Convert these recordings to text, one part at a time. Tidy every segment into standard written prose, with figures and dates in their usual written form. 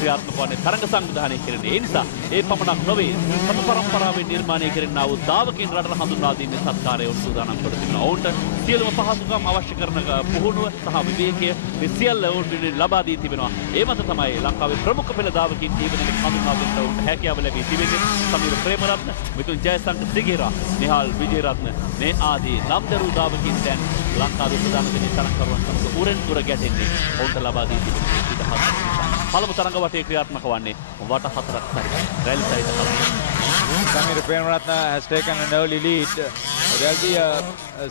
ක්‍රියාත්මක වන්නේ තරඟ සංවිධානය කෙරෙන්නේ. ඒ නිසා ඒ පමණක් නොවේ සම පරම්පරාවෙන් නිර්මාණය කෙරෙනා වූ දාවකින් රටට හඳුන්වා දීමේ සත්කාරය උන් සූදානම් කර තිබෙනවා. ඔවුන්ට සියලුම පහසුකම් අවශ්‍ය කරන පුහුණුව සහ විවේකය මේ සියල්ල ඔවුන්ට ලබා දී තිබෙනවා. ඒ මත තමයි ලංකාවේ ප්‍රමුඛ පෙළ දාවකින් ජීවනයේ හඳුන්වා දෙන්නට ඔවුන්ට හැකියාව ලැබී තිබෙන්නේ. සමීර ප්‍රේමරත්න, මිතුන් ජයසංක සිගේරා, නිහාල් විජේරත්න මේ ආදී නම්දරු දාවකින් දැන් ලංකාවේ ප්‍රධාන දිනේ තරඟකරුවන් සමග උරෙන් උර ගැටෙන්නේ. ඔවුන්ට ලබා දී තිබෙන්නේ ඊට පළමු තරඟ වටේ ක්‍රියාත්මක වන්නේ වට හතරක් සහිත රැලි සහිත කලාව. Samir Premaratna has taken an early lead. There will be a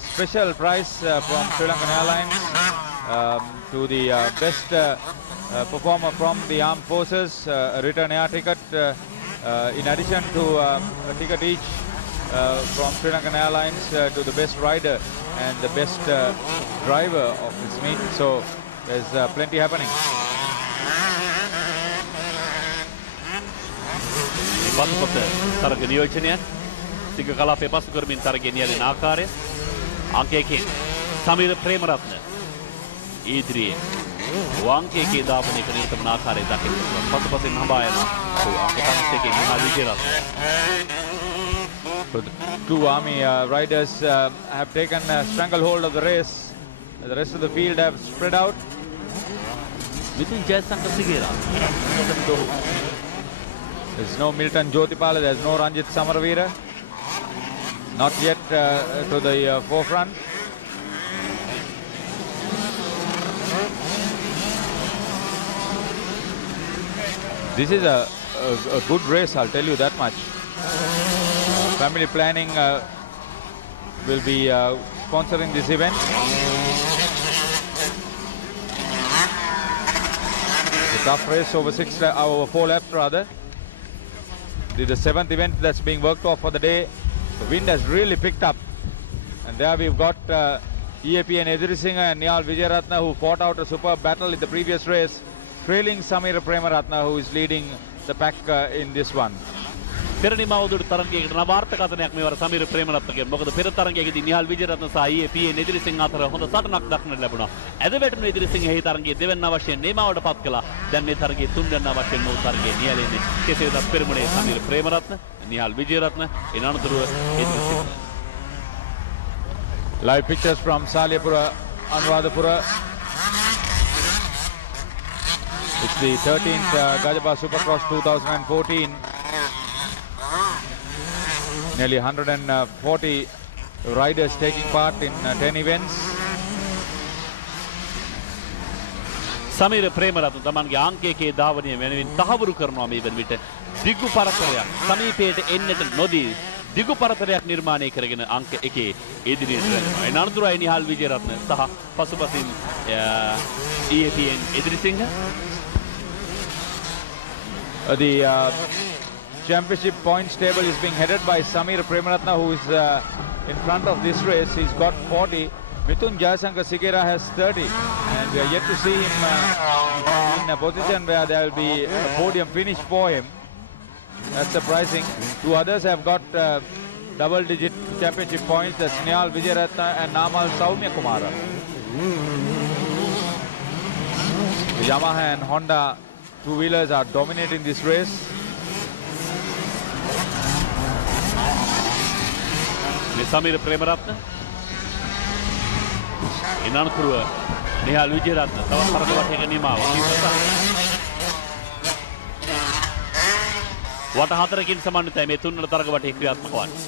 special prize from Sri Lankan Airlines to the best performer from the armed forces, a return air ticket in addition to a ticket each from Sri Lankan Airlines to the best rider and the best driver of this meet. So there's plenty happening. පසුපස තරග නියෝජනයන් සිංහ කලාපයේ පසු කරමින් තරගය නියැලෙන ආකාරය අංකයකින් සමීර ප්‍රේමරත්න ඉදිරියේ වංකයකේ දාපනයක නිරත වන ආකාරය දකින්න පුළුවන්. පසුපසින් හඹා යන අංක 51 Nihal Wijeratne. Two army riders have taken stranglehold of the race. The rest of the field have spread out. මිතුන් ජයසංක සිගේරා. There's no Milton Jyothipala, there's no Ranjit Samaravira. Not yet to the forefront. This is a good race, I'll tell you that much. Family planning will be sponsoring this event. A tough race over 4 laps rather. This is the 7th event that's being worked off for the day. The wind has really picked up. And there we've got EAP and Edirisinghe and Nihal Vijayaratna, who fought out a superb battle in the previous race, trailing Samir Premaratna, who is leading the pack in this one. පෙරණිම අවුරුදු තරගයකට නවාර්ථකථනයක් මෙවර සමීර ප්‍රේමරත්නගේ. මොකද පෙර තරගයකදී නිහාල් විජේරත්න සහ EAP Edirisinghe අතර හොඳ සටනක් දක්නට ලැබුණා. ඇද වැටුණු එදිරිසිංහ මේ තරගයේ දෙවැන්න වශයෙන් නේමාවට පත් කළා. දැන් මේ තරගයේ තුන්වැන්න වශයෙන් නෝ තරගයේ නියැලෙන්නේ. කෙසේ වෙතත් පෙරමුණේ සමීර ප්‍රේමරත්න, නිහාල් විජේරත්න, එන අනතුරුව Edirisinghe. Live pictures from Saliyapura, Anuradhapura. It's the 13th Gajabah Supercross 2014. Nearly 140 riders taking part in 10 events. Sameera Premaratne තමන්ගේ අංකයකේ ධාවනය වෙනුවෙන් තහවුරු කරනවා මේ වන විට. දිගු පරතරයක් සමීපයට එන්නට නොදී දිගු පරතරයක් නිර්මාණය කරගෙන අංක 1 ඉදිරියට යනවා. එන අනතුරුයි නිහාල් විජේරත්න සහ පසුපසින් EAPN Edirisinghe. The championship points table is being headed by Samir Premaratna, who is in front of this race. He's got 40. Mithun Jayasanka Sigera has 30. And we are yet to see him in a position where there will be a podium finish for him. That's surprising. Two others have got double-digit championship points. That's Nihal Vijayaratna and Namal Soumya Kumara. The Yamaha and Honda two-wheelers are dominating this race. Sameera Premaratne එන අනතුරුව නිහාල් විජේරත්න තවත් තරග වටයක නිමාව. වට 4කින් සමන්විතයි මේ තුන්වන තරග වටේ ක්‍රියාත්මක වන්නේ.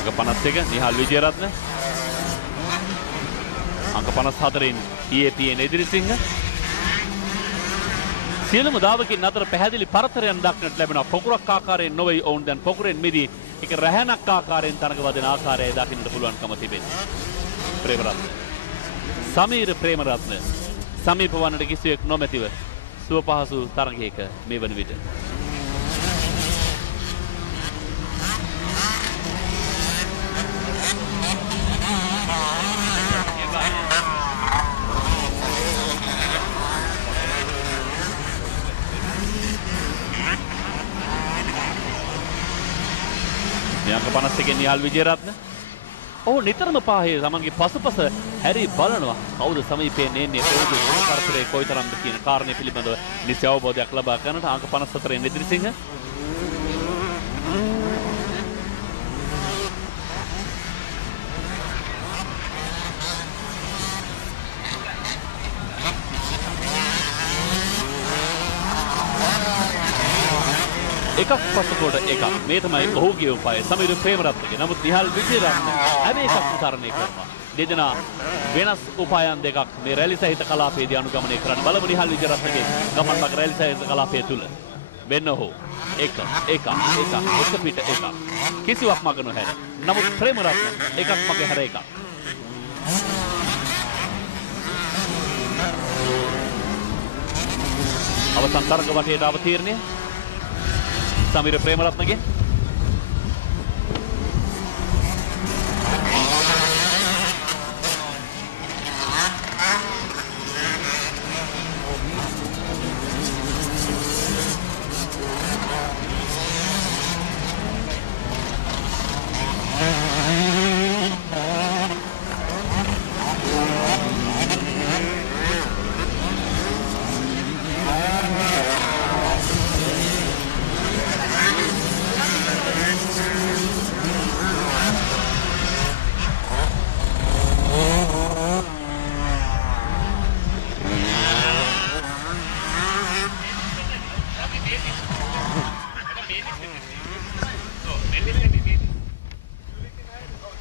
අංක 51 නිහාල් විජේරත්න, අංක 54න් EAPN එදිරිසිංහ. සියලුම දාවකින් අතර පැහැදිලි පරතරයන් දක්නට ලැබෙනවා. පොකුරක් ආකාරයෙන් නොවේ ඔවුන් දැන් පොකුරෙන් මිදී එක රැහැනක් ආකාරයෙන් තරඟ වදින ආකාරය දකින්නට පුළුවන්කම තිබෙනවා. ප්‍රේමරත්න, සමීර ප්‍රේමරත්න සමීප වන්නට කිසිවෙක් නොමැතිව සුව පහසු තරඟයක මේ වන විට. 51 නිහාල් විජේරත්න. ඔහු නිතරම පාහේ තමන්ගේ පසුපස හැරි බලනවා. කවුද සමීපයෙන් එන්නේ කොහොමද කරතරේ කොයිතරම්ද කියන කාරණේ පිළිබඳව නිසි අවබෝධයක් ලබා ගන්නට අංක 54 එදිරිසිංහ. එකක් පසුකොට එකක් මේ තමයි ඔහුගේ උපාය සමීර ප්‍රේමරත්නගේ. නමුත් නිහාල් විජේරත්න හැම එකක්ම තරණය කරනවා. දෙදෙනා වෙනස් උපායන් දෙකක් මේ රැලි සහිත කලාපයේදී අනුගමනය කරන්න. බලමු නිහාල් විජේරත්නගේ ගමන් මඟ රැලි සහිත කලාපය තුල. වෙන්න ඔහු එක පිට එකක් කිසිවක් මඟ නොහැර. නමුත් ප්‍රේමරත්න එකක් මඟ හැර එකක්. අවසන් තරග වටේට අවතීර්ණය Sameera ප්‍රේමරත්නගේ.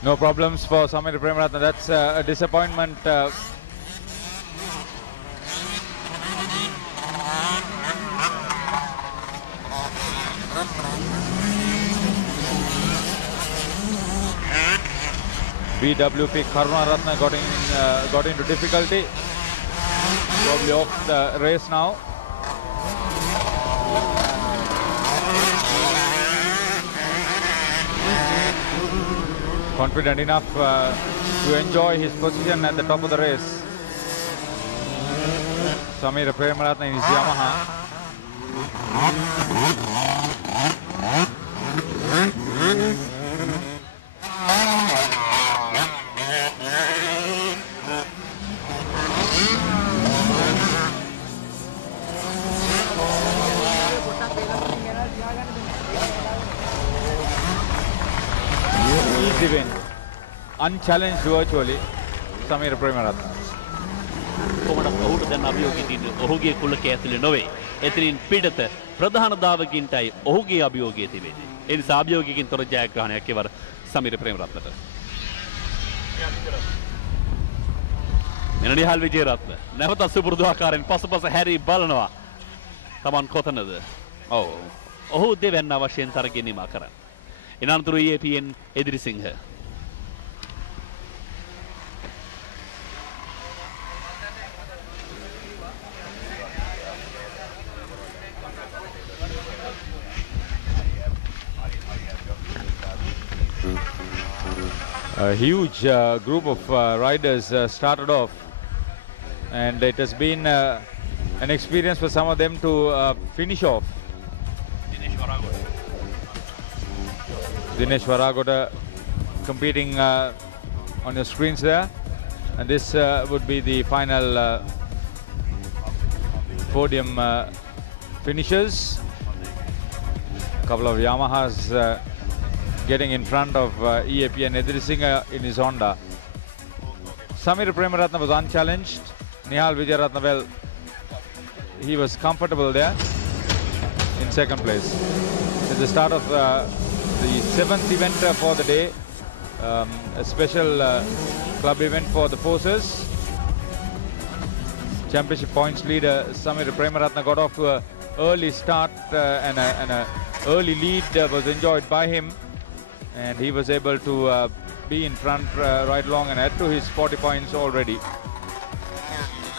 No problems for Samir Premaratna. That's a disappointment. BWP Karunaratne got into difficulty. Probably off the race now. Confident enough to enjoy his position at the top of the race. Samir Premaratna in his Yamaha. Easy win. Unchallenged virtually, Samir Premaratna. කොමඩක් ඔහුට දැන් අභියෝගය තියෙන්නේ ඔහුගේ කුලකයේ ඇතුලේ නොවේ. එතනින් පිටත ප්‍රධාන දාවකින්ටයි ඔහුගේ අභියෝගය තිබෙන්නේ. ඒ නිසා අභියෝගයකින් තොර ජයග්‍රහණයක් කෙවර සමීර ප්‍රේමරත්නට. මෙන්න නිහාල් විජේරත්න නැවත සුපුරුදු ආකාරයෙන් පසුපස හැරි බලනවා. Taman කොතනද? ඔව්. ඔහු දෙවැන්න වශයෙන් තරගය නිමා කරා. ඉනන්තුරු EAPN Edirisinghe. A huge group of riders started off, and it has been an experience for some of them to finish off. Dinesh Waragoda competing on your screens there, and this would be the final podium finishers. A couple of Yamahas getting in front of EAPN Edirisinger in his Honda. Samir Premaratna was unchallenged. Nihal Vijayaratna, well, he was comfortable there in second place. At the start of the 7th event for the day, a special club event for the forces. Championship points leader Samir Premaratna got off to an early start, and an early lead was enjoyed by him, and he was able to be in front right along and add to his 40 points already.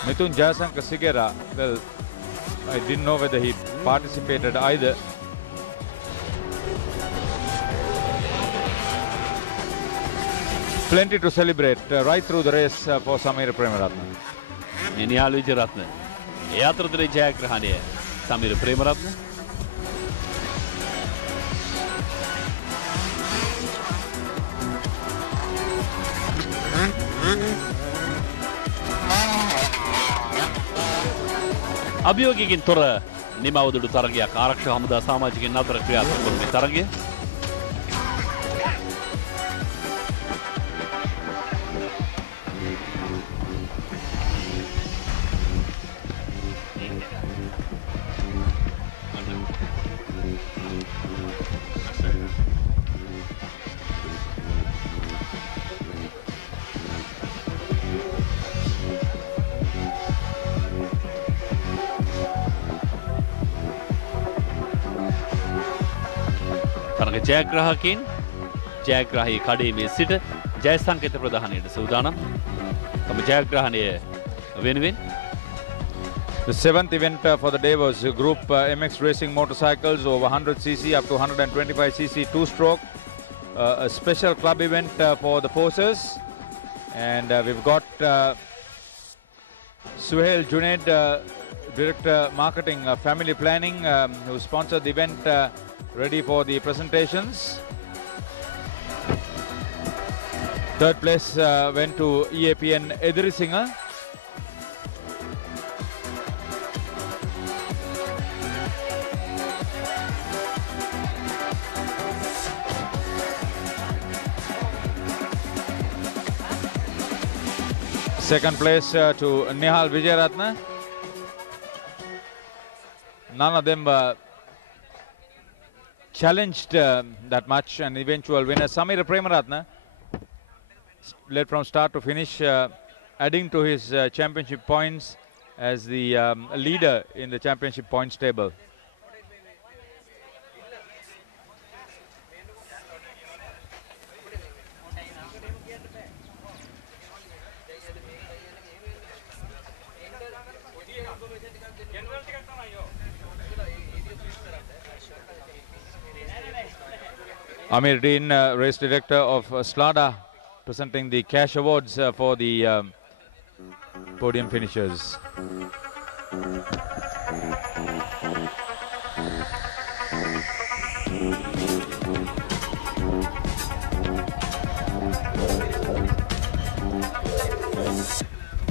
Mithun Jayasanka Sigera, well, I didn't know whether he participated either. Plenty to celebrate right through the race for Samir Premaratna. Nihal Wijeratne. ඒ අතරතුරේ ජයග්‍රහණය සමීර ප්‍රේමරත්න. අභියෝගයකින් තොර නිමවදුඩු තරගයක් ආරක්ෂක හමුදා සමාජිකයන් අතර ක්‍රියාත්මක වන මේ තරගය ජයග්‍රාහකින් ජයග්‍රාහී කඩේමේ සිට ජය සංකේත ප්‍රදානයට සූදානම්. තම ජයග්‍රහණය වෙනුවෙන් The seventh event for the day was Group MX Racing motorcycles over 100cc up to 125cc two-stroke. A special club event for the forces. And we've got Suhail Junaid, Director Marketing Family Planning, who sponsored the event, ready for the presentations. Third place went to EAPN Edirisinga. Second place to Nihal Vijayaratna. None of them challenged that much. An eventual winner, Samira Premaratna, led from start to finish, adding to his championship points as the leader in the championship points table. Amir Deen, race director of Slada, presenting the cash awards for the podium finishers.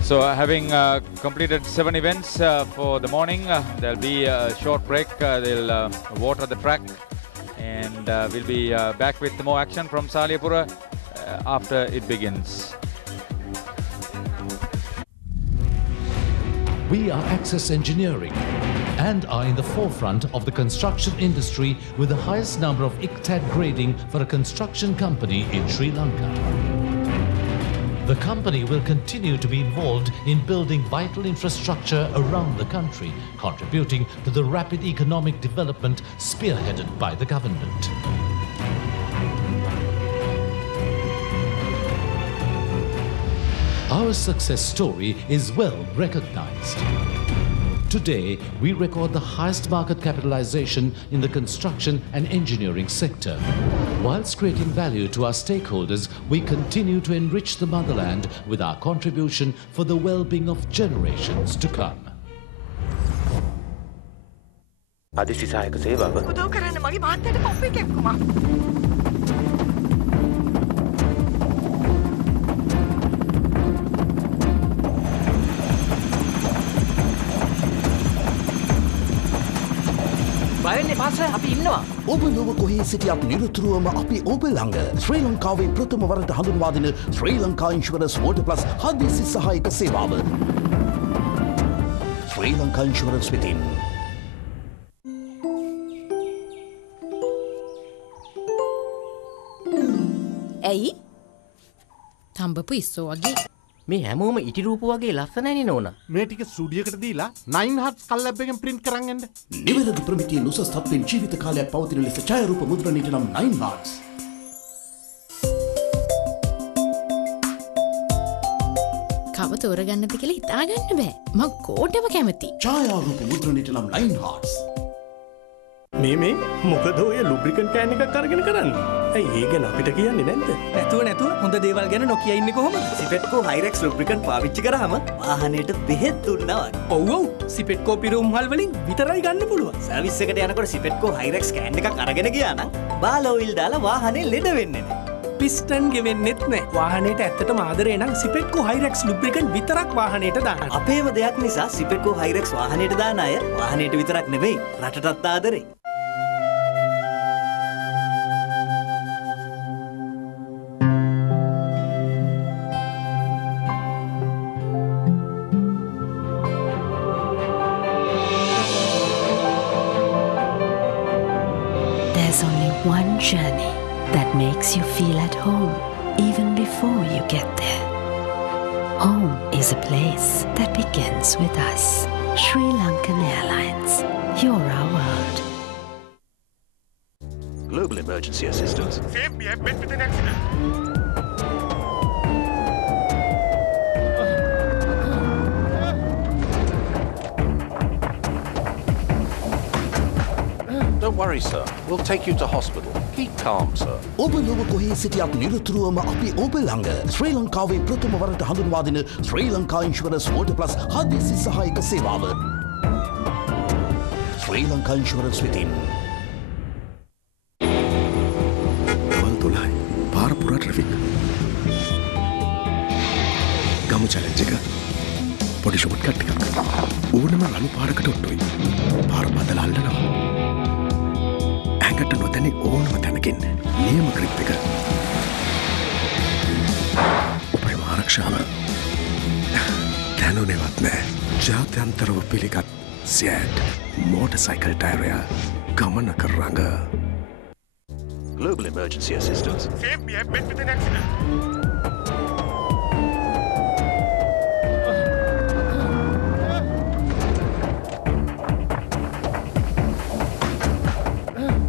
So having completed 7 events for the morning, there'll be a short break. They'll water the track. And we'll be back with more action from Saliyapura after it begins. We are Access Engineering and are in the forefront of the construction industry with the highest number of ICTAD grading for a construction company in Sri Lanka. The company will continue to be involved in building vital infrastructure around the country, contributing to the rapid economic development spearheaded by the government. Our success story is well recognized. Today, we record the highest market capitalization in the construction and engineering sector. Whilst creating value to our stakeholders, we continue to enrich the motherland with our contribution for the well-being of generations to come. අදිසි සහායක සේවාව උදව් කරන්න මගේ මහත්තයාට pop එකක් comma. බයන්නේ පාසල අපි ඉන්නවා. ඔබ ලොව කොහේ සිටියත් නිරතුරුවම අපි ඔබ ළඟ. ශ්‍රී ලංකාවේ ප්‍රථම වරට හඳුන්වා දෙන ශ්‍රී ලංකා ඉන්ෂුරන්ස් වෝටර් ප්ලස් හදිසි සහායක සේවාව. ශ්‍රී ලංකා ඉන්ෂුරන්ස් වෙතින්. ඇයි? තඹපු ඉස්සෝ වගේ. මේ හැමෝම ඉටි රූප වගේ ලස්සනයිනේ නෝනා. මේ ටික ස්ටුඩියෝකට දීලා 9 හට්ස් කල්ලැබ් එකෙන් ප්‍රින්ට් කරන් එන්න. නිවැරදි ප්‍රමිතියෙන් උසස් තත්ත්වයෙන් ජීවිත කාලයක් පවතින ලෙස ඡායාරූප මුද්‍රණයට නම් 9 හට්ස්. කව තෝරගන්නද කියලා හිතාගන්න බෑ. මම කෝටම කැමති. ඡායාරූප මුද්‍රණයට නම් 9 හට්ස්. මේ මොකද ඔය ලුබ්‍රිකන්ට් කෑන් එකක් අරගෙන කරන්නේ? ඇයි ඒ ගැන අපිට කියන්නේ නැද්ද? නැතුව හොඳ දේවල් ගැන නොකිය ඉන්නේ කොහොමද? සිපෙට්කෝ හයිරෙක්ස් ලුබ්‍රිකන්ට් පාවිච්චි කරාම වාහනයට බෙහෙත් දුන්නා වගේ. ඔව් සිපෙට්කෝ පිරුම්හල් වලින් විතරයි ගන්න පුළුවන්. සර්විස් එකට යනකොට සිපෙට්කෝ හයිරෙක්ස් කෑන් එකක් අරගෙන ගියා නම් බාල ඔයිල් දාලා වාහනේ ලෙඩ වෙන්නේ නැහැ. පිස්ටන් ගෙවෙන්නෙත් නෑ. වාහනේට ඇත්තටම ආදරේ නම් සිපෙට්කෝ හයිරෙක්ස් ලුබ්‍රිකන්ට් විතරක් වාහනේට දාන්න. අපේම දෙයක් නිසා සිපෙට්කෝ හයිරෙක්ස් වාහනේට දාන අය වාහනේට විතරක් නෙවෙයි රටටත් ආදරේ. There's only one journey that makes you feel at home even before you get there. Home is a place that begins with us. Sri Lankan Airlines. You're our world. Global emergency assistance. Save me, I've met with an accident. Don't worry, sir. We'll take you to hospital. Keep calm, sir. ඔබ ලොව කොහේ සිටියත් නිරතුරුවම අපි ඔබ ළඟ ශ්‍රී ලංකාවේ ප්‍රථම වරට හඳුන්වා දෙන ශ්‍රී ලංකා ඉන්ෂුරන්ස් වෝටර් ප්ලස් හදිසි සහායක සේවාව. ශ්‍රී ලංකා ඉන්ෂුරන්ස් වෙතින්. ගමන් 12යි. පාර පුරා ට්‍රැෆික්. ගමු චැලෙන්ජ් එක. පොඩි ෂොට් කට් එකක්. ඕනම රළු පාරකට ඔට්ටුයි. පාර බදලා අල්ලනවා. ඇඟට නොදැනි ඕනම තැනකින් නියම ග්‍රිප් එක. ඔබේ ආරක්ෂාව දැනුනේවත් නෑ. ජාත්‍යන්තරව පිළිගත් sad මෝටර්සයිකල් ටයරය ගමනක රඟ. Global emergency assistance. Save me, I've met with an accident.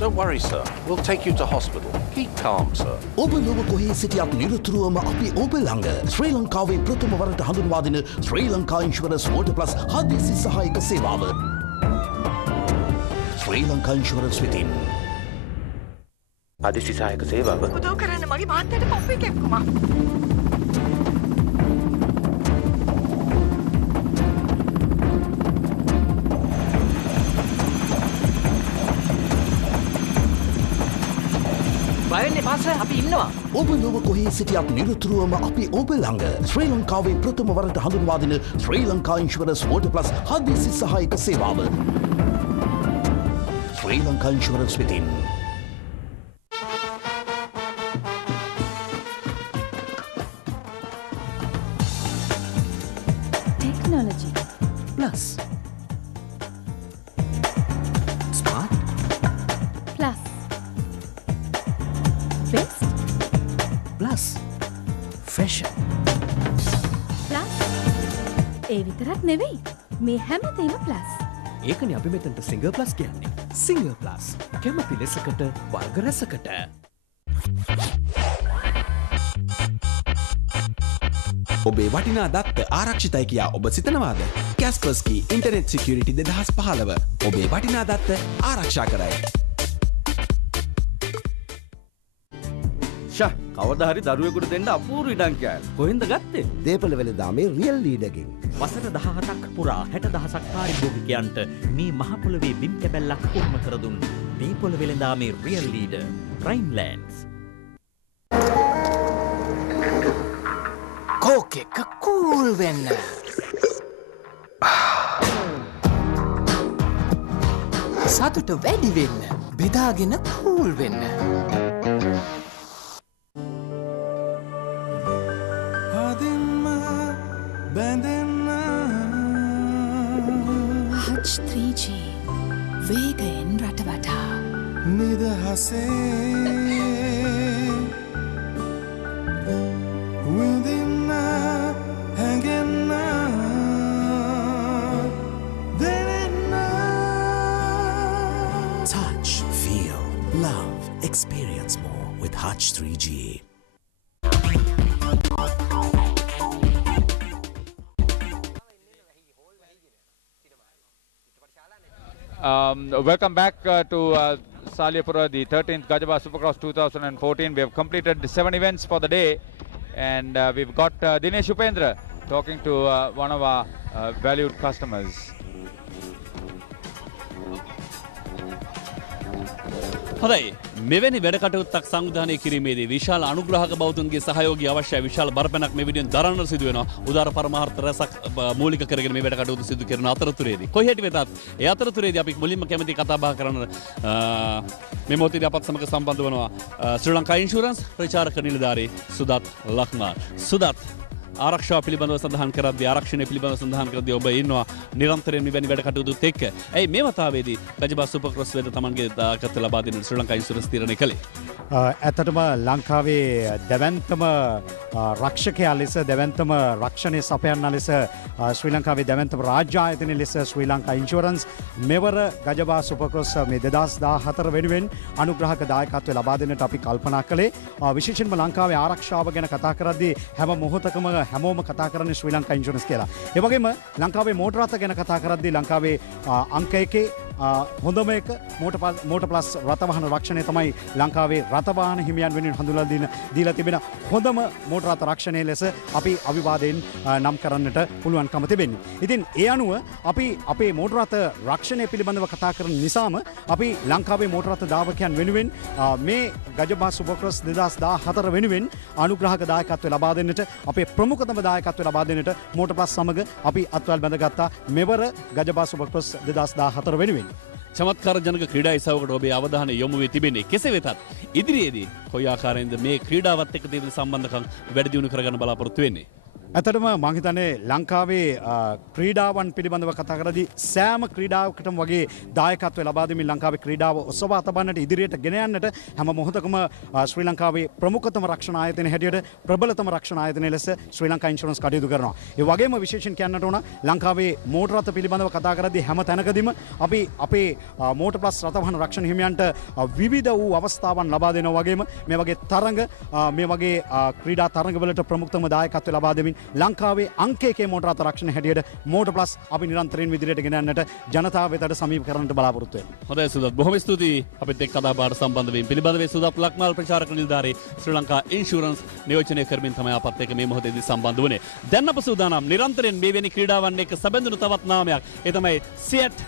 Don't worry, sir. We'll take you to hospital. Keep calm, sir. ඔබ ලොව කොහේ සිටියත් නිරතුරුවම අපි ඔබ ළඟ ශ්‍රී ලංකාවේ ප්‍රථම වරට හඳුන්වා දෙන ශ්‍රී ලංකා ඉන්ෂුරන්ස් වෝටර් ප්ලස් හදිසි සහායක සේවාව. ශ්‍රී ලංකා ඉන්ෂුරන්ස් වෙතින්. හදිසි සහායක සේවාව. උදව් කරන්න මගේ මහත්තයාට පොප් එක එක්කුමා. බයවෙන්නේ පාසල අපි ඉන්නවා. ඔබ ලොව කොහේ සිටියත් නිරතුරුවම අපි ඔබ ළඟ ශ්‍රී ලංකාවේ ප්‍රථම වරට හඳුන්වා දෙන ශ්‍රී ලංකා ඉන්ෂුරන්ස් වෝටර් ප්ලස් හදිසි සහායක සේවාව. ශ්‍රී ලංකා ඉන්ෂුරන්ස් වෙතින්. Technology. Plus. Smart. Plus. Best. Plus. Fashion. Plus. ඒ විතරක් නෙවෙයි. මේ හැමතේම plus. ඒකනේ අපි මෙතනට සිංගර් ප්ලස් කියන්නේ. Singer plus. කැමති ලෙසකට වර්ග රැසකට. ඔබේ වටිනා දත්ත ආරක්ෂිතයි කියා ඔබ සිතනවාද? කැස්පර්ස්කී ඉන්ටර්නෙට් සිකියුරිටි 2015 ඔබේ වටිනා දත්ත ආරක්ෂා කරයි. ෂා කවදා හරි දරුවෙකුට දෙන්න අපූර්ව ඉඩම් කෑල්. කොහෙන්ද ගත්තේ? දේපළ වෙළඳාමේ රියල් ලීඩකින්. වසර 17ක් පුරා 60000ක් පාරිභෝගිකයන්ට මේ මහ පොළවේ බිම් කැබැල්ලක් උරුම කර දුන් දේපළ වෙළඳාමේ රියල් ලීඩර් ප්‍රයිම්ලෑන්ඩ්ස්. කෝක් එක කූල් වෙන්න. සතුට වැඩි වෙන්න. බෙදාගෙන කූල් වෙන්න. Hutch 3G වේගයෙන් රට වටා නිදහසේ විඳින්න හැඟෙන්න දෙන්න. Touch, feel, love, experience more with Hutch 3G. Welcome back to Saliyapura, the 13th Gajabah Supercross 2014. We have completed 7 events for the day, and we've got Dinesh Upendra talking to one of our valued customers. හොඳයි මෙවැනි වැඩ කටයුත්තක් සංවිධානය කිරීමේදී විශාල අනුග්‍රහක බෞද්ධන්ගේ සහයෝගය අවශ්‍යයි. විශාල බරපැනක් මේ විදිහෙන් දරන්න සිදු වෙනවා. උදාර පරමාර්ථ රසක් මූලික කරගෙන මේ වැඩ කටයුතු සිදු කරන අතරතුරේදී කොයි හැටි වෙතත් ඒ අතරතුරේදී අපි මුලින්ම කැමති කතා බහ කරන මේ මොහොතේදී අපත් සමග සම්බන්ධ වෙනවා ශ්‍රී ලංකා ඉන්ෂුරන්ස් ප්‍රචාරක නිලධාරී සුදත් ලක්මාල්. සුදත් ආරක්ෂාව පිළිබඳව සඳහන් කරද්දී ආරක්ෂණය පිළිබඳව සඳහන් කරද්දී ඔබ ඉන්නවා නිරන්තරයෙන් මෙවැනි වැඩ කටයුතුත් එක්ක. ඇයි මේ වතාවේදී ගජබා සුපර් ක්‍රොස් වෙද තමන්ගේ දායකත්වය ලබා දෙන ශ්‍රී ලංකා ඉන්ෂුරන්ස් තීරණය කළේ? ඇත්තටම ලංකාවේ දැවැන්තම රක්ෂකයා ලෙස දැවැන්තම රක්ෂණය සපයන්න ලෙස ශ්‍රී ලංකාවේ දැවැන්තම රාජ්‍ය ආයතනය ලෙස ශ්‍රී ලංකා ඉන්ෂුරන්ස් මෙවර ගජබා සුපර් ක්‍රොස් මේ 2014 වෙනුවෙන් අනුග්‍රහක දායකත්වය ලබා දෙන්නට අපි කල්පනා කළේ. විශේෂයෙන්ම ලංකාවේ ආරක්ෂාව ගැන කතා කරද්දී හැම මොහොතකම හැමෝම කතා කරන්නේ ශ්‍රී ලංකා ඉන්ෂුරන්ස් කියලා. ඒ වගේම ලංකාවේ මෝටර් රථ ගැන කතා කරද්දී ලංකාවේ අංක 1 හොඳම එක මෝටර් ප්ලස් රථ වාහන රක්ෂණය තමයි ලංකාවේ රථ වාහන හිමියන් වෙනුවෙන් හඳුන්වලා දීලා තිබෙන හොඳම මෝටර් රථ රක්ෂණය ලෙස අපි අවිවාදයෙන් නම් කරන්නට පුළුවන්කම තිබෙන්නේ. ඉතින් ඒ අනුව අපි අපේ මෝටර් රථ රක්ෂණය පිළිබඳව කතා කරන නිසාම අපි ලංකාවේ මෝටර් රථ දායකයන් වෙනුවෙන් මේ ගජබා සුපර් ක්‍රොස් 2014 වෙනුවෙන් අනුග්‍රහක දායකත්වය ලබා දෙන්නට අපේ ප්‍රමුඛතම දායකත්වය ලබා දෙන්නට මෝටර් ප්ලස් සමග අපි අත්වල් බැඳගත්තා මෙවර ගජබා සුපර් ක්‍රොස් 2014 වෙනුවෙන්. චමත්කාර ජනක ක්‍රීඩා ඉසවකට ඔබේ අවධානය යොමු වී තිබෙන්නේ. කෙසේ වෙතත් ඉදිරියේදී කොයි ආකාරයෙන්ද මේ ක්‍රීඩාවත් එක්ක තියෙන සම්බන්ධකම් වැඩි දියුණු කරගන්න බලාපොරොත්තු වෙන්නේ? ඇත්තටම මම හිතන්නේ ලංකාවේ ක්‍රීඩාවන් පිළිබඳව කතා කරද්දී සෑම ක්‍රීඩාවකටම වගේ දායකත්වය ලබා දෙමින් ලංකාවේ ක්‍රීඩාව ඔසවා තබන්නට ඉදිරියට ගෙන යන්නට හැම මොහොතකම ශ්‍රී ලංකාවේ ප්‍රමුඛතම රක්ෂණ ආයතනය හැටියට ප්‍රබලතම රක්ෂණ ආයතනය ලෙස ශ්‍රී ලංකා ඉන්ෂුරන්ස් කටයුතු කරනවා. ඒ වගේම විශේෂයෙන් කියන්නට ඕන ලංකාවේ මෝටර් රථ පිළිබඳව කතා කරද්දී හැම තැනකදීම අපි අපේ මෝටර් ප්ලස් රථ වාහන රක්ෂණ හිමියන්ට විවිධ වූ අවස්ථාවන් ලබා දෙනවා. වගේම මේ වගේ තරඟ මේ වගේ ක්‍රීඩා තරඟවලට ප්‍රමුඛතම දායකත්වය ලබා දෙමින් ලංකාවේ අංක 1 මෝටර් රථ රක්ෂණ හැටියට මෝටර් ප්ලස් අපි නිරන්තරයෙන් විදිහට ගෙන යන්නට ජනතාව වෙතට සමීප කරන්නට බලාපොරොත්තු වෙනවා. හොඳයි සුදත් බොහොම ස්තුතියි අපිත් එක්ක කතා බහට සම්බන්ධ වීම පිළිබඳව. සුදත් ලක්මාල් ප්‍රචාරක නිලධාරී ශ්‍රී ලංකා ඉන්ෂුරන්ස් නියෝජනය කරමින් තමයි අපත් එක්ක මේ මොහොතේදී සම්බන්ධ වුණේ. දැන් අප සූදානම් නිරන්තරයෙන් මේ වෙනි ක්‍රීඩාවන් එක්ක සැබඳුණු තවත් නාමයක්. ඒ තමයි සියට්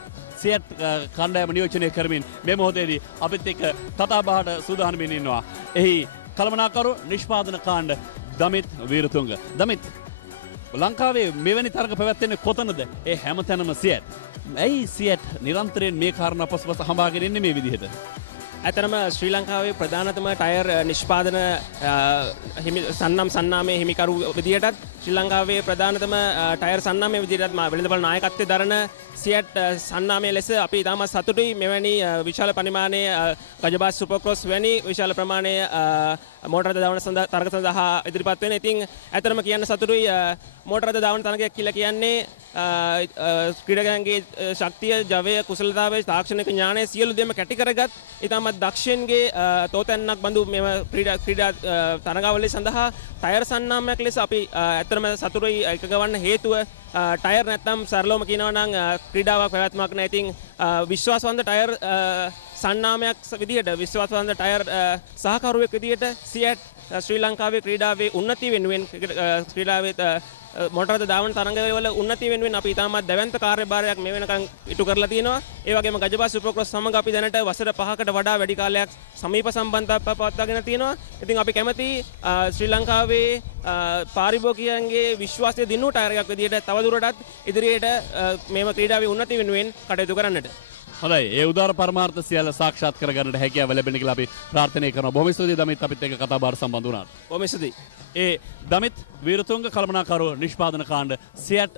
කණ්ඩායම නියෝජනය කරමින් මේ මොහොතේදී අපිත් එක්ක කතා බහට සූදානම්ින් ඉන්නවා. එහි කළමනාකරු නිෂ්පාදන කාණ්ඩ දමිත් වීරතුංග. දමිත් ලංකාවේ මෙවැනි තරග පැවැත්වෙන්නේ කොතනද? ඒ හැමතැනම සියට්. ඇයි සියට් නිරන්තරයෙන් මේ කාරණා පසුපස හඹාගෙන ඉන්නේ මේ විදිහට? ඇතරම ශ්‍රී ලංකාවේ ප්‍රධානතම ටයර් නිෂ්පාදන සන්නම් සන්නාමේ හිමිකරු විදියටත් ශ්‍රී ලංකාවේ ප්‍රධානතම ටයර් සන්නාමේ විදියටත් වෙළඳපොළ නායකත්වයේ දරන සියට් සන්නාමේ ලෙස අපි ඉතාමත් සතුටුයි මෙවැනි විශාල පරිමාණයේ ගජබා සුපර් ක්‍රොස් වැනි විශාල ප්‍රමාණයේ මෝටර් රථ ධාවන තරග සඳහා ඉදිරිපත් වෙන. ඉතින් ඇතරම කියන්න සතුටුයි මෝටර් රථ ධාවන තරගයක් කියලා කියන්නේ ක්‍රීඩකයන්ගේ ශක්තිය, ජවය, කුසලතාවය, තාක්ෂණික ඥානය සියලු දේම කැටි කරගත් ඉතාමත් දක්ෂයන්ගේ තෝතැන්නක් බඳු මෙම ක්‍රීඩා තරගාවලිය සඳහා ටයර් සන්නාමයක් ලෙස අපි ඇත්තටම සතුටුයි. එකග වන්න හේතුව ටයර් නැත්නම් සරලවම කියනවා නම් ක්‍රීඩාවක් පැවැත්මක් නැහැ. ඉතින් විශ්වාසවන්ත ටයර් සන්නාමයක් විදිහට විශ්වාසවන්ත ටයර් සහකරුවෙක් විදිහට සියට් ශ්‍රී ලංකාවේ ක්‍රීඩාවේ උන්නතිය වෙනුවෙන් ක්‍රීඩාවේ මෝටර් රථ ධාවන තරඟවල උන්නතිය වෙනුවෙන් අපි ඉතාමත් දැවැන්ත කාර්යභාරයක් මේ වෙනකන් ඉටු කරලා තියෙනවා. ඒ වගේම ගජබා සුපර් ක්‍රොස් සමග අපි දැනට වසර 5කට වඩා වැඩි කාලයක් සමීප සම්බන්ධතාවක් පවත්වාගෙන තියෙනවා. ඉතින් අපි කැමති ශ්‍රී ලංකාවේ පාරිභෝගිකයන්ගේ විශ්වාසය දිනු ටයර් එකක් විදිහට තවදුරටත් ඉදිරියට මේව ක්‍රීඩාවේ උන්නතිය වෙනුවෙන් කටයුතු කරන්නට. හොඳයි ඒ උදාර පරමාර්ථ සියල්ල සාක්ෂාත් කරගන්නට හැකියාව ලැබෙන කියලා අපි ප්‍රාර්ථනා කරනවා. බොහොම ස්තුතියි දමිත් අපිත් එක්ක කතා බහට සම්බන්ධ වුණාට. බොහොම ස්තුතියි. ඒ දමිත් වීරතුංග කළමනාකරු නිෂ්පාදන කාණ්ඩ සියට්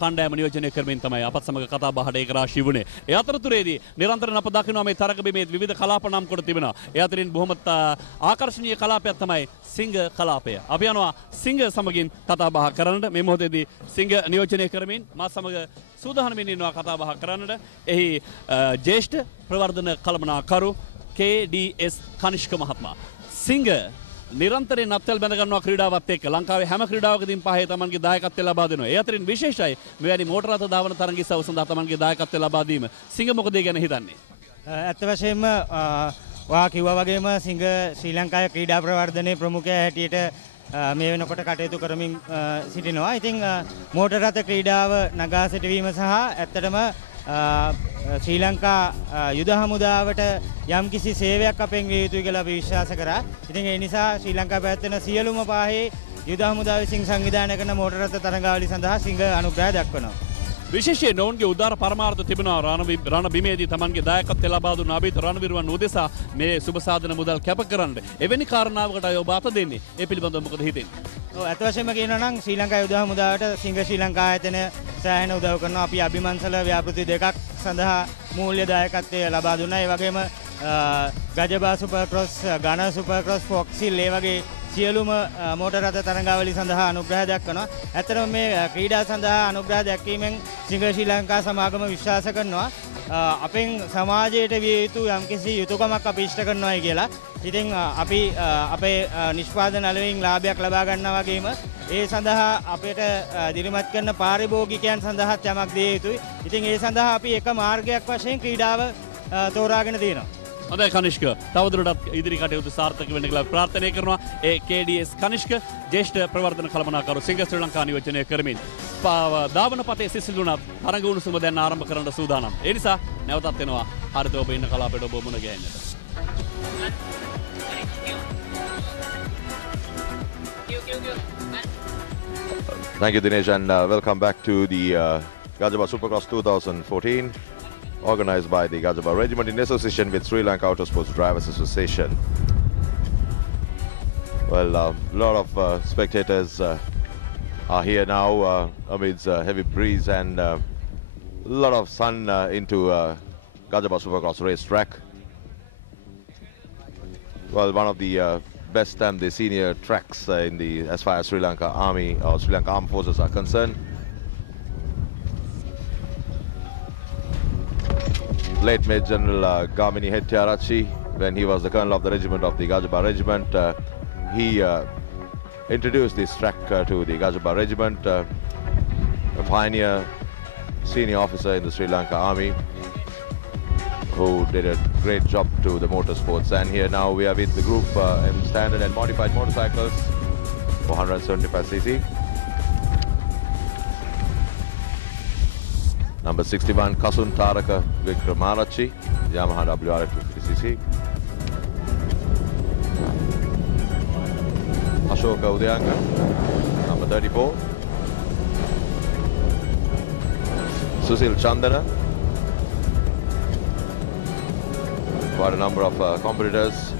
කණ්ඩායම නියෝජනය කරමින් තමයි අපත් සමග කතා බහට ඒක රාශී වුණේ. ඒ අතරතුරේදී නිරන්තරයෙන් අප දකිනවා මේ තරග බිමේ විවිධ කලාප නම් කොට තිබෙනවා. ඒ අතරින් බොහොම ආකර්ශනීය කලාපයක් තමයි සිංහ කලාපය. අපි යනවා සිංහ සමගින් කතා බහ කරන්නට. මේ මොහොතේදී සිංහ නියෝජනය කරමින් මා සමග සූදානම්ින් ඉන්නවා කතා බහ කරන්නට. එහි ජ්‍යෙෂ්ඨ ප්‍රවර්ධන කළමනාකරු KDS කනිෂ්ක මහත්මයා. සිංහ නිරන්තරයෙන් අත්වැල් බැඳ ගන්නවා ක්‍රීඩාවත් එක්ක. ලංකාවේ හැම ක්‍රීඩාවකදීම පහේ තමන්ගේ දායකත්වය ලබා දෙනවා. ඒ අතරින් විශේෂයි මෙවැනි මෝටර් රථ ධාවන තරගිස්සව සඳහා තමන්ගේ දායකත්වය ලබා දීම. සිංහ මොකද ඒ ගැන හිතන්නේ? ඇත්ත වශයෙන්ම ඔයා කිව්වා වගේම සිංහ ශ්‍රී ලංකාවේ ක්‍රීඩා ප්‍රවර්ධනයේ ප්‍රමුඛයා හැටියට මේ වෙනකොට කටයුතු කරමින් සිටිනවා. ඉතින් මෝටර් රථ ක්‍රීඩාව නගා සිටවීම සහ ඇත්තටම ශ්‍රී ලංකා යුද හමුදාවට යම්කිසි සේවයක් අපෙන් විය යුතුයි කියලා අපි විශ්වාස කරා. ඉතින් ඒ නිසා ශ්‍රී ලංකා පැවැත්වෙන සියලුම පාහේ යුද හමුදාව විසින් සංවිධානය කරන මෝටර රථ තරඟාවලිය සඳහා සිංහ අනුග්‍රහය දක්වනවා. විශේෂයෙන් ඔවුන්ගේ උදාර පරමාර්ථ තිබෙනවා රණ බිමේදී තමන්ගේ දායකත්වය ලබා දුන්න අභිත රණවිරුවන් උදෙසා මේ සුබ සාධන මුදල් කැප කරන්න. එවැනි කාරණාවකට අය ඔබ අත දෙන්නේ. ඒ පිළිබඳව මොකද හිතෙන්නේ? ඔව් අත වශයෙන්ම කියනවා නම් ශ්‍රී ලංකා යුද හමුදාවට සිංහ ශ්‍රී ලංකා ආයතනය සෑහෙන උදව් කරනවා. අපි අභිමන්සල ව්‍යාපෘති දෙකක් සඳහා මූල්‍ය දායකත්වය ලබා දුන්නා. ඒ වගේම ගජබා සුපර් ක්‍රොස්, ඝන සුපර ක්‍රොස්, ෆොක්සිල් ඒ වගේ සියලුම මෝටර රථ තරඟාවලිය සඳහා අනුග්‍රහ දක්වනවා. ඇත්තටම මේ ක්‍රීඩා සඳහා අනුග්‍රහ දැක්වීමෙන් සිංහ ශ්‍රී ලංකා සමාගම විශ්වාස කරනවා අපෙන් සමාජයට විය යුතු යම්කිසි යුතුයකමක් අපි ඉෂ්ට කරනවායි කියලා. ඉතින් අපි අපේ නිෂ්පාදන අලුවින් ලාභයක් ලබා ගන්නා වගේම ඒ සඳහා අපිට දිරිමත් කරන පාරිභෝගිකයන් සඳහාත් යමක් දිය යුතුයි. ඉතින් ඒ සඳහා අපි එක මාර්ගයක් වශයෙන් ක්‍රීඩාව තෝරාගෙන තියෙනවා. හොඳයි කනිෂ්ක, තවදුරටත් ඉදිරි කටයුතු සාර්ථක වෙන්න කියලා ප්‍රාර්ථනා කරනවා. ඒ KDS කනිෂ්ක ජ්‍යෙෂ්ඨ ප්‍රවර්ධන කළමනාකරු සිංහ ශ්‍රී ලංකා නියෝජනය කරමින් ධාවන පතේ සිසිලුණත් තරඟ උණුසුම දැන් ආරම්භ කරන්න සූදානම්. ඒ නිසා නැවතත් එනවා හරිත ඔබ ඉන්න කලාපයට ඔබ මුණ ගැහෙන්නට. Thank you, Dinesh, and welcome back to the Gajaba Supercross 2014. Organized by the Gajaba Regiment in association with Sri Lanka Autosports Drivers Association. Well, a lot of spectators are here now amidst heavy breeze and a lot of sun into Gajaba Supercross racetrack. Well, one of the best and the senior tracks in the as far as Sri Lanka Army or Sri Lanka Armed Forces are concerned. Late Major General Gamini Hettiarachchi, when he was the colonel of the regiment of the Gajaba Regiment, he introduced this track to the Gajaba Regiment, a pioneer senior officer in the Sri Lanka Army who did a great job to the motorsports. And here now we are with the group M standard and modified motorcycles for 175cc. Number 61, Kasun Taraka Vikramarachi, Yamaha WRX 250cc. Ashoka Udayanga, number 34. Susil Chandana. Quite a number of competitors.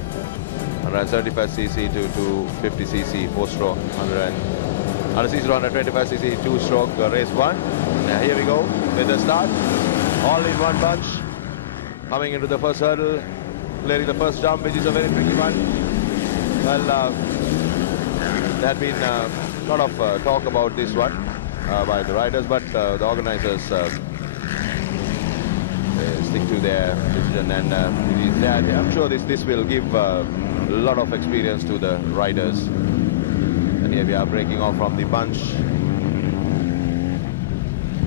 135cc to 250cc 4-stroke, 100cc to 125cc 2-stroke race 1. Now here we go with the start. All in one bunch. Coming into the first hurdle, clearing the first jump, which is a very tricky one. Well, there had been a lot of talk about this one by the riders, but the organizers stick to their decision, and I'm sure this will give a lot of experience to the riders. And here we are breaking off from the bunch.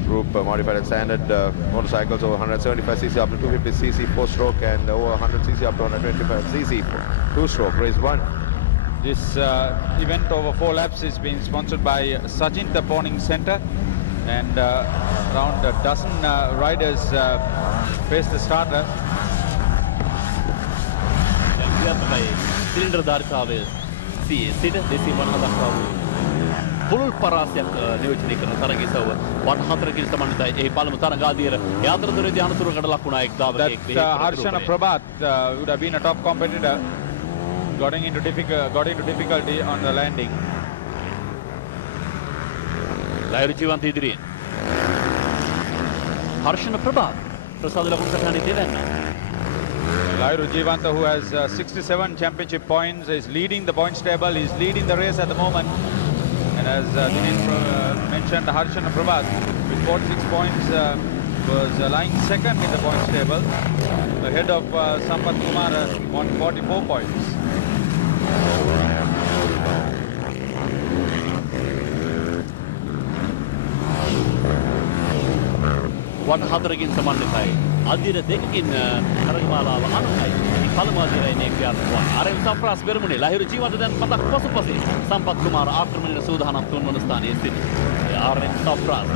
Group modified and standard motorcycles over 175cc up to 250cc 4-stroke and over 100cc up to 125cc 2-stroke race 1. This event over 4 laps is being sponsored by Sajinta Pawning Centre, and around a dozen riders face the starter. Cylinder ධාරිතාවය සිට 250 පුළුල් පරාසයක් නියෝජනය කරන තරගයසව 14කින් සමන්විතයි. ඒ පළමු තරගාදියර ඒ අතරතුරේදී අනතුරකට ලක් වුණා එක් දාවකෙක්. Harshana Prabhat would have been a top competitor, got into difficulty on the landing. ලයිරු ජීවන්ත ඉදිරියෙන් Harshana Prabhat ප්‍රසාද ලකුණු සටහනේ දෙවන්න. Lairu Jivanta, who has 67 championship points, is leading the points table, is leading the race at the moment. And as Dinesh mentioned, Harshana Prabhat with 46 points was lying second in the points table, ahead of Sampath Kumar on 44 points. වටහතරකින් සමන්විතයි. අදිර දෙකකින් තරගමාලාව අනුයි. පළමු අදිරයි ක්‍රියාත්මක වන. R.M.. සම්ප්‍රාස් බෙරමුණේ Lahiru ජීවන්ත දැන් පතක් පසුපසේ. සම්පත් කුමාර ආක්‍රමණයට සූදානම් 3 වන ස්ථානයේ සිටින. ආර්.එම්. සම්ප්‍රාස්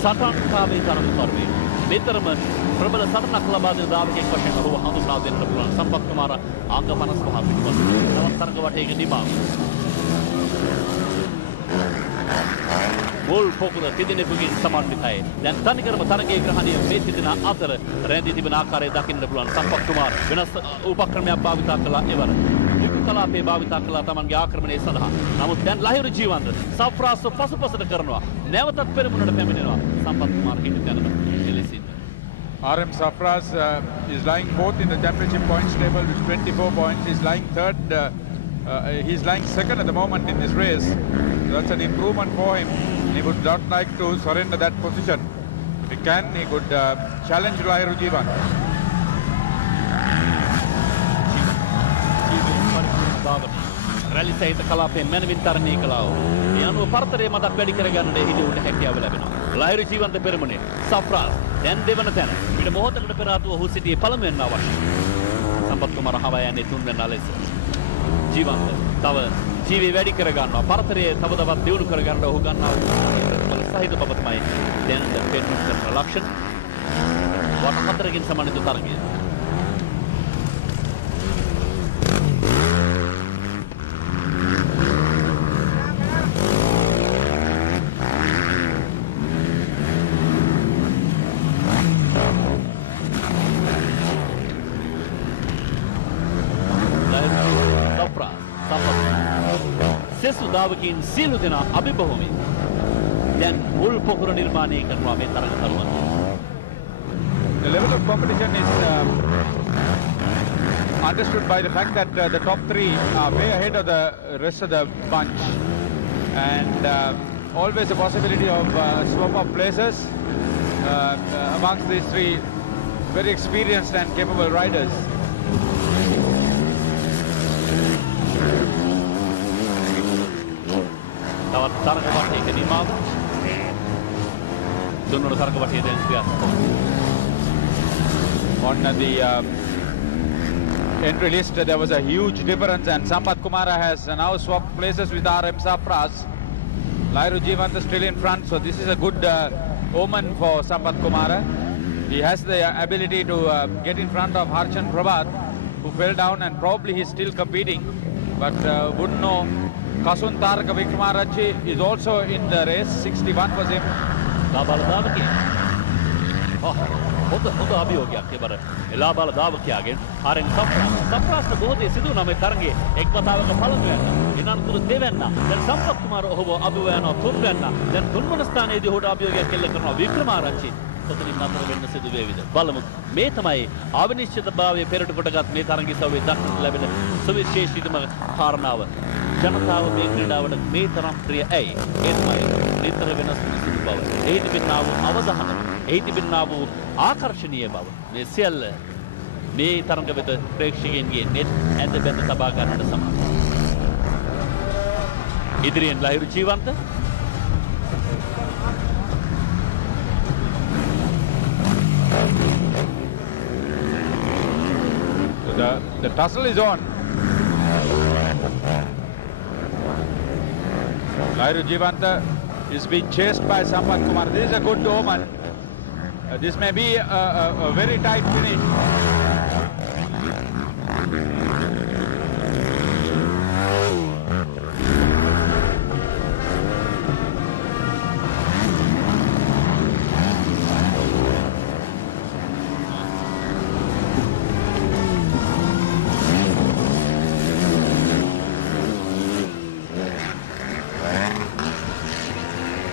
සටන් කාමී තරග කරුවේ. මෙතරම ප්‍රබල සටනක් ලබා දෙන දායකයෙක් වශයෙන් ඔහුව හඳුන්වා දෙන්නට පුළුවන් සම්පත් කුමාර අංග 55 පිටපත්. තවත් තරඟ වටේක නිමාව. මුල් පොකුර තිදෙනෙකුගෙන් සමන්විතයි. දැන් තනිකරම තරගයේ ග්‍රහණය මේ තිදෙන අතර රැඳී තිබෙන ආකාරය දකින්න පුළුවන්. සම්පත් කුමාර වෙනස් උපක්‍රමයක් භාවිතා කළා එවර. කලාපේ භාවිතා කළා තමන්ගේ ආක්‍රමණය සඳහා. නමුත් දැන් ලහිරු ජීවන්ත සෆ්රාස් පසුපසට කරනවා. නැවතත් පෙරමුණට පැමිණෙනවා. සම්පත් කුමාර හිටු තැනට එලෙසින්. RM Safras is lying fourth in the championship points table with 24 points. He's lying third. He's lying second at the moment in this race. That's an improvement for him. He would not like to surrender that position. If he can, he could challenge Lahiru Jeevan. රැලි සහිත කලාපයේ මැනවින් තරණය කළා. ඒ අනුව පරතරයේ මතක් වැඩි කරගන්න හිටියට හැකියාව ලැබෙනවා. ලහිරු ජීවන්ත පෙරමුණේ සෆ්රාස් දැන් දෙවන තැන. පිට මොහොතකට පෙර ආතුව ඔහු සිටියේ පළමුවෙන් අවශ්‍ය. සම්පත් කුමාර හවා යන්නේ තුන්වෙනි ලෙස. ජීවන්ත තව ජීවි වැඩි කරගන්නවා. පරතරයේ තව තවත් දියුණු කරගන්න ඔහු ගන්නවා. ප්‍රතිඵල සහිත බව තමයි දැනට පෙන්වන කරන ලක්ෂණ. වට හතරකින් සමන්විත තරගය. සුදාවකින් සියලු දෙනා අභිබවමින් දැන් මුල් පොකුර නිර්මාණය කරනවා මේ තරගකරුවන්. The level of competition is understood by the fact that the top three are way ahead of the rest of the bunch, and always a possibility of swap of places amongst these three very experienced and capable riders. තවත් තරග වටයක නිමාව. තුන්වන තරග වටයේ දැන් ක්‍රියාත්මක. On the entry list, there was a huge difference, and Sampath Kumara has now swapped places with RM Safras. Lahiru Jeevan still in front, so this is a good omen for Sampath Kumara. He has the ability to get in front of Harshan Prabhat, who fell down, and probably he's still competing, but wouldn't know. Kasun Taraka Vikramarachi is also in the race. 61 was him. හොඳ අභියෝගයක් එබර එලාබාල දාවකයාගෙන් ආරෙන් සෆ්‍රාස් බොහෝදේ සිදු වුණා මේ තරගයේ එක් වතාවක පළමු යන්න. එනතුරු දෙවැන්න. දැන් සම්පත් කුමාර ඔහුව අභියෝග යනවා තුන්වැන්න. දැන් තුන්වන ස්ථානයේදී ඔහුට අභියෝගයක් එල්ල කරනවා වික්‍රමාරච්චි. කොතනින් නතර වෙන්න සිදු වේවිද? බලමු. මේ තමයි අවිනිශ්චිතභාවයේ පෙරට කොටගත් මේ තරගයේ සවයේ දක්නට ලැබෙන සුවිශේෂීතම කාරණාව. ජනතාව මේ ක්‍රීඩාවට මේ තරම් ප්‍රිය ඇයි? ඒ තමයි නිතර වෙනස් වන සිදු බව. එහි තිබෙනා වූ අවධානය, එහි තිබෙනා වූ ආකර්ශනීය බව. මේ සියල්ල මේ තරඟ වෙත ප්‍රේක්ෂකයන්ගේ නෙත් ඇඳ බැඳ තබා ගන්නට සමානයි. ඉදිරියෙන් Lahiru ජීවන්ත The tussle is on. Lahiru Jeevanta is being chased by Sampath Kumar. This is a good omen. This may be a very tight finish.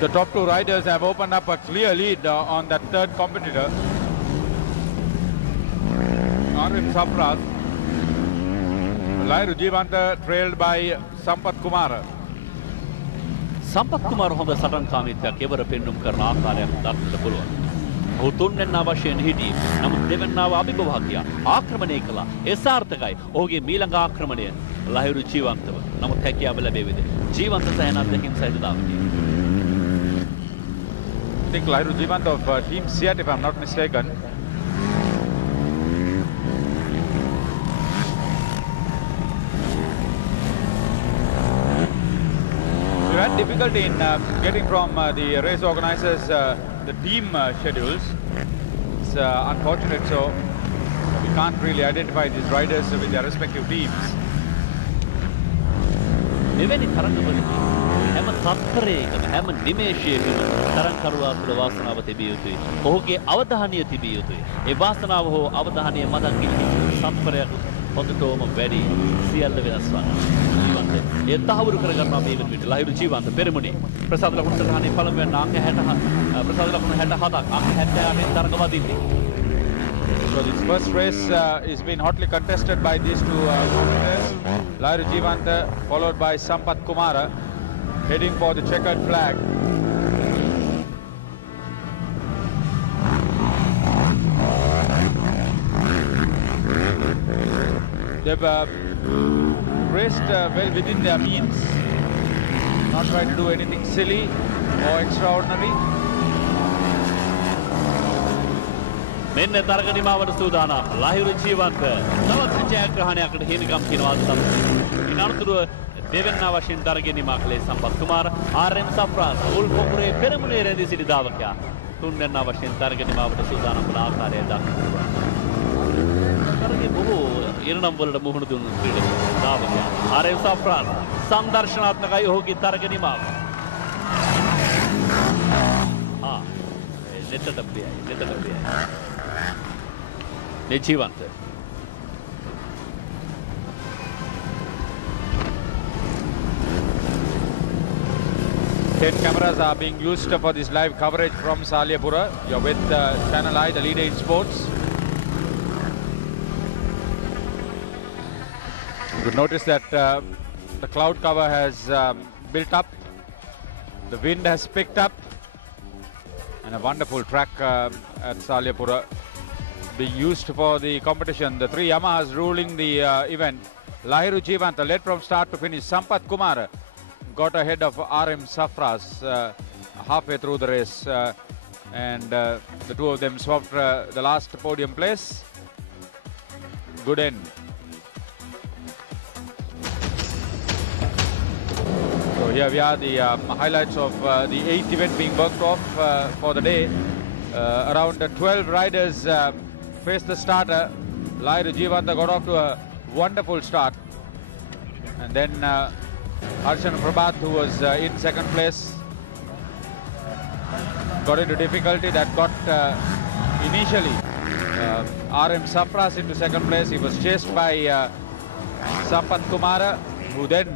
The top two riders have opened up a clear lead on that third competitor, RM Safras. Lahiru Jeevanta trailed by Sampath Kumara. සම්පත් කුමාර හොඳ සටන්කාමීත්වයක් එවර පෙන්නුම් කරන ආකාරයක් දක්නට පුළුවන්. ඔහු තුන්වැන්න වශයෙන් හිටියේ. නමුත් දෙවැන්නාව අභිභවා කියා ආක්‍රමණය කළා. ඒ සාර්ථකයි. ඔහුගේ මීළඟ ආක්‍රමණය ලහිරු ජීවන්තව. නමුත් හැකියාව ලැබෙවිද? ජීවන්ත සෑහෙන අත්දැකීම් සහිත දාවකී. I think Lahiru Jeevanta of Team Seat, if I'm not mistaken. We had difficulty in getting from the race organizers the team schedules. unfortunate, so we can't really identify these riders with their respective teams. එවැනි තරඟවලදී හැම තත්පරයකම හැම නිමේෂයකම තරඟකරුවා තුළ වාසනාව තිබිය යුතුයි. ඔහුගේ අවධානය තිබිය යුතුයි. ඒ වාසනාව හෝ අවධානය මතක් කිරීම තත්පරයක් හොඳටම වැඩි සියල්ල වෙනස් වනවා. ඒ තහවුරු කරගන්නවා මේ වෙනුවට ලහිරු ජීවන්ත පෙරමුණේ ප්‍රසාද ලකුණු සටහනේ පළමුවෙන් අංක 60 ප්‍රසාද ලකුණු 67ක් අංක 78 තරඟ වදින්නේ. So this first race is being hotly contested by these two competitors. Lahiru Jeevantha followed by Sampath Kumara heading for the checkered flag. They've raced well within their means, not trying to do anything silly or extraordinary. මෙන්න තරග නිමාවට සූදානම් ලහිරු ජීවන්ත තවත් ජයග්‍රහණයකට හිමිකම් කියනවා තමයි. ඊනතුරුව දෙවෙනි වශයෙන් තරග නිමා කළේ සම්පත් කුමාර ආර්.එම්. සෆ්රාස් උල් පොකුරේ පෙරමුණේ රැඳී සිටි ධාවකයා තුන්වෙනි වශයෙන් තරග නිමාවට සූදානම් වන ආකාරය දක්වනවා. තරගයේ බොහෝ ඉරණම් වලට මුහුණ දුන් ක්‍රීඩක ධාවකයා ආර්.එම්. සෆ්රාස් සංදර්ශනාත්මකයි ඔහුගේ තරග නිමාව. නෙටට ප්‍රියයි. ජීවන්ත 10 cameras are being used for this live coverage from Saliyapura. You're with Channel I, the leader in sports. You could notice that the cloud cover has built up. The wind has picked up. And a wonderful track at Saliyapura being used for the competition. The three Yamahas ruling the event. Lahiru Jeevantha led from start to finish. Sampath Kumara got ahead of R.M. Safras halfway through the race. And the two of them swapped the last podium place. Good end. So here we are, the highlights of the 8th event being worked off for the day. Around 12 riders faced the starter. Lahiru Jeevantha got off to a wonderful start. And then Harshan Prabhat, who was in second place, got into difficulty. That got initially R.M. Safras into second place. He was chased by Sampath Kumara, who then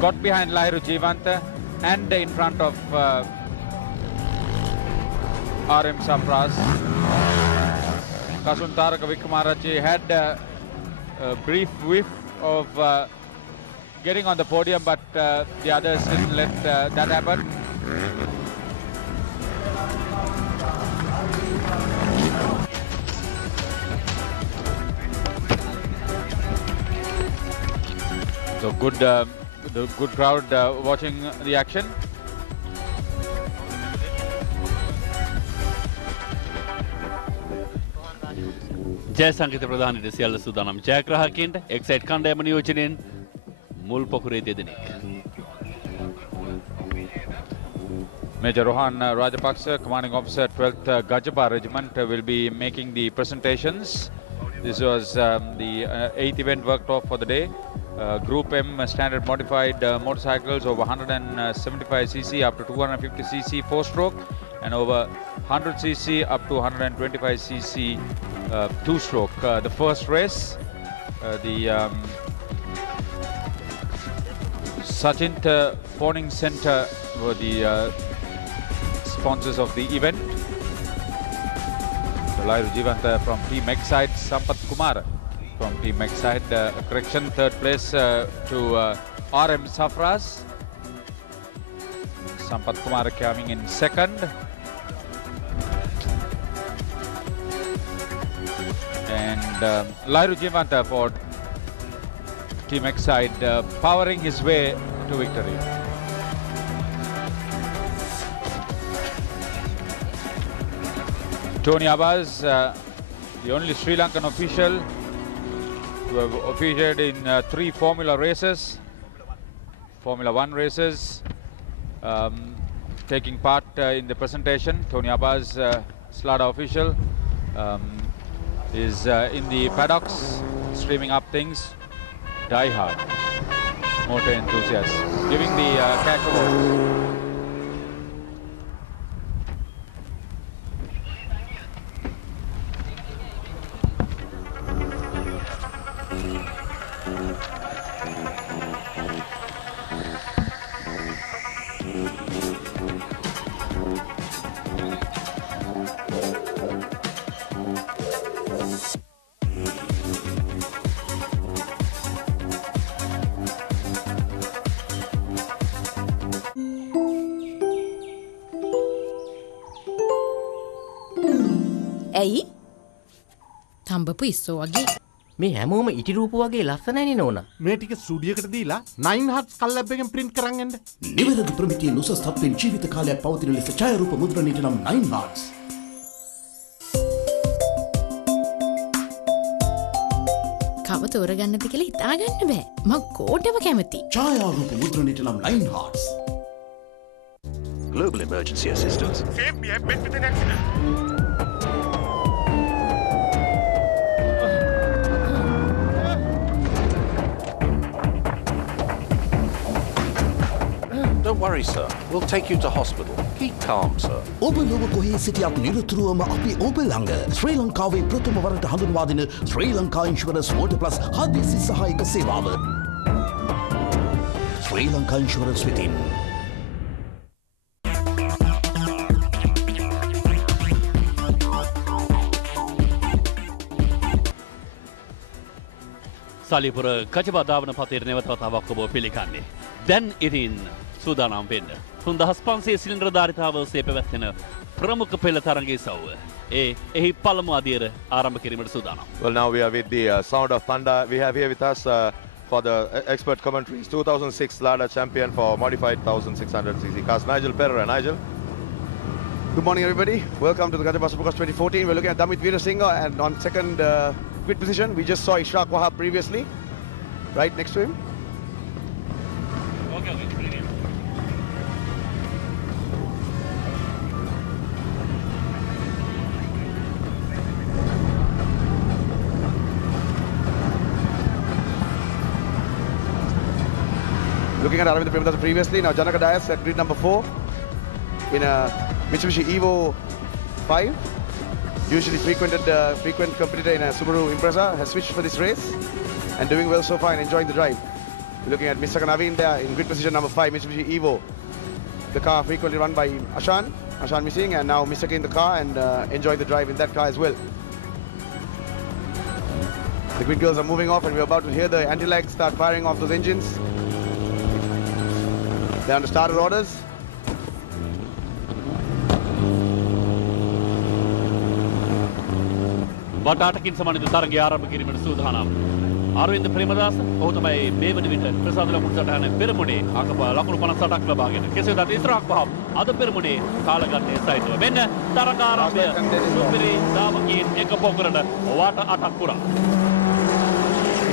got behind Lahiru Jeevantha and in front of R.M. Safras. Kasun Taraka Vikramarajye had a brief whiff of getting on the podium, but the others didn't let that happen. So good, the good crowd watching the action. ජය සංගීත ප්‍රධානීට සියල්ල සූදානම් ජයග්‍රාහකයන්ට excite කණ්ඩායම නියෝජනයෙන් මුල් පොකුරේ දෙදෙනෙක්. Major Rohan Rajapaksa, commanding officer 12th Gajapa Regiment, will be making the presentations. This was the 8th event worked off for the day. Group M standard modified motorcycles over 175cc up to 250cc 4-stroke, and over 100cc up to 125cc 2-stroke. The first race, the Sachinta Pawning Centre were the sponsors of the event. Lahiru Jeevantha from Team Exide, Sampath Kumara from Team Exide. Correction, third place to R.M. Safras. Sampath Kumara coming in second. And Lahiru Jeevantha for Team Exide powering his way to victory. Tony Abbas, the only Sri Lankan official to have officiated in 3 Formula races, Formula 1 races, taking part in the presentation. Tony Abbas Slaughter official is in the paddocks, streaming up things. Die Hard motor enthusiasts giving the cash awards. ඇයි තම්බපු ඉස්සෝ වගේ මේ හැමෝම ඉටි රූප වගේ ලස්සනයිනේ නෝනා. මේ ටික ස්ටුඩියෝකට දීලා 9 හර්ට්ස් කල්ලැබ් එකෙන් ප්‍රින්ට් කරන් එන්න. නිවැරදි ප්‍රමිතියෙන් උසස් තත්ත්වයෙන් ජීවිත කාලයක් පවතින ලෙස ඡායාරූප මුද්‍රණයට නම් 9 හර්ට්ස්. කව තෝරගන්නද කියලා හිතාගන්න බෑ. මං කෝටම කැමති. ඡායාරූප මුද්‍රණයට නම් 9 hertz. Global emergency assistance. Save me, I've met with an accident. Don't worry, sir. We'll take you to hospital. Keep calm, sir. ඔබ ලොව කොහේ සිටියත් නිරතුරුවම අපි ඔබ ළඟ ශ්‍රී ලංකාවේ ප්‍රථම වරට හඳුන්වා දෙන ශ්‍රී ලංකා ඉන්ෂුරන්ස් වෝටර් ප්ලස් හදිසි සහායක සේවාව. ශ්‍රී ලංකා ඉන්ෂුරන්ස් වෙතින් සලිපුර කජබදාවන පතේට නැවත වතාවක් ඔබ පිළිගන්නේ. දැන් ඉතින් සූදානම් වෙන්න. 3500 සිලින්ඩර් ධාරිතාව ඔස්සේ පැවැත්වෙන ප්‍රමුඛ පෙළ තරඟයේ සව්ව. එහි පළමු අදියර ආරම්භ කිරීමට සූදානම්. Well, now we are with the Sound of Thunder. We have here with us for the expert commentaries 2006 Lada champion for modified 1600cc cars, Nigel Pereira. Nigel. Good morning, everybody. Welcome to the Gajabah Supercross 2014. We're looking at Damit Veerasinghe, and on second quit position, we just saw Ishaq Wahab previously, right next to him. Okay. Looking at Aravind Premadasa previously, now Janaka Dias at grid number 4 in a Mitsubishi Evo 5. Usually frequent competitor in a Subaru Impreza, has switched for this race and doing well so far and enjoying the drive. Looking at Mr. Naveen there in grid position number 5, Mitsubishi Evo. The car frequently run by Ashan missing, and now Mr. in the car and enjoying the drive in that car as well. The grid girls are moving off and we're about to hear the anti-lag start firing off those engines. They're under starter orders. වටාටකින් සමන්විත තරගය ආරම්භ කිරීමට සූදානම්. අරවින්ද ප්‍රේමදාස ඔහු තමයි මේ වන විට ප්‍රසාද ලකුණු සටහන පෙරමුණේ අකප ලකුණු 58ක් ලබාගෙන කෙසේ වෙතත් ඉස්රාක් වහම් අද පෙරමුණේ කාලගන්නේ සහිතව මෙන්න තරග ආරම්භය සුපිරි දාමකින් එක පොකරන වාට 8ක් පුරා.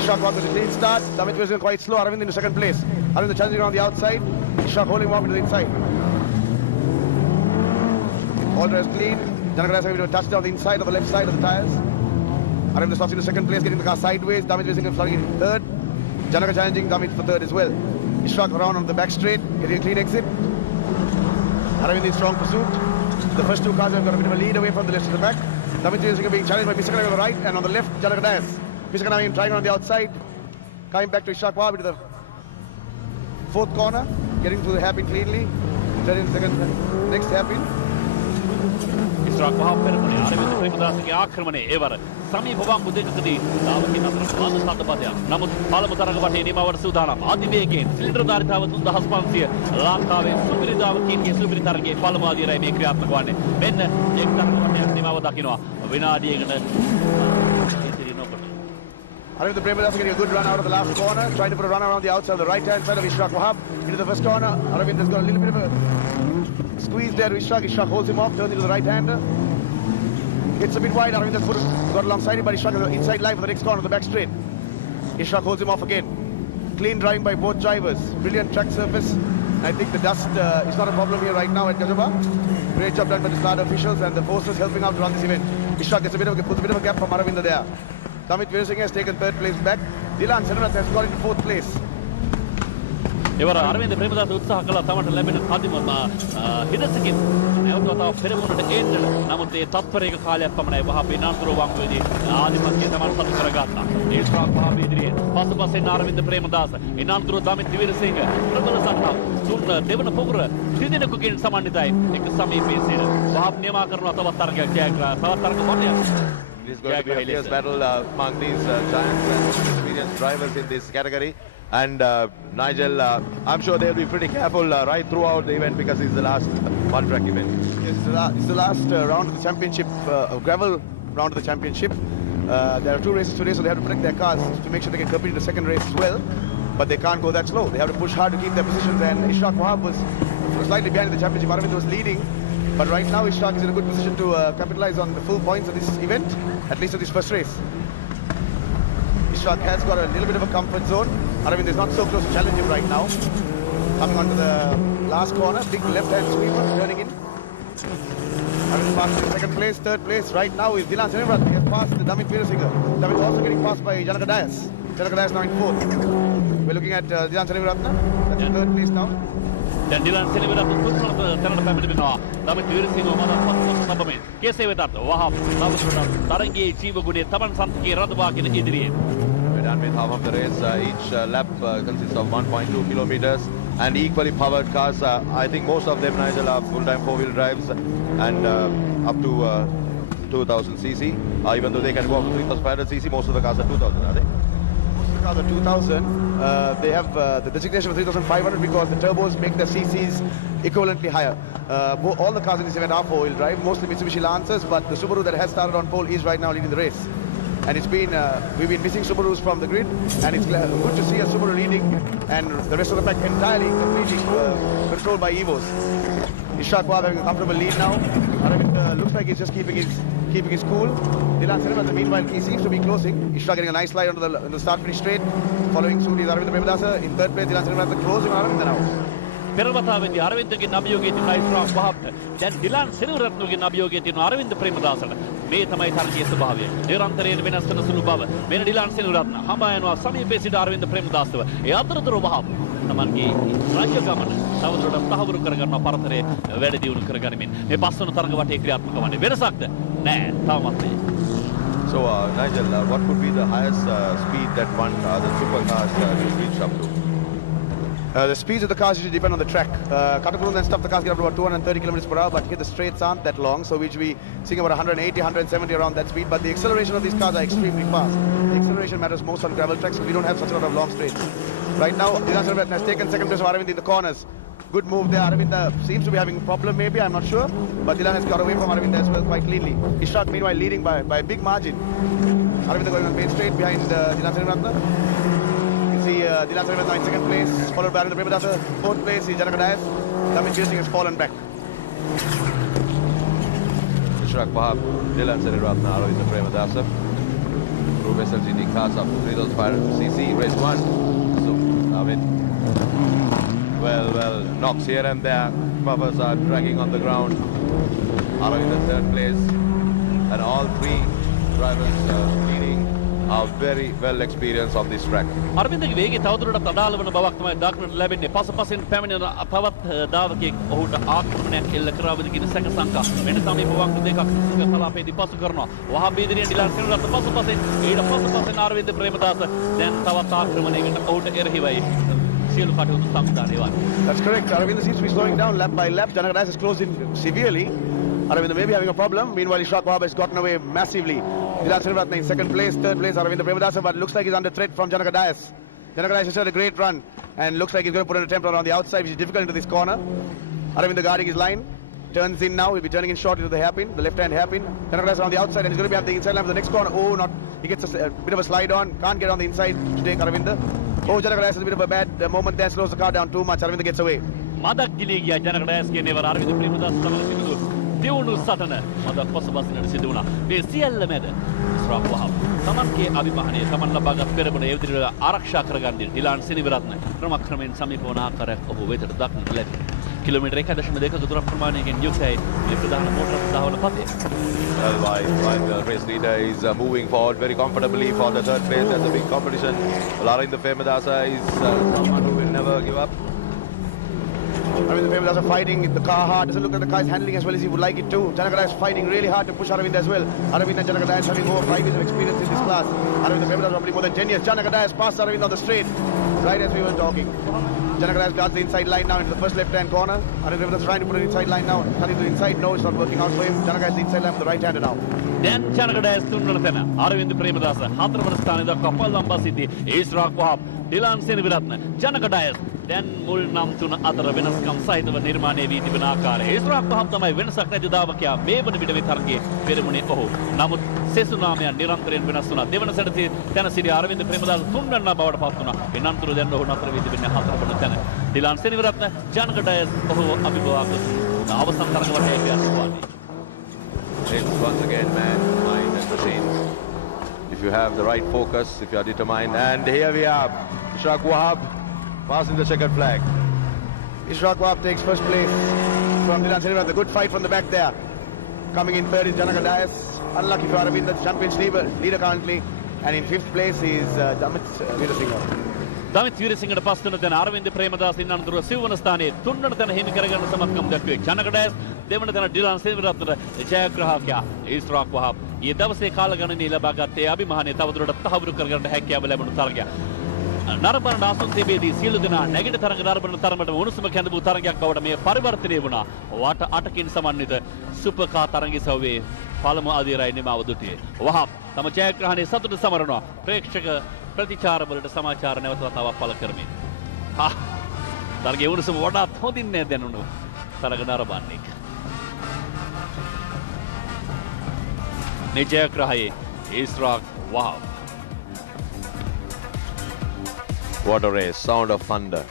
Ishaq Wahab with a clean start. Damit Veerasinghe quite slow. Aravind into second place. Aravind challenging on the outside. Ishaq holding him up into the inside. All dress clean. Janaka Dias having to touch down the inside of the left side of the tyres. Aravind stops into second place, getting the car sideways. Damit Veerasinghe starting in third. Janaka challenging Damit for third as well. Ishaq around on the back straight, getting a clean exit. Aravind in strong pursuit. The first two cars have got a bit of a lead away from the left to the back. Damit Veerasinghe being challenged by Mr. Kanaveen on the right, and on the left, Janaka Dias. Mr. Kanaveen trying on the outside, coming back to Ishaq Wahab into the fourth corner, getting through the hairpin cleanly. Turning second, next hairpin. ඉස්රාක් වහම් පෙරමුණේ අරවින්ද ප්‍රේමදාසගේ ආක්‍රමණය ඒවර සමීප වංගු දෙකකදී දාවකින් අතර පාද සද්දපදයක්. නමුත් පළමු තරග වටේ නිමවර සූදානම්. අධිවේගයෙන් සිලින්ඩර් ධාරිතාව 3500 ලංකාවේ සුපිරි දාවකින්ගේ සුපිරි තරගයේ පළමු අදියරයි මේ ක්‍රියාත්මක වන්නේ. මෙන්න එක් තරග වටයක් නිමව දකින්නවා. විනාඩියකට Aravind Premadasa getting a good run out of the last corner, trying to put a run around the outside, the right-hand side of Ishaq Wahab into the first corner. Aravind has got a little bit of a squeeze there to Ishaq. Ishaq holds him off, turns into the right-hander. It's a bit wide. Aravind has got alongside him, but Ishaq has an inside line for the next corner, the back straight. Ishaq holds him off again. Clean driving by both drivers. Brilliant track surface. I think the dust is not a problem here right now at Gajaba. Great job done by the SLADA officials and the forces helping out to run this event. Ishak gets puts a bit of a gap from Aravinda there. Damit Veerasinghe has taken third place back. Dilan Senuratne has got into fourth place. එවර Aravinda Premadasa උත්සාහ කළා තමට ලැබෙන කදිම හිදසකින් නැවතවතාව පෙරමුණට එන්න. නමුත් ඒ තත්පරයක කාලයක් පමණයි වහපේ නාන්තර වංගුවේදී ආදිපත්‍ය තමන් සතු කරගත්තා. ඒ ශ්‍රාක් වහපේ ඉදිරියේ පසුපසෙන් අරවින්ද ප්‍රේමදාස එනාන්තර දමිත් විරසිංහ ප්‍රබල සටහන් තුන් දෙවන පොකුර ත්‍රිදෙනෙකුගෙන් සමන්විතයි. එක සමීපයේ සිට වහප් නියමා කරන තවත් තරගයක් තවත් තරග වර්ණයක්. It is going to be a fierce battle among these giants and experienced drivers in this category. And Nigel, I'm sure they'll be pretty careful right throughout the event because it's the last one-track event. Yes, it's the last round of the championship, gravel round of the championship. There are two races today, so they have to protect their cars to make sure they can compete in the second race as well. But they can't go that slow. They have to push hard to keep their positions. And Ishaq Wahab was slightly behind in the championship. Aravind was leading. But right now, Ishaq is in a good position to capitalize on the full points of this event, at least of this first race. Ishaq has got a little bit of a comfort zone. Aravind is not so close to challenge him right now. Coming onto the last corner, big left-hand sweeper turning in. Aravind passed in second place, third place. Right now is Dilan Senuratne. He has passed the Damit Veerasinghe. Damit also getting passed by Janaka Dias. Janaka Dias now in fourth. We're looking at Dilan Senuratne. That's in third place now. දැන් ඩිලන් සෙනවිරත් තුන්වන තැනට පැමිණෙනවා. දමිත් විරසිංහ මම පස්වන සබමෙන්. කෙසේ වෙතත් වහප් තවදුරටත් තරගයේ ජීව ගුණය තමන් සන්තකේ රඳවාගෙන ඉදිරියේ. We're done with half of the race. Each lap consists of 1.2 kilometers and equally powered cars. I think most of them, Nigel, are full-time four-wheel drives and up to 2000 cc. Even though they can go up to 3500 cc, most of the cars are 2000, are they? Cars are 2000. They have the designation of 3500 because the turbos make the CCs equivalently higher. All the cars in this event are four-wheel drive, mostly Mitsubishi Lancers, but the Subaru that has started on pole is right now leading the race. And it's been we've been missing Subarus from the grid, and it's good to see a Subaru leading, and the rest of the pack entirely completely controlled by Evos. Ishaq Wahab having a comfortable lead now. Aravind looks like he's just keeping his cool. Dilan Senuratne, meanwhile, he seems to be closing. Ishaq getting a nice slide onto the start-finish straight. Following suit is Aravind Premadasa. In third place, Dilan Senuratne closing on Aravind now. පෙරවතාවේදී අරවින්දගේ අභියෝගය තියෙන ඉස්රාක් වහප්ට. දැන් ඩිලන් සෙනවිරත්නගේ අභියෝගය තියෙන අරවින්ද ප්‍රේමදාසට. මේ තමයි තරගයේ ස්වභාවය. නිරන්තරයෙන් වෙනස් වෙන සුළු බව. මෙන්න ඩිලන් සෙනවිරත්න හඹා යනවා සමීපයේ සිට අරවින්ද ප්‍රේමදාසව. ඒ අතරතුර වහප් තමන්ගේ රාජ්‍ය ගමන තවදුරටත් තහවුරු කරගන්න පරතරය වැඩි දියුණු කරගනිමින් මේ පස්වන තරග වටේ ක්‍රියාත්මක වන්නේ. වෙනසක්ද? නෑ තාමත් නෑ. So Nigel, what could be the highest speed that the supercars reach up to? The speeds of the cars usually depend on the track. Katakulund and stuff, the cars get up to about 230 kilometers per hour, but here the straights aren't that long, so we should be seeing about 180, 170 around that speed. But the acceleration of these cars are extremely fast. The acceleration matters most on gravel tracks, because we don't have such a lot of long straights. Right now, Dilan Senuratne has taken second place of Aravind in the corners. Good move there. Aravind seems to be having a problem, maybe, I'm not sure. But Dilan has got away from Aravind as well quite cleanly. Ishaq, meanwhile, leading by a big margin. Aravind going on main straight behind Dilan Senuratne. See Dilan Senuratne in second place, followed by Aravind Premadasa. Fourth place is Janaka Dias. Damit Veerasinghe has fallen back. Ishaq Wahab, Dilan Senuratne, Aravind Premadasa. Group SLGT cars up to 3500 cc, race 1. So, Aravind, well, knocks here and there. Buffers are dragging on the ground. Aravind in third place. And all three drivers leading are very well experienced on this track. අරවින්දගේ වේගය තවදුරටත් අඩාල වන බවක් තමයි දක්නට ලැබෙන්නේ. පසුපසින් පැමිණෙන තවත් ධාවකයෙක් ඔහුට ආක්‍රමණයක් එල්ල කරවද කියන සැක සංකා. මෙන්න සමීප වංගු දෙකක් කලාපයේදී පසු කරනවා. වහාබ් ඉදිරියෙන් ඩිලන් සෙනුරත්න පසුපසින් ඊට පසුපසින් අරවින්ද ප්‍රේමදාස දැන් තවත් ආක්‍රමණයකට ඔහුට එරෙහිවයි. සියලු කටයුතු සම්පූර්ණ වනවා. That's correct. Aravind seems to be slowing down lap by lap. Janaka Dias is closing severely. Aravind may be having a problem. Meanwhile, Ishaq Wahab has gotten away massively. Dilan Senuratne in second place, third place Aravind Premadasa, but looks like he's under threat from Janaka Dias. Janaka Dias has had a great run and looks like he's going to put an attempt on the outside, which is difficult into this corner. Aravind guarding his line. Turns in now. He'll be turning in short into the hairpin, the left-hand hairpin. Janaka Dias on the outside and he's going to be on the inside line for the next corner. Oh, not. He gets a bit of a slide on. Can't get on the inside to take Aravind. Oh, Janaka Dias has a bit of a bad moment there. Slows the car down too much. Aravind gets away. මදක් ගිලී ගියා ජනක ඩයස් කියන්නේ වර අරවින්ද ප්‍රේමදාස සමග සිටු දියුණු සටන මද පසුබසින්නට සිදු වුණා. මේ සියල්ල මැද ඉස්රාක් වහබ් තමන්ගේ අභිමානය තමන් ලබාගත් පෙරමුණ ඒ විදිහට ආරක්ෂා කරගන්නේ ඩිලාන් සෙනවිරත්න ක්‍රමක්‍රමයෙන් සමීප වන ආකාරයක් ඔහු වෙතට දක්නට ලැබේ. කිලෝමීටර් 1.2 දුරක් ප්‍රමාණයකින් යුක්තයි මේ ප්‍රධාන මෝටර ධාවන පථය. Well, while the race leader is moving forward very comfortably for the third place, there's a big competition. Aravinda Premadasa is someone who will never give up. Aravinda Premadasa fighting the car hard. Doesn't look like the car is handling as well as he would like it to. Janakada is fighting really hard to push Aravinda as well. Aravinda and Janakada is having over 5 years of experience in this class. Aravinda Premadasa probably more than 10 years. Janakada has passed Aravinda on the straight, right as we were talking. Janakada has got the inside line now into the first left-hand corner. Aravinda Premadasa is trying to put an inside line now. Cutting to the inside, no, it's not working out for him. Janakada has the inside line for the right-hander now. දැන් ජනකඩ ඇස් තුන්වන තැන අරවින්ද ප්‍රේමදාස හතරවන ස්ථානයේ දක්වා පල් ලම්බා සිටි ඉස්රාක් වහබ් ඩිලාන් සෙනවිරත්න ජනකඩ ඇස් දැන් මුල් නම් තුන අතර වෙනස්කම් සහිතව නිර්මාණය වී තිබෙන ආකාරය ඉස්රාක් වහබ් තමයි වෙනසක් නැති දාවකයා මේ වන විට මේ තරගයේ පෙරමුණේ ඔහු නමුත් සෙසු නාමයන් නිරන්තරයෙන් වෙනස් වුණා දෙවන සැරේ තැන සිටි අරවින්ද ප්‍රේමදාස තුන්වන බවට පත් වුණා එනන්තුරු දැන් ඔහු නතර වී තිබෙන්නේ හතරවන තැන ඩිලාන් සෙනවිරත්න ජනකඩ ඇස් ඔහු අභිභවා කරන අවසන් තරග වටේ පියස්සුවාදී. It's once again man, mind and machines. If you have the right focus, if you are determined. And here we are, Ishraq Wahab passing the checkered flag. Ishraq Wahab takes first place from Dilan Senivaratne. Good fight from the back there. Coming in third is Janaka Dias. Unlucky for Aravinda, the championship leader currently. And in fifth place is Damit Veerasinghe. Damith වීරසිංහට පස්වන තැන අරවින්ද ප්‍රේමදාස ඉන්නතුරු සිව්වන ස්ථානයේ තුන්වන තැන හිමි කරගන්න සමත්කම් දැක්වේ ජනකඩෑස් දෙවන තැන ඩිලාන් සෙනවිරත්නට ජයග්‍රාහකයා ඉස්රාක් වහබ් ඊයේ දවසේ කාලගණනයේ ලබාගත්තේ අභිමානය තවදුරටත් තහවුරු කරගන්න හැකියාව ලැබුණු තරගයක් නරඹන ආසන් සේවයේදී සියලු දෙනා නැගිට තරඟ නරඹන තරමට උණුසුම කැඳවූ තරගයක් බවට මේ පරිවර්තනය වුණා වට 8කින් සමන්විත සුපර් කාර් තරගිසව්වේ පළමු අධීරයි නිමාව දුටියේ වහබ් තම ජයග්‍රහණයේ සතුට සමරනවා ප්‍රේක්ෂක ප්‍රතිචාර වලට සමාචාර නැවත වතාවක් පළ කරමින්. තරගයේ උණුසුම වඩාත් හොඳින් දැනුණු තරග නරඹන්නේ. නිජයග්‍රහයේ ඉස්රාක් වහබ්. What a race, sound of thunder.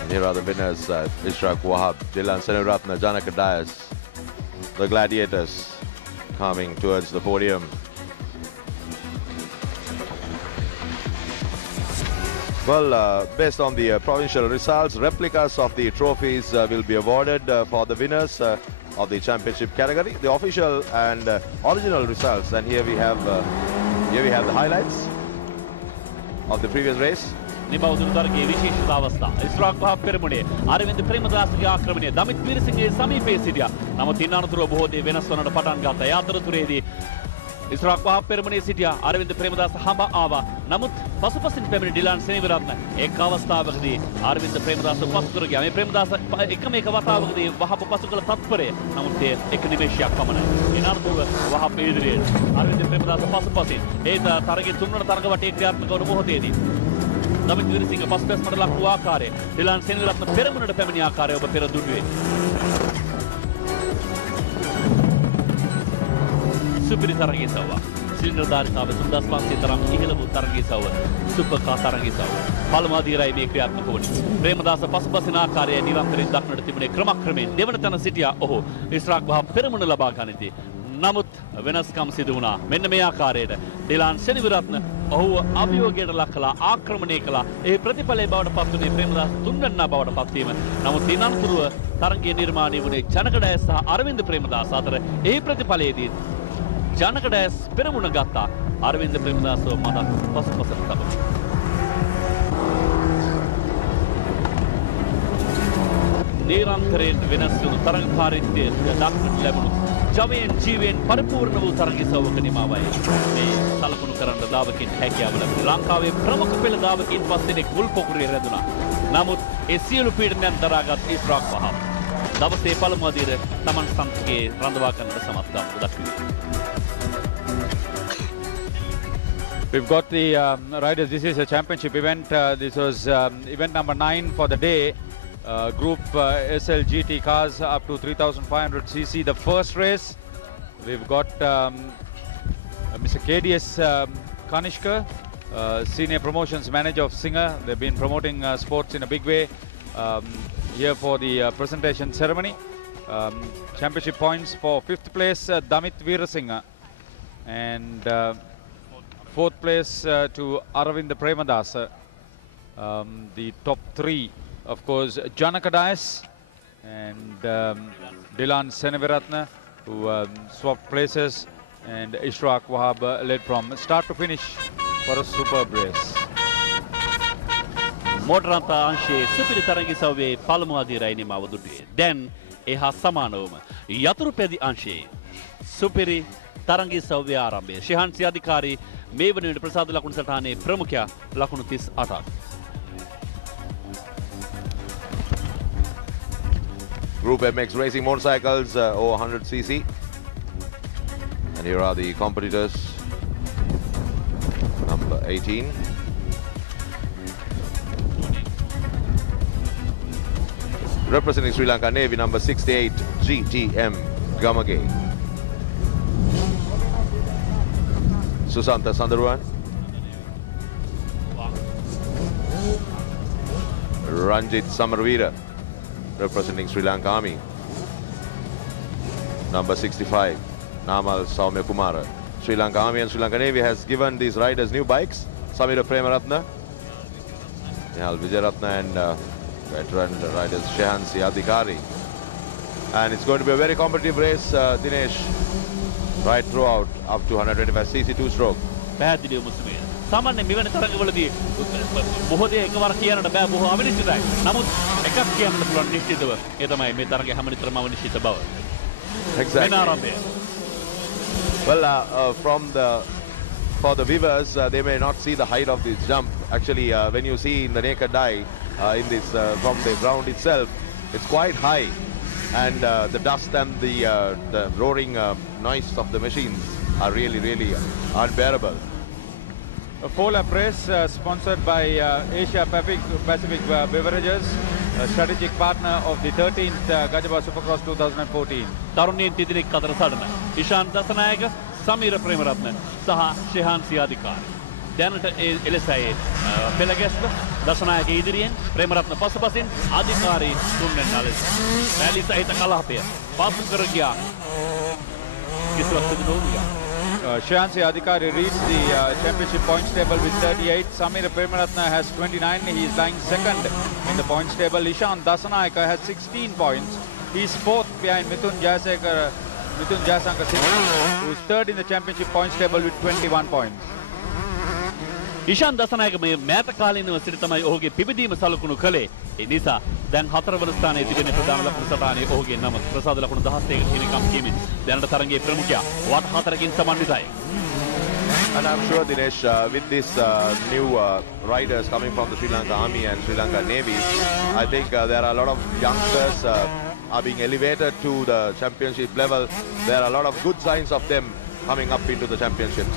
And here are the winners, Ishraq Wahab, Dilan Senivaratne, Janaka Dias, the gladiators coming towards the podium. Well, based on the provincial results, replicas of the trophies will be awarded for the winners of the championship category. The official and original results, and here we have the highlights of the previous race. නිබවුදුරු තරගයේ විශේෂ අවස්ථා ඉස්රාක් වහබ් පෙරමුණේ අරවින්ද ප්‍රේමදාසගේ ආක්‍රමණය දමිත් වීරසිංහගේ සමීපයේ සිටියා. නමුත් ඉන්නතුරු බොහෝ දේ වෙනස් වන්නට පටන් ගත්තා. ඒ අතරතුරේදී ඉස්රාක් වහබ් පෙරමුණේ සිටියා අරවින්ද ප්‍රේමදාස හඹ ආවා. නමුත් පසුපසින් පැමිණි ඩිලාන් සෙනවිරත්න එක් අවස්ථාවකදී අරවින්ද ප්‍රේමදාස පසු කර ගියා. මේ ප්‍රේමදාස එකම එක වතාවකදී වහබ පසු කළ තත්පරය. නමුත් ඒ එක නිමේෂයක් පමණයි. එනතුරුව වහබ් ඉදිරියට අරවින්ද ප්‍රේමදාස පසුපසින් ඒ තරගයේ තුන්වන තරග වටේ ක්‍රියාත්මක වන මොහොතේදී දමිත් වීරසිංහ පසුබැස්මට ලක් වූ ආකාරය ඩිලාන් සෙනවිරත්න පෙරමුණට පැමිණි ආකාරය ඔබ පෙර දුටුවේ. සුපිරි තරගිසව්ව සිලින්ඩර්ධාරිතාව 3500 තරම් ඉහළ වූ තරගිසව්ව සුපර් කාර් තරගිසව්ව පළමු අධීරයි මේ ක්‍රියාත්මක වුණේ. ප්‍රේමදාස පසුබසින ආකාරය නිරන්තරයෙන් දක්නට තිබුණේ ක්‍රමක්‍රමයෙන් දෙවන තැන සිටියා ඔහු ඉස්රාක් වහබ් පෙරමුණ ලබා ගනිද්දී. නමුත් වෙනස්කම් සිදු වුණා. මෙන්න මේ ආකාරයට ඩිලාන් සෙනවිරත්න ඔහුව අභියෝගයට ලක් කළා ආක්‍රමණය කළා. ඒ ප්‍රතිඵලයේ බවට පත් වුණේ ප්‍රේමදාස තුන්වැන්නා බවට පත් වීම. නමුත් ඉන්නතුරුව තරගයේ නිර්මාණය වුණේ ජනකඩෑස් සහ අරවින්ද ප්‍රේමදාස අතර. ඒ ප්‍රතිඵලයේදී ජනකඩෑස් පෙරමුණ ගත්තා. අරවින්ද ප්‍රේමදාසව මදක් පසුපසට තබමින්. නිරන්තරයෙන් වෙනස් වුණු තරගකාරීත්වය දක්නට ලැබුණු ජවයෙන් ජීවයෙන් පරිපූර්ණ වූ තරගිසව්වක නිමාවයි මේ සලකුණු කරන්න දාවකින් හැකියාව ලැබුණා. ලංකාවේ ප්‍රමුඛ පෙළ දාවකින් පස්දෙනෙක් මුල් පොකුරේ රැඳුණා. නමුත් ඒ සියලු පීඩනයන් දරාගත් ඉස්රාක් වහබ් දවසේ පළමු අදියර තමන් සම්පගේ රඳවා ගන්නට සමත්කම් දක්වනවා. We've got the riders. This is a championship event. This was event number 9 for the day. Group SLGT cars up to 3500cc. The first race, we've got Mr. KDS Kanishka, Senior Promotions Manager of Singer. They've been promoting sports in a big way. here for the presentation ceremony. Championship points for 5th place Damit Veerasinghe, and 4th place to Aravind Premadasa. The top 3, of course, Janaka Dias and Dilan Seneviratne, who swapped places, and Ishraq Wahab led from start to finish for a superb race. මෝටරන්තා අංශයේ සුපිරි තරග සව්වේ පළමු අදියරයි නිමාව දුටුවේ. දැන් එහා සමානවම යතුරු පැදි අංශයේ සුපිරි තරග සව්වේ ආරම්භය. ශිහන්සි අධිකාරී මේ වන විට ප්‍රසාද ලකුණු සටහනේ ප්‍රමුඛයා ලකුණු 38ක්. Group MX Racing Motorcycles over 100cc. And here are the competitors. Number 18. Representing Sri Lanka Navy, number 68, GTM Gamage. Susanta Sandaruan. Ranjit Samarveera, representing Sri Lanka Army. Number 65, Namal Saumya Kumara. Sri Lanka Army and Sri Lanka Navy has given these riders new bikes. Samira Premaratne, Nihal Vijayaratne, and veteran riders Shehansi Adhikari. And it's going to be a very competitive race, Dinesh, right throughout up to 125cc 2-stroke. පැහැදිලිව මුස්ලිමේ. සාමාන්‍ය මෙවැනි තරඟවලදී බොහෝදේ එකවර කියන්නට බෑ, බොහෝ අවිනිශ්චිතයි. නමුත් එකක් කියන්න පුළුවන් නිශ්චිතව. ඒ තමයි මේ තරඟයේ හැමනිතරම අවිනිශ්චිත බව. Exactly. Well, for the viewers, they may not see the height of this jump. Actually, when you see in the naked eye, in this from the ground itself, it's quite high, and the dust and the roaring noise of the machines are really unbearable. A 4-lap race sponsored by Asia Pacific Beverages, a strategic partner of the 13th Gajabah Supercross 2014. තරුණීන් තිදෙනෙක් අතර සටන. ඉෂාන් දසනායක, සමීර ප්‍රේමරත්න සහ ශිහන්සි අධිකාරී. දැනට එලෙසයි පෙළගැස්ම දසනායක ඉදිරියෙන්, ප්‍රේමරත්න පසුපසින්, අධිකාරී තුන්වෙනි ලෙස. රැලි සහිත කලහපය පසු කර ගියා. කිසිවක් සිදු නොවුණා. Shehansi Adhikari reached the championship points table with 38. Samira Premaratne has 29. He is lying second in the points table. Ishan Dasanayaka has 16 points. He is fourth behind Mithun Jayasankar Singh, who is third in the championship points table with 21 points. Ishan Dasanayake මේ මෑත කාලීනව සිට තමයි ඔහුගේ පිබිදීම සලකුණු කළේ. ඒ නිසා දැන් 4 වන ස්ථානයේ තිබෙන ප්‍රධාන ලකුණු සටහනේ ඔහුගේ නම ප්‍රසාද ලකුණු 17ක හිමිකම් කියමින් දැනට තරගයේ ප්‍රමුඛයා වට 4කින් සමන්විතයි. And I'm sure, Dinesh, with this new riders coming from the Sri Lanka Army and Sri Lanka Navy, I think there are a lot of youngsters are being elevated to the championship level. There are a lot of good signs of them coming up into the championships.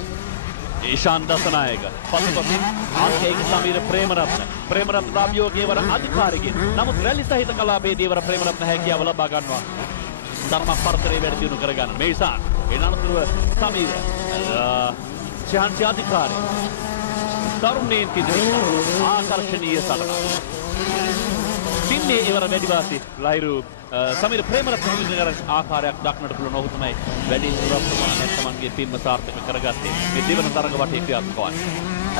Ishan दसनायक පසුපසින් ආර්කේක Sameera Premaratne අභියෝගයේ වර අධිකාරිකෙන් නමුත් රැලි සහිත කලාපයේදී වර ප්‍රේමරත්න හැකියාව ලබා ගන්නවා ධර්ම පරතරේ වැඩි දියුණු කර ගන්න මේ ඉෂාන් එනතුරුව සමීර ශිහන්සි අධිකාරී තරුණීන් තිදෙනෙක් ආකර්ෂණීය සටනක් පින්නේ ඉවර වැඩි වාසි ලයිරු සමීර ප්‍රේමරත්න විදිහට ආකාරයක් දක්නට පුළුවන් ඔහු තමයි වැඩි දුරක් ප්‍රමාණයක් තමන්ගේ පින්ම සාර්ථක කරගත්තේ මේ දෙවන තරඟ වටේ ක්‍රියාත්මකවයි.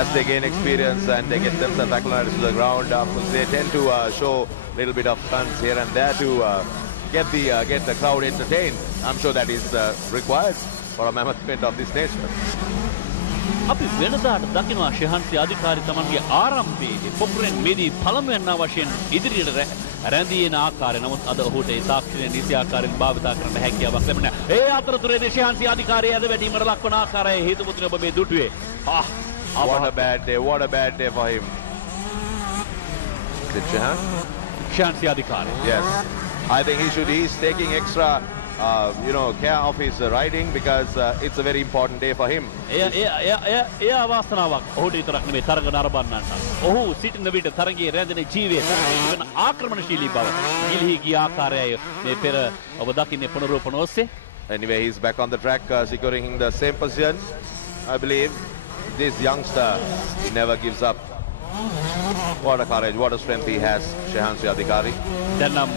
As they gain experience and they get themselves acclimated to the ground, they tend to show a little bit of stunts here and there to get the crowd entertained. I'm sure that is required for a mammoth event of this nature. අපි වෙනදාට දකිනවා ශිහන්සි අධිකාරී තමන්ගේ ආරම්භයේදී පොකුරෙන් මෙදී පළමුවෙන් වශයෙන් ඉදිරියට රැඳී යන ආකාරය නමුත් අද ඔහුට ඒ තාක්ෂණය නිසි ආකාරයෙන් භාවිතා කරන්න හැකියාවක් ලැබෙන්නේ නැහැ. ඒ අතරතුරේදී ශිහන්සි අධිකාරී ඇද වැටීමට ලක්වන ආකාරය හේතුපොතුන ඔබ මේ දුටුවේ. What a bad day for him. Is it Shehan? ශිහන්සි Adhikari. Yes. I think he's taking extra care of his riding because it's a very important day for him. එයා වාසනාවක් ඔහුට විතරක් නෙමෙයි තරඟ නරඹන්නන්ට. ඔහු සිටින විට තරඟයේ රැඳෙන ජීවය වෙන ආක්‍රමණශීලී බව ගිලිහි ගිය ආකාරයයි මේ පෙර ඔබ දකින්නේ පුනරූපණ ඔස්සේ. Anyway, he's back on the track securing the same position. I believe this youngster, he never gives up. What a courage, what a strength he has, Shehansi Adhikari. දැන් නම්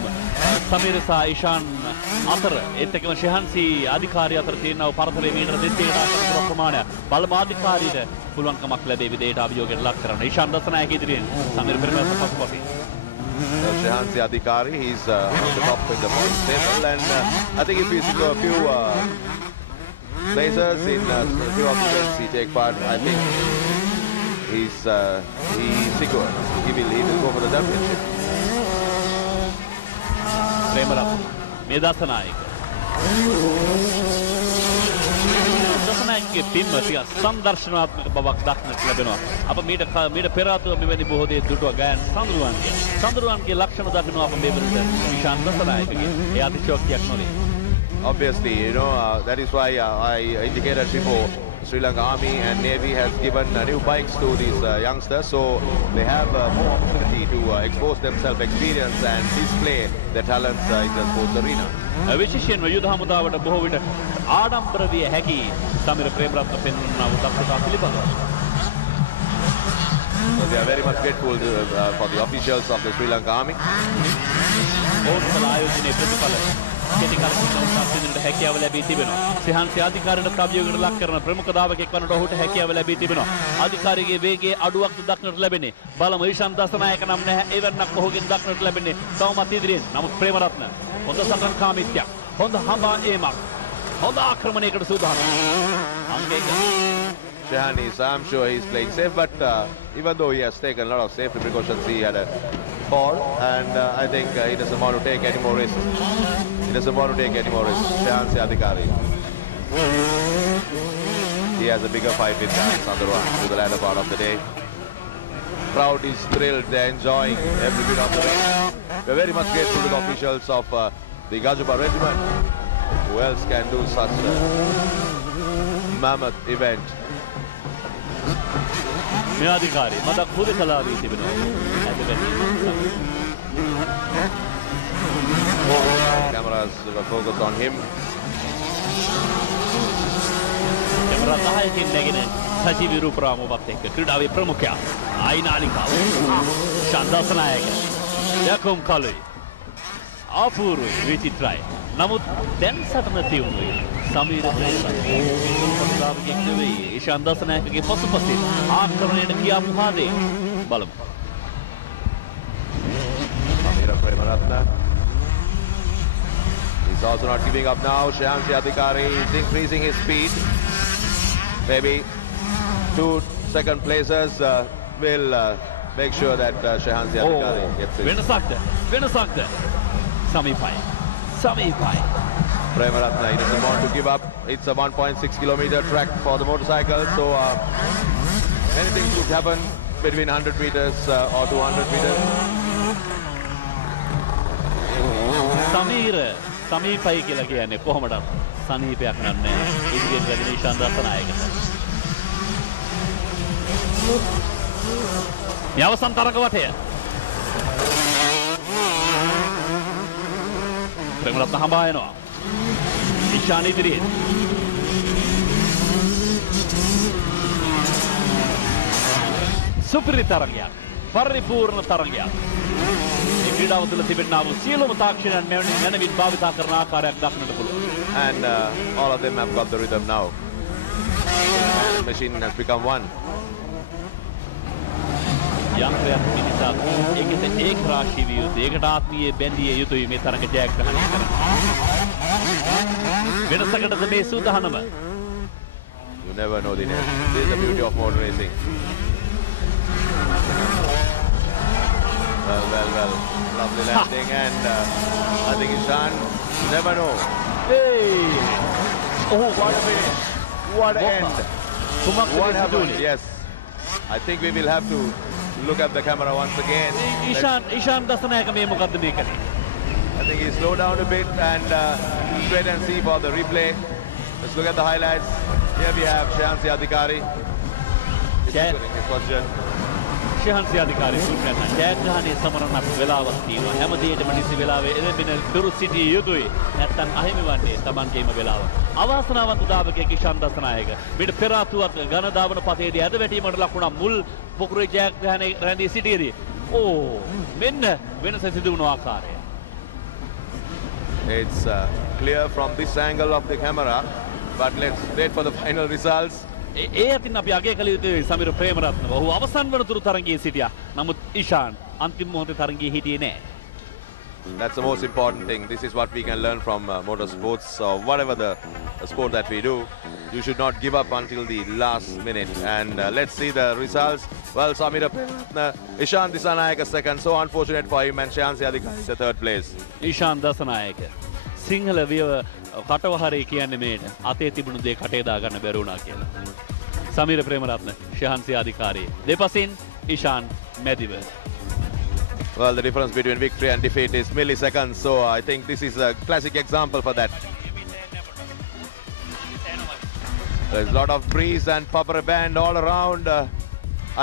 සමීර සහ ඉෂාන් අතර ඒත් එක්කම ශෙහන්සි අධිකාරිය අතර තියෙනව පරතරය මීටර 200කට අතර ප්‍රමාණයක් බලමාධිකාරියට පුළුවන්කමක් ලැබෙවි දෙයට අභියෝගයට ලක් කරන ඉෂාන් දසනායක ඉදිරියෙන් Sameera පෙරමැස්ස පසුපසින්. Shehansi Adhikari, he's on the top in the points table, and I think if we secure a few places in a few of the events he take part, I think he's secure. He will go for the championship. Premaratne මේ දසනායක දසනායකගේ පින්ම ටික සංදර්ශනාත්මක බවක් දක්නට ලැබෙනවා. අප මීට පෙර ආතුව මෙවැනි බොහෝ දේ දුටුවා ගයන් සඳරුවන්ගේ ලක්ෂණ දක්වනවා අප මේ වෙනද ඉෂාන් දසනායකගේ ඒ අතිශෝක්තියක් නොවේ. Obviously, you know, that is why I indicated before, Sri Lanka Army and Navy has given new bikes to these youngsters, so they have more opportunity to expose themselves, experience and display their talents in the sports arena. විශේෂයෙන්ම යුද හමුදාවට බොහෝ විට ආඩම්බර විය හැකි සමීර ප්‍රේමරත්න පෙන්වනා වූ දක්ෂතා පිළිබඳව. So they are very much grateful for the officials of the Sri Lanka Army. ඕනෑම ආයෝජනයේ ප්‍රතිඵල කෙටි කාලයකින් උත්සාහයෙන් හැකියාව ලැබී තිබෙනවා. ශෙහන්සි අධිකාරියට අභියෝගයට ලක් කරන ප්‍රමුඛ දායකයෙක් වන්නට ඔහුට හැකියාව ලැබී තිබෙනවා. අධිකාරිගේ වේගයේ අඩුවක් දක්නට ලැබෙන්නේ. බලමු ඉෂාන් දසනායක නම් නැහැ. එවන්නක් ඔහුගෙන් දක්නට ලැබෙන්නේ. තවමත් ඉදිරියෙන්. නමුත් ප්‍රේමරත්න හොඳ සටන්කාමීත්වයක්. හොඳ හඹා ඒමක්. හොඳ ආක්‍රමණයකට සූදානම්. අංගයක Shehan is, I'm sure he's playing safe, but even though he has taken a lot of safety precautions, he had a fall, and I think he doesn't want to take any more risks. Shehansi Adhikari. He has a bigger fight with Sandharwan to the latter part of the day. Crowd is thrilled, they're enjoying every bit of the race. We're very much grateful to the officials of the Gajuba regiment. Who else can do such a mammoth event? මේ අධිකාරී මදක් හුදකලා වී තිබෙනවා. Cameras were focused on him. Camera 10කින් නැගෙන සජීවී රූපරාමුවත් එක්ක ක්‍රීඩාවේ ප්‍රමුඛයා ආයිනාලිකාව ශාන්දසනායක යකම් කලුයි අපූර්වයි විචිත්‍රයි. නමුත් දැන් සටන තියුණුයි. සමීර ප්‍රේමරත්න නෙවෙයි ඉෂාන් දසනායකගේ පසුපසින් ආක්‍රමණයට ගියා මුහාදේ. බලමු. Samira Premaratna. He's also not giving up now. Shehansi Adhikari is increasing his speed. Maybe 2 second places will make sure that Shehansi Adhikari gets it. වෙනසක්ද සමීපයි. Premaratna, he doesn't want to give up. It's a 1.6 kilometer track for the motorcycle, so many things could happen between 100 meters or 200 meters. සමීපයි කියලා කියන්නේ කොහොමද? සමීපයක් නෑ. ඉදිරියෙන් වැඩි ඉෂාන් දසනායකට. මේ අවසන් තරග වටය. ප්‍රේමරත්න හඹා යනවා. ඉෂාන් ඉදිරියෙන්. සුපිරි තරගයක්. පරිපූර්ණ තරගයක්. මේ ක්‍රීඩාව තුළ තිබෙනා වූ සියලුම තාක්ෂණයන් මැනවින් භාවිතා කරන ආකාරයක් දක්නට පුළුවන්. And all of them have got the rhythm now. The machine has become one. යන්ත්‍රයක් නිසා ඒකෙත් ඒක රාශී විය යුතුයි. ඒකට ආත්මීය බැඳිය යුතුයි මේ තරග ජයග්‍රහණය කරන්න. වෙනසකටද මේ සූදානම. You never know the name. This is the beauty of motor racing. Well. Lovely landing, and I think Ishan, you never know. Hey! Oh, what a finish. What an end. What happened? Yes. I think we will have to look at the camera once again. Ishan Dasanayake මේ මොකද්ද මේ කරේ? I think he slowed down a bit and wait and see for the replay. Let's look at the highlights. Here we have Shehansi Adhikari. His position. ශෙහන්සි අධිකාරී සූත්‍රයන් ජයග්‍රහණයේ සමරනක් වෙලාවක් තියෙනවා. හැම දෙයකම නිසි වෙලාවේ එළඹෙන දුරු සිටිය යුතුයි. නැත්තම් අහිමි වන්නේ Tamanගේම වෙලාව. අවාසනාවන්ත දායකයෙක් ඉෂාන් දසනායක. පිට පෙර ආතුවක් ඝන දාවන පතේදී ඇද වැටීමකට ලක් වුණා මුල් පොකුරේ ජයග්‍රහණයේ රැඳී සිටියේදී මෙන්න වෙනස සිදු වුණු ආකාරය. It's clear from this angle of the camera, but let's wait for the final results. ඒ අතින් අපි අගය කළ යුතුයි සමීර ප්‍රේමරත්න. ඔහු අවසන් වනතුරු තරගයේ සිටියා. නමුත් ඉෂාන් අන්තිම මොහොතේ තරගයේ හිටියේ නැහැ. That's the most important thing. This is what we can learn from motorsports or whatever the sport that we do. You should not give up until the last minute. And let's see the results. Well, Samira Premratna, Ishan Disanayaka second. So unfortunate for him, and Shayan Siadika is the third place. Ishan Dasanayaka. Sinhala විය කටවහරේ කියන්නේ මේට අතේ තිබුණු දේ කටේ දාගන්න බැරි වුණා කියලා. සමීර ප්‍රේමරත්න, ශහන්සි අධිකාරී. දෙපසින් Ishan මැදිව. Well, the difference between victory and defeat is milliseconds, so I think this is a classic example for that. There's a lot of breeze and puffer band all around.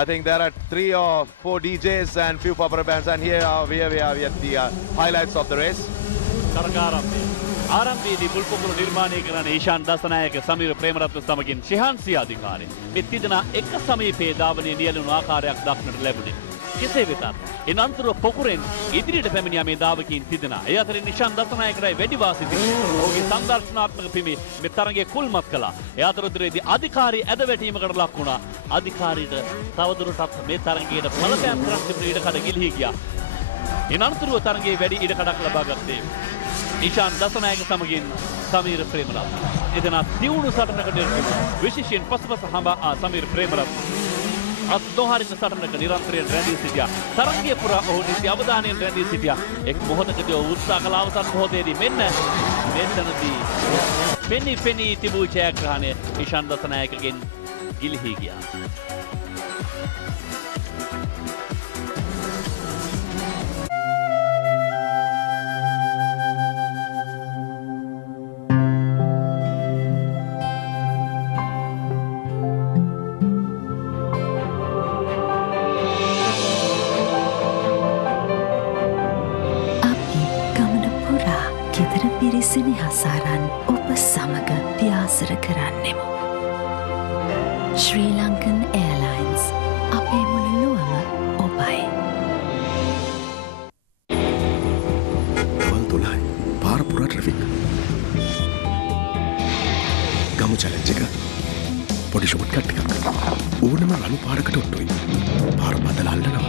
I think there are 3 or 4 DJs and few puffer bands, and here we are at the highlights of the race. ආරම්භයේදී මුල්පොකුරු නිර්මාණය කරන ඊශාන් දසනායක සමීර ප්‍රේමරත්න සමගින් ශිහන්සි අධිකාරී මේ තිදෙනා එක සමීපයේ ධාවනයේ නියැලුණු ආකාරයක් දක්නට ලැබුණේ. කෙසේ වෙතත් එනන්තර පොකුරෙන් ඉදිරියට පැමිණියා මේ ධාවකීන් තිදෙනා. ඒ අතරින් ඊශාන් දසනායකටයි වැඩි වාසි තිබුණේ. ඔහුගේ සංදර්ශනාත්මක පිමි මේ තරගයේ කුල්මත් කළා. ඒ අතරතුරේදී අධිකාරී ඇද වැටීමකට ලක් වුණා. අධිකාරීට තවදුරටත් මේ තරගයේ බලපෑම් කරන්න තිබුණු ඉඩකඩ ගිලිහී ගියා. එනන්තරව තරගයේ වැඩි ඉඩකඩක් ලබා ගත්තේ ඉෂාන් දසනායක සමගින් සමීර ප්‍රේමරත්න. එදෙනා දියුණු සටනකට නිරත විශේෂයෙන් පසුපස හඹා සමීර ප්‍රේමරත්න අත් නොහරින සටනක නිරන්තරයෙන් රැඳී සිටියා. තරගයේ පුරා ඔහු නිසි අවධානයෙන් රැඳී සිටියා. එක් මොහොතකදී ඔහු උත්සාහ කළ අවසන් මොහොතේදී මෙන්න මෙතනදී පෙනී තිබූ ජයග්‍රහණය ඉෂාන් දසනායකගෙන් ගිලිහී ගියා. සෙනෙහසාරන් ඔබ සමග ව්‍යාසර කරන්නෙමු. ශ්‍රී ලංකන් එයාලයින්ස් අපේ මුළු ලොවම ඔබයි. වල් 12 පාරපුරා ට්‍රැෆික්. ගමු චැලෙන්ජ් එක. පොඩි ෂොට් කට් එකක්. ඕනම රළු පාරකට ඔට්ටුයි. පාර බදල අල්ලනවා.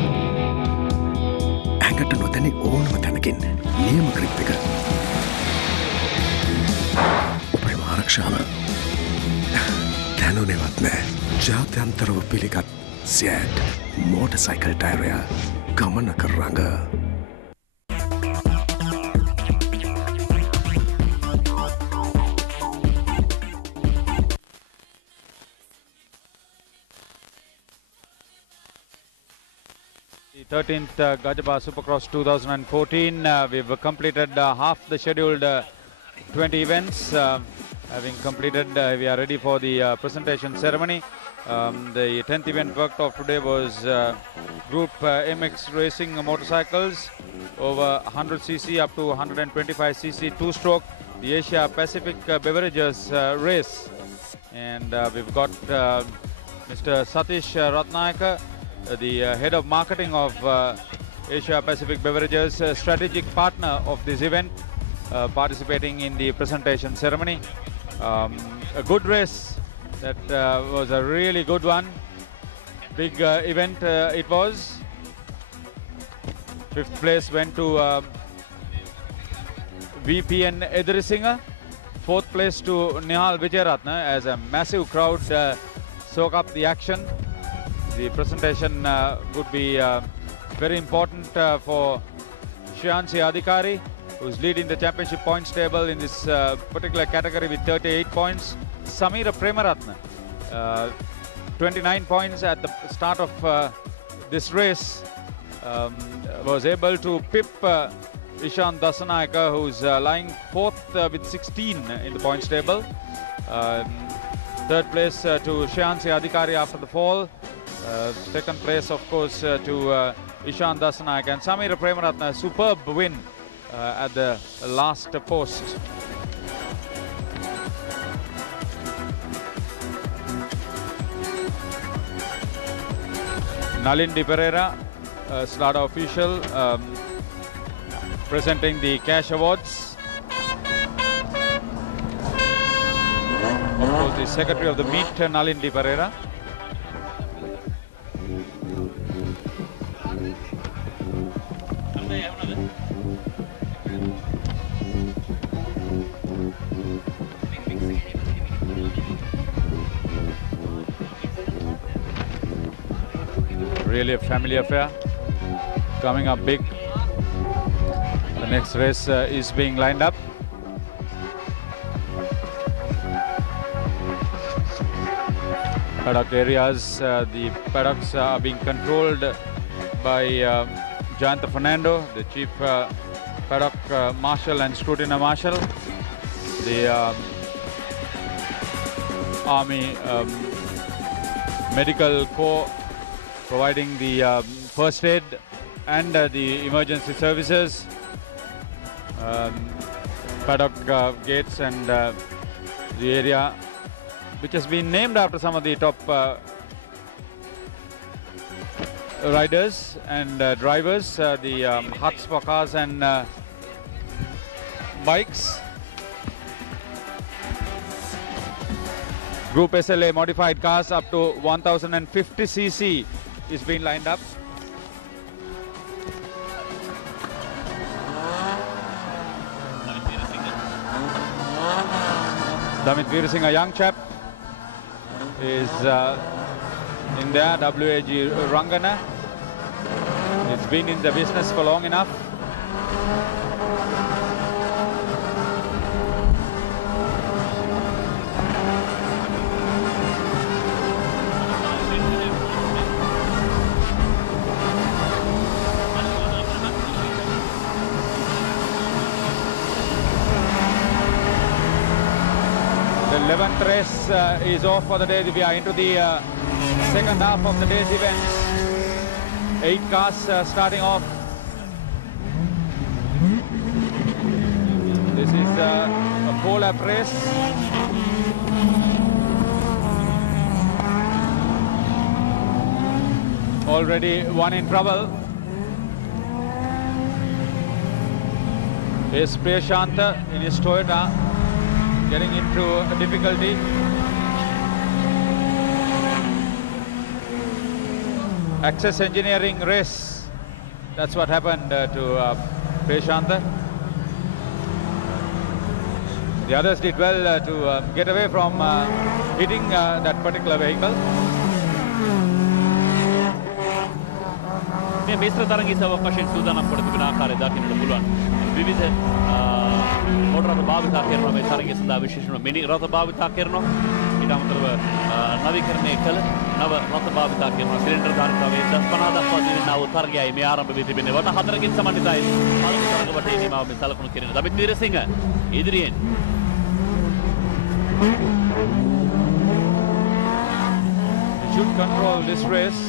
ඇඟට නොදැනි ඕනම තැනකින් නියම ග්‍රිප් එක. ආරක්ෂාව දැනුනෙවත් නෑ. ජාත්‍යන්තරව පිළිගත් සෑට් මෝටර්සයිකල් ටයරය ගමනක රඟ. The 13th Gajabah Supercross 2014. We've completed half the scheduled 20 events. Having completed, we are ready for the presentation ceremony. The 10th event worked off today was Group MX Racing motorcycles over 100cc up to 125cc two-stroke, the Asia Pacific Beverages race. And we've got Mr. Satish Ratnayaka, the head of marketing of Asia Pacific Beverages, strategic partner of this event, participating in the presentation ceremony. A good race. That was a really good one. Big event it was. 5th place went to VPN Edrisinghe. 4th place to Nihal Vijayaratna, as a massive crowd soak up the action. The presentation would be very important for Shayansi Adhikari, who's leading the championship points table in this particular category with 38 points. Samira Premaratna, 29 points at the start of this race, was able to pip Ishan Dasanayaka, who's lying 4th with 16 in the points table. 3rd place to Shayansi Adhikari after the fall. 2nd place, of course, to Ishan Dasanayaka. And Samira Premaratna, superb win at the last post. Nalin Di Pereira SLADA official presenting the cash awards. Of course, the secretary of the meet, Nalin Di Pereira. Really a family affair, coming up big. The next race is being lined up. Paddock areas, the paddocks are being controlled by Jayanta Fernando, the chief paddock marshal and scrutiny marshal. The Army Medical Corps providing the first aid and the emergency services. Paddock gates and the area which has been named after some of the top riders and drivers, the huts for cars and bikes. Group SLA modified cars up to 1050 cc is being lined up. Damit Veerasinghe, a young chap, is in there. WAG Rangana. It's been in the business for long enough. The 11th race is off for the day. We are into the second half of the day's events. 8 cars starting off. This is a 4-lap race. Already one in trouble. Here's Priyashanta in his Toyota, getting into a difficulty. Access engineering race. That's what happened to Priyashanta. The others did well to get away from hitting that particular vehicle. මේ මිශ්‍ර තරගයේ සවක වශයෙන් සූදානම් කොට තිබෙන ආකාරය දකින්නට පුළුවන්. විවිධ මොටර රථ භාවිතා කරනවා මේ තරගයේ සඳහා විශේෂම මිනි රථ භාවිතා කරනවා. ඊට අමතරව නවීකරණය කළ නව රථ භාවිතා කරනවා. සිලින්ඩර් ධාරිතාවයේ 1050 දක්වා දිනනා වූ තරගයයි මේ ආරම්භ වී තිබෙන්නේ. වට 4කින් සමන්විතයි. පළමු තරග වටේ හිමාව මේ සලකුණු කෙරෙන දමිත් වීරසිංහ ඉදිරියෙන් should control this race.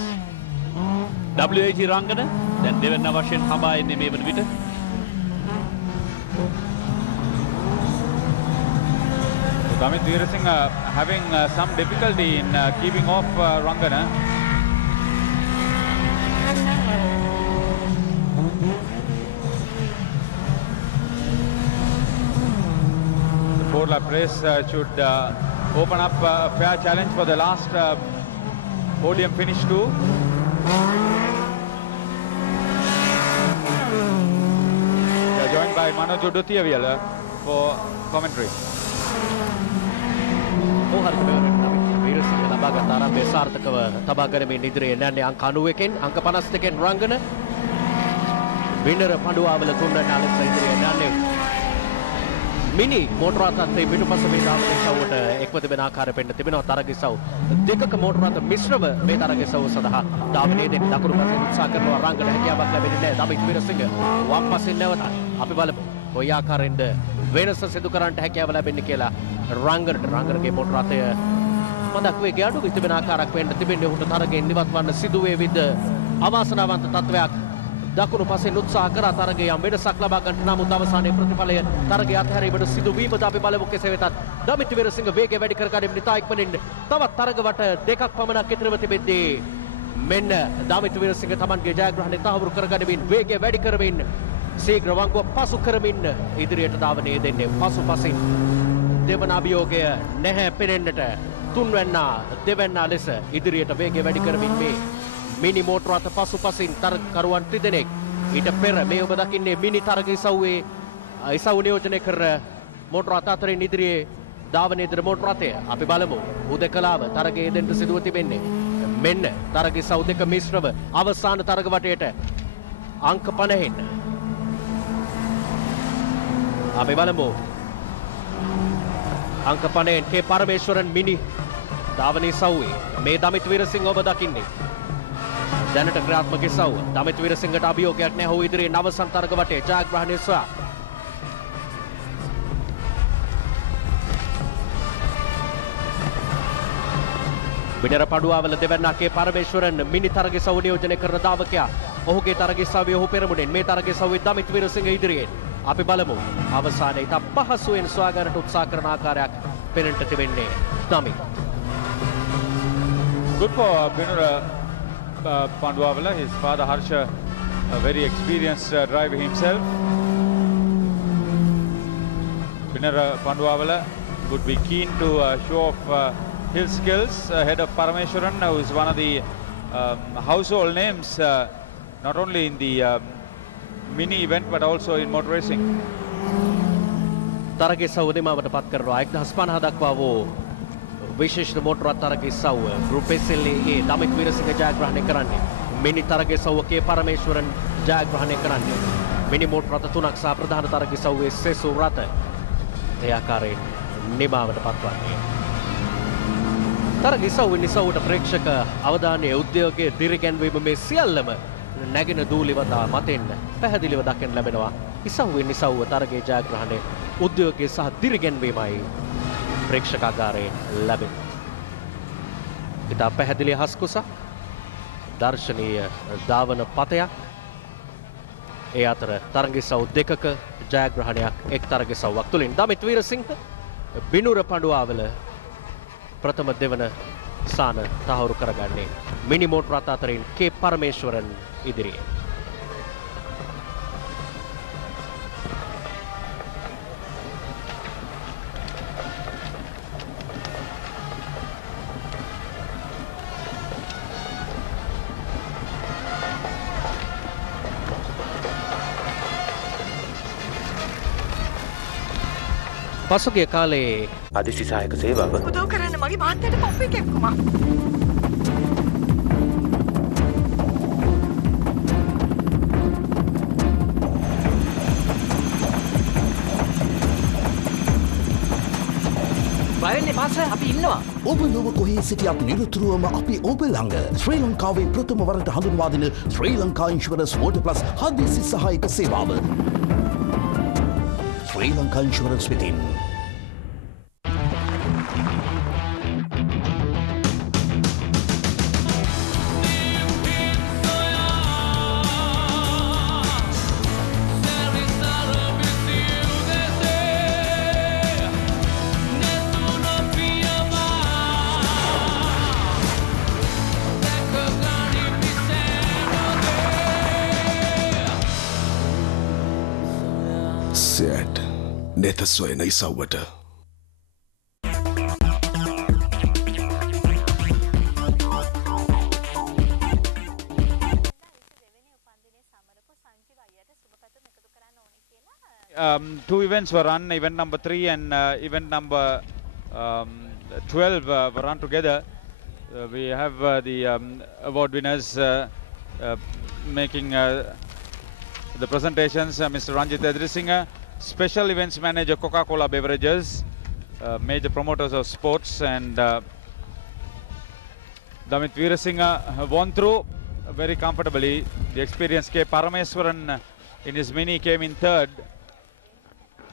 WAG Rangana දැන් දෙවන වශයෙන් හඹා එන්නේ මේ වන විට. Damit Veerasinghe having some difficulty in keeping off Rangana. The 4-lap race should open up a fair challenge for the last podium finish too. We are joined by Manoj Udutiyawiyala for commentary. Weerasinghe ලබාගත් ආරම්භය සාර්ථකව තබා ගනිමින් ඉදිරියේ යන්නේ අංක 91කින් අංක 52කින් රංගන විනර පඬුවාවල තුන්වැනි අලෙස ඉදිරියේ යන්නේ මිනි මෝටර රථත් පිටුපස මේ දාමකේසව්වට එක්ව තිබෙන ආකාරය පෙන්න තිබෙනවා. තරගිසව් දෙකක මෝටර රථ මිශ්‍රව මේ තරගිසව් සඳහා ධාවනයේ දෙන දකුණු පසෙන් උත්සාහ කරනවා. රංගන හැකියාවක් ලැබෙන්නේ නැහැ. දමිත් වීරසිංහ වම් පසින් නැවත අපි බලමු කොයි ආකාරයෙන්ද වෙනස සිදු කරන්නට හැකියාව ලැබෙන්නේ කියලා. රංගනගේ මෝටර රථය මදක් වේගය අඩු වී තිබෙන ආකාරයක් වෙන්න තිබෙන්නේ. ඔහුට තරගයෙන් ඉවත් වන්න සිදු වේවිද අවාසනාවන්ත තත්වයක්. දකුණු පසෙන් උත්සාහ කරා තරගයේ යම් වෙනසක් ලබා ගන්නට, නමුත් අවසානයේ ප්‍රතිඵලය තරගය අත්හැරීමට සිදු වීමද අපි බලමු. කෙසේ වෙතත් දමිත් වීරසිංහ වේගය වැඩි කර ගනිමින් ඉතා ඉක්මනින් තවත් තරග වට දෙකක් පමණක් ඉතිරිව තිබෙද්දී මෙන්න දාමිත් වීරසිංහ තමන්ගේ ජයග්‍රහණය තහවුරු කරගනිමින් වේගය වැඩි කරමින් ශීඝ්‍ර වංගුව පසු කරමින් ඉදිරියට ධාවනය දෙන්නේ පසුපසින් දෙවන අභියෝගය නැහැ පෙනෙන්නට තුන්වැන්නා දෙවැන්නා ලෙස ඉදිරියට වේගය වැඩි කරමින් මේ මිනි මෝටර රථ පසුපසින් තරගකරුවන් 3 දෙනෙක් ඊට පෙර මේ ඔබ දකින්නේ මිනි තරග ඉසව්වේ ඉසව් නියෝජනය කර මෝටර රථ අතරින් ඉදිරියේ ධාවනයේ දෙන මෝටර රථය අපි බලමු උදකලාව තරගයේ දෙන්න සිදුව තිබෙන්නේ මෙන්න තරග ඉසව් දෙක මිශ්‍රව අවසාන තරග වටේට අංක 50න් අපි බලමු අංක 50න් කේ පරමේශ්වරන් මිනි ධාවනයේ ඉසව්වේ මේ දමිත් වීරසිංහ ඔබ දකින්නේ දැනට ක්‍රියාත්මක ඉසව්ව දමිත් වීරසිංහට අභියෝගයක් නැහැ ඔහු ඉදිරියේ අවසන් තරග වටේ ජයග්‍රහණය සොයා බිනර පඩුවාවල දෙවැන්නා කේ පරමේශ්වරන් මිනි තරග ඉසව් නියෝජනය කරන ධාවකයා ඔහුගේ තරග ඉසව්වේ ඔහු පෙරමුණෙන් මේ තරග ඉසව්වේ දමිත් වීරසිංහ ඉදිරියෙන් අපි බලමු අවසානයේ ඉතා පහසුවෙන් සොයා ගන්නට උත්සාහ කරන ආකාරයක් පෙනෙන්නට තිබෙන්නේ Damith. Good for Binura Panduavala. His father Harsha, a very experienced driver himself. Binura Panduavala would be keen to show off his skills ahead of Parameshwaran, who is one of the household names, not only in the mini event but also in motor racing. තරගයේ සව් දෙමාවට පත් කරනවා 1050 දක්වා වූ විශේෂ මෝටර රථ තරගයේ සව් group SL ඒ දමිත් වීරසිංහ ජයග්‍රහණය කරන්නේ මිනි තරගයේ සව්කේ පරමේශ්වරන් ජයග්‍රහණය කරන්නේ මිනි මෝටර රථ තුනක් සහ ප්‍රධාන තරගයේ සව්වේ සෙසු රථ ඒ ආකාරයෙන් නිමාවට පත්වන්නේ තරගයේ සව් නිසවට ප්‍රේක්ෂක අවධානයේ උද්‍යෝගයේ දිරිගැන්වීම මේ සියල්ලම නැගෙන දූලිවදා මතෙන් පැහැදිලිව දකින්න ලැබෙනවා ඉසව්වෙන් ඉසව්ව තරගයේ ජයග්‍රහණය උද්‍යෝගයේ සහ දිරිගැන්වීමයි ප්‍රේක්ෂකාගාරයෙන් ලැබෙන්නේ. ඉතා පැහැදිලි හස්කුසක් දර්ශනීය ධාවන පතයක් ඒ අතර තරග ඉසව් දෙකක ජයග්‍රහණයක් එක් තරග ඉසව්වක් තුලින් දමිත් වීරසිංහ බිනුර පඬුවාවල ප්‍රථම දෙවන ස්ථාන තහවුරු කරගන්නේ මිනි මෝටර රථ අතරින් කේ පරමේශ්වරන් ඉදිරියේ. පසුගිය කාලේ අදිසි සහායක සේවාව උදව් කරන්න මගේ මාත්‍යට පොප් එකක් එක්කුමා. බයන්නේ පාසල අපි ඉන්නවා. ඔබ ලොව කොහේ සිටියත් නිරතුරුවම අපි ඔබ ළඟ ශ්‍රී ලංකාවේ ප්‍රථම වරට හඳුන්වා දෙන ශ්‍රී ලංකා ඉන්ෂුරන්ස් වෝටර් ප්ලස් හදිසි සහායක සේවාව. Sri Lanka Insurance within. Sad. Neta සොයන ඉසව්වට Two events were run, event number 3 and event number 12 were run together. We have the award winners making the presentations, Mr. Ranjit Edrisinghe, Special Events Manager, Coca-Cola Beverages, major promoters of sports, and Damit Veerasinghe won through very comfortably. The experienced K. Parameswaran in his mini came in third,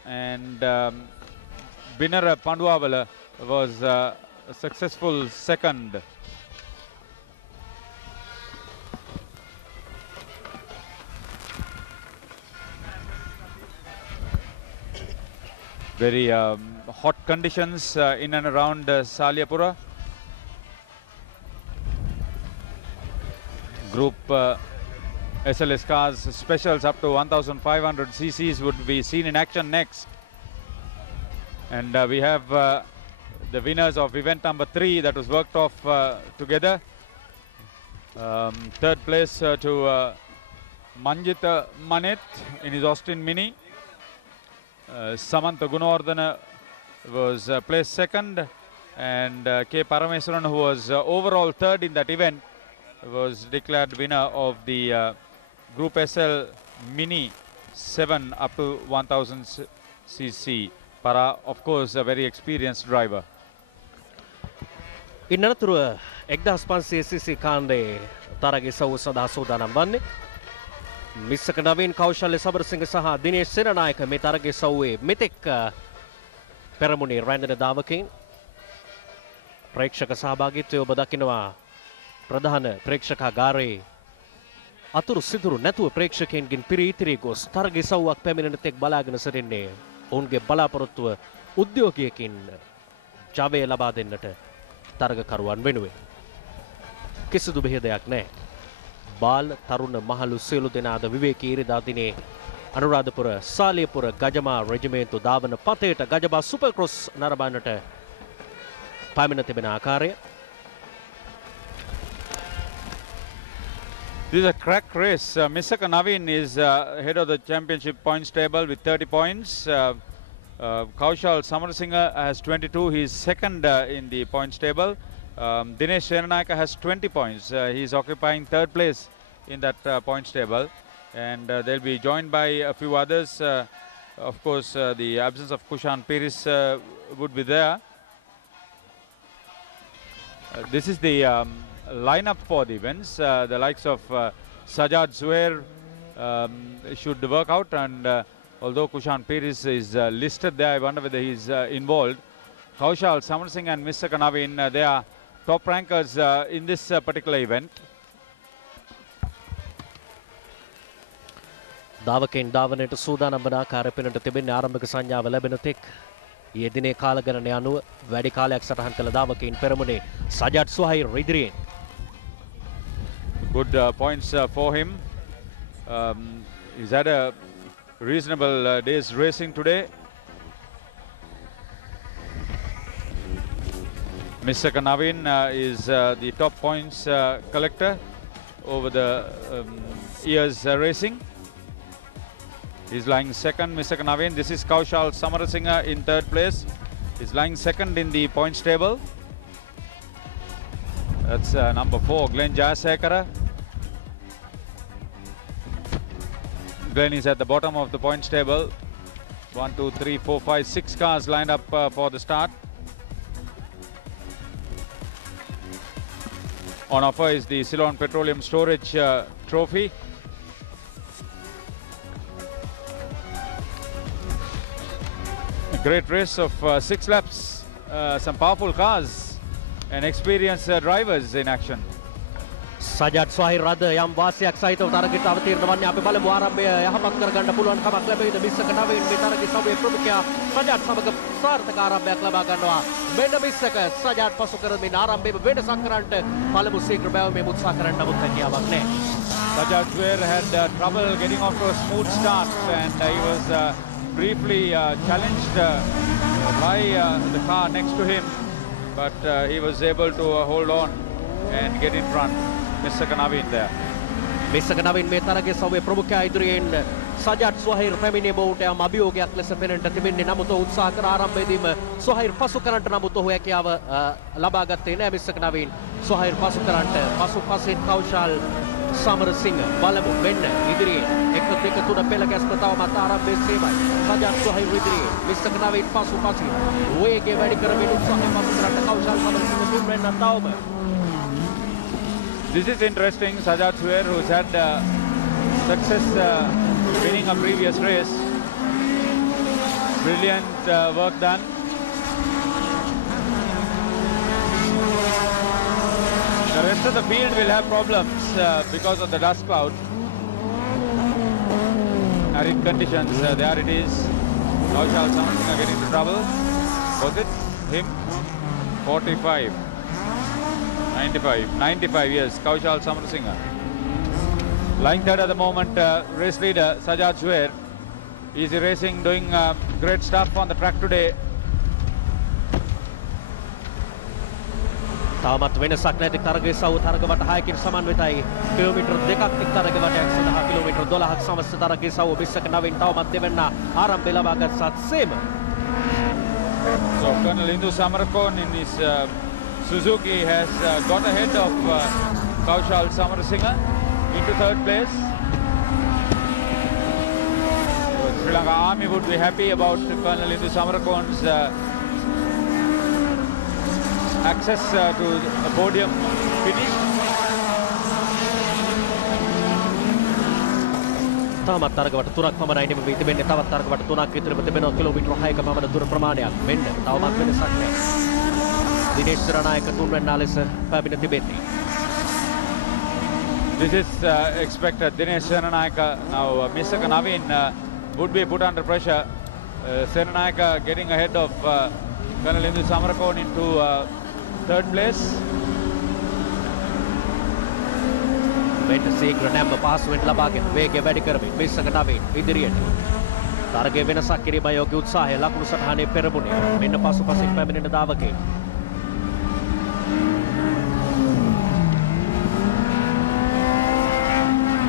and Binur Panduavala was a successful second. Very hot conditions in and around Saliapura. Group SLS cars specials up to 1500 cc's would be seen in action next. And we have the winners of event number 3 that was worked off together. Third place to Manjita Manet in his Austin Mini. Samantha Gunawardana was placed second, and K. Parameswaran, who was overall third in that event, was declared winner of the Group SL Mini 7 up to 1000 cc. Para, of course, a very experienced driver. ඉන්නතුරුව 1500 cc කාණ්ඩයේ තරගයේ සව් සඳහා සූදානම් වන්නේ මිස්සක නවීන් කෞශල්‍ය සබරසිංහ සහ දිනේෂ් සේනානායක මේ තරගයේ සව්වේ මෙතෙක් පෙරමුණේ රැඳෙන දාවකින් ප්‍රේක්ෂක සහභාගීත්වය ඔබ දකිනවා ප්‍රධාන ප්‍රේක්ෂකාගාරයේ අතුරු සිදුරු නැතුව ප්‍රේක්ෂකයන්ගෙන් පිරී ගොස් තරගයේ සව්වක් පැමිණෙන තෙක් බලාගෙන සිටින්නේ ඔවුන්ගේ බලාපොරොත්තුව උද්‍යෝගයකින් ජවය ලබා දෙන්නට තරගකරුවන් වෙනුවෙන් කිසිදු බෙහෙදයක් නැහැ. බාල තරුණ මහලු සියලු දෙනාද විවේකී ඉරිදා දිනේ අනුරාධපුර සාලියපුර ගජමා රෙජිමේන්තු ධාවන පතේට ගජබා සුපර් ක්‍රොස් නරඹන්නට පැමිණ තිබෙන ආකාරය. This is a crack race. Missaka Naveen is head of the championship points table with 30 points. Kaushal Samarasinghe has 22. He is second in the points table. Dinesh Shenanayaka has 20 points. He is occupying third place in that points table. And they'll be joined by a few others. Of course, the absence of Kushan Piris would be there. This is the lineup for the events. The likes of Sajad Zuhair should work out, and although Kushan Piris is listed there, I wonder whether he's involved. Kaushal Samarasinghe and Mr. Naveen, they are top rankers in this particular event. දාවකෙන් දාවනයට සූදානම් වන ආකාරය පෙනෙන්නට තිබෙන්නේ ආරම්භක සංඥාව ලැබෙන තෙක් ඊයේ දිනේ කාලගණනය අනුව වැඩි කාලයක් සටහන් කළ දාවකෙන් පෙරමුණේ සජාඩ් සුහයිර් ඉදිරියෙන්. Good points for him. He's had a reasonable day's racing today. Mr. Naveen is the top points collector over the year's racing. He's lying second, Mr. Naveen. This is Kaushal Samarasinghe in third place. He's lying second in the points table. That's number 4, Glenn Jayasekara. Glenn is at the bottom of the points table. 1, 2, 3, 4, 5, 6 cars lined up for the start. On offer is the Ceylon Petroleum Storage Trophy. A great race of 6 laps. Some powerful cars and experienced drivers in action. සජාඩ් සුහයිර් රද යම් වාසියක් සහිතව තරගයට අවතීර්ණ වන්නේ අපි බලමු ආරම්භය යහපත් කරගන්න පුළුවන් කමක් ලැබෙයිද මිස්සක නවීන් මේ තරගයේ සමයේ ප්‍රමුඛයා සජාඩ් සමග සාර්ථක ආරම්භයක් ලබා ගන්නවා මෙන්න මිස්සක සජාඩ් පසු කරමින් ආරම්භයේ වෙනසක් කරන්නට පළමු ශීඝ්‍ර බැවීමේ උත්සාහ කරන්න නමුත් හැකියාවක් නැහැ. Sajad Zuhair had trouble getting off to a smooth start, and he was briefly challenged by the car next to him, but he was able to hold on and get in front. Mr. Naveen there. Mr. Naveen මේ තරගයේ සමයේ ප්‍රමුඛයා ඉදිරියෙන් සජාඩ් සුහයිර් පැමිණේ බවට යම් අභියෝගයක් ලෙස පෙනෙන්නට තිබෙන්නේ නමුත් උත්සාහ කර ආරම්භයේදීම සුහයිර් පසු කරන්නට නමුත් ඔහු හැකියාව ලබා ගත්තේ නැහැ. Mr. Naveen සුහයිර් පසු කරන්නට පසුපසින් කෞශල් සමරසිංහ බලමු වෙන්න ඉදිරියේ 1-2-3 පෙළ ගැස්ම තවමත් ආරම්භයේ සේවයි. සජාඩ් සුහයිර් ඉදිරියේ Mr. Naveen පසුපසින් වේගය වැඩි කරමින් උත්සාහයෙන් පසු කරන්නට කෞශල් සමරසිංහ දුර වෙන්න තවම. This is interesting. Sajad Zuhair, who's had success winning a previous race. Brilliant work done. The rest of the field will have problems because of the dust cloud. Arid conditions, there it is. Kaushal Samarasinghe getting into trouble. Was it him? 45. 95 years, Kaushal Samarasinghe. Lying third at the moment, race leader Sajjad Zuhair. Easy racing, doing great stuff on the track today. තාමත් වෙනසක් නැති තරගයේ සව් තරග වටහායකින් සමන්විතයි. Kilometre 2ක් එක් තරග වටයක් සඳහා kilometre 12ක් සමස්ත තරගයේ සව් බිස්සක නවින් තවමත් දෙවන්න ආරම්භය ලබා ගත් සේම. So Colonel Indu Samarakon in his Suzuki has got ahead of Kaushal Samarasinghe into third place. Sri Lanka Army would be happy about Colonel Indu Samarakon's access to the podium finish. තාමත් තරගවට 3ක් පමණයි නිම වී තිබෙන්නේ. තවත් තරගවට 3ක් ඉදිරියට තිබෙනවා. Kilometre 6ක පමණ දුර ප්‍රමාණයක්. මෙන්න තවමත් වෙනසක් නැහැ. දිනේෂ් රණායක තුන්වැන්නා ලෙස පැමිණ තිබෙන්නේ. This is expected. Dinesh Senanayaka now Misaka Navin would be put under pressure. Senanayaka getting ahead of Colonel Indu Samarakon into third place. මෙන්න සීඝ්‍ර නැම්ම පාසුවෙන් ලබාගෙන වේගය වැඩි කරමින් මිස්සක නවීන් ඉදිරියට. තරගයේ වෙනසක් කිරීම යෝග්‍ය උත්සාහය ලකුණු සටහනේ පෙරමුණේ. මෙන්න පසුපසින් පැමිණෙන දාවකේ.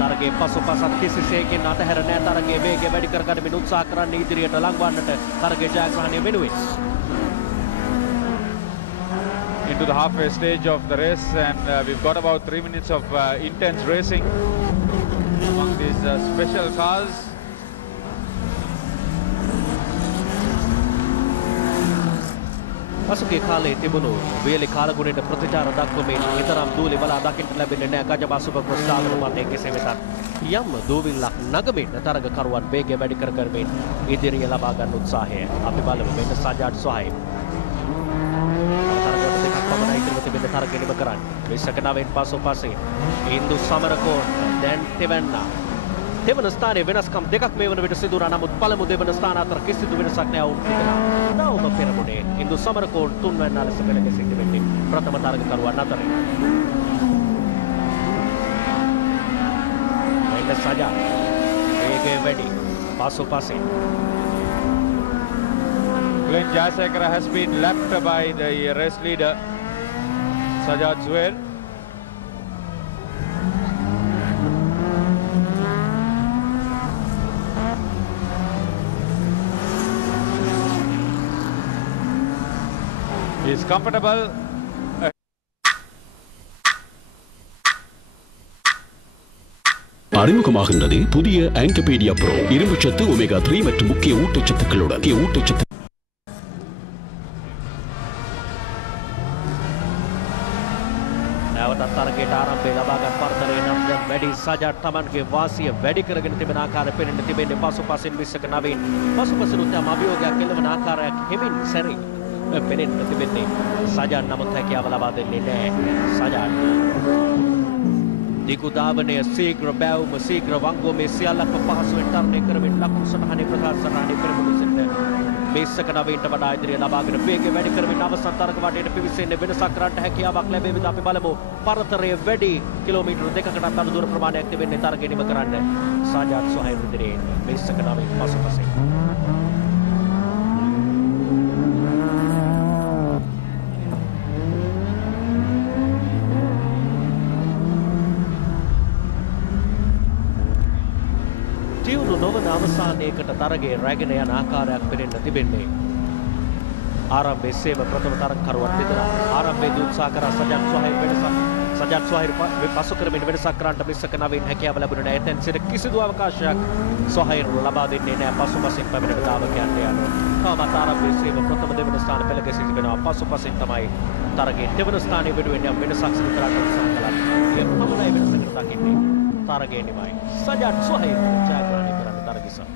තරගයේ පසුපසත් කිසිසේකින් අතහැර නැහැ. තරගයේ වේගය වැඩි කර ගනිමින් උත්සාහ කරන්නේ ඉදිරියට ලංවන්නට තරගයේ ජයග්‍රහණය වෙනුවෙන්. Into the halfway stage of the race, and we've got about 3 minutes of intense racing among these special cars. පසුගිය කාලයේ තිබුණු වේලි කාලගුණයට ප්‍රතිචාර දක්වමින් ඊතරම් දූලි බලා දකින්න ලැබෙන්නේ නැහැ. ගජබා සුපර් ක්‍රොස් දාගෙන මතේ කෙසේ වෙතත් යම් දූවිල්ලක් නගමින් තරගකරුවන් වේගය වැඩි කර කරමින් ඉදිරිය ලබා ගන්න උත්සාහය අපි බලමු. මෙන්න සජාඩ් සොහයිබ් තිබෙන තරගය නිම කරන්න. විස්සක නවෙන් පසුපසින් ඉන්දු සමරකෝන් දැන් දෙවන ස්ථානයේ වෙනස්කම් දෙකක් මේ වන විට සිදු වුණා. නමුත් පළමු දෙවන ස්ථාන අතර කිසිදු වෙනසක් නැහැ. ඔවුන් තිබෙනවා. තවම පෙරමුණේ ඉන්දු සමරකෝන් තුන්වැන්නා ලෙස පෙළගැසී තිබෙන්නේ ප්‍රථම තරගකරුවන් අතරේ. මෙන්න සජා වේගය වැඩි පසුපසින්. Glenn Jayasekara has been left by the race leader Sajjad Zuhair. He is comfortable. அறிமுகமாகின்றது புதிய ஆங்கபீடியா ப்ரோ. இரும்புச்சத்து ஒமேகா 3 மற்றும் முக்கிய ஊட்டச்சத்துக்களுடன் ஊட்டச்சத்து නැවතත් තරගයට ආරම්භය ලබාගත් පරතරේ නම් දැන් වැඩි සජාඩ් තමන්ගේ වාසිය වැඩි කරගෙන තිබෙන ආකාරය පෙනෙන්න තිබෙන්නේ. පසුපසින් විස්සක නවීන් පසුපසින් උත්තම අභියෝගයක් එළවන ආකාරයක් හිමින් සැරින් පෙනෙන්න තිබෙන්නේ. සජාඩ් නමුත් හැකියාව ලබා දෙන්නේ නැහැ. සජාඩ් දිගු ධාවනය ශීඝ්‍ර බැවුම ශීඝ්‍ර වංගුව සියල්ලක්ම පහසුවෙන් තරණය කරමින් ලකුණු සටහනේ ප්‍රකාශ සටහනේ පෙරමුණු සිට මේසක නවීන්ට වඩා ඉදිරිය ලබාගෙන වේගය වැඩි කරමින් අවසන් තරග වටේට පිවිසෙන්නේ. වෙනසක් කරන්නට හැකියාවක් ලැබෙවිද අපි බලමු. පරතරය වැඩි කිලෝමීටර් 2කටත් අඩු දුර ප්‍රමාණයක් තිබෙන්නේ තරගය නිම කරන්න. සජාඩ් සොහයිබ් ඉදිරියෙන් මේසක නවීන් පසුපසින්. තියුණු නොවන අවසානයකට තරගයේ රැගෙන යන ආකාරයක් පෙනෙන්න තිබෙන්නේ. ආරම්භයේ සේම ප්‍රථම තරගකරුවන් දෙදෙනා ආරම්භයේදී උත්සාහ කරා සජාඩ් සොහයිබ් වෙනසක්. සජාඩ් සොහයිබ් පසු කරමින් වෙනසක් කරන්නට මිස්සක නවීන් හැකියාව ලැබුණේ නැහැ. එතෙන් සිට කිසිදු අවකාශයක් සොහයිබ් ලබා දෙන්නේ නැහැ. පසුපසින් පැමිණෙන දාවකයන්ට යනවා. තවමත් ආරම්භයේ සේම ප්‍රථම දෙවන ස්ථාන පෙළ ගැසී තිබෙනවා. පසුපසින් තමයි තරගයේ දෙවන ස්ථානයේ වෙනුවෙන් යම් වෙනසක් සිදු කරන්න උත්සාහ කළා. ඒ පමණයි වෙනසකට දකින්නේ. තරගයේ නිමයි. සජාඩ් සොහයිබ් ජයග්‍රහණය කරන්න තරගිසා.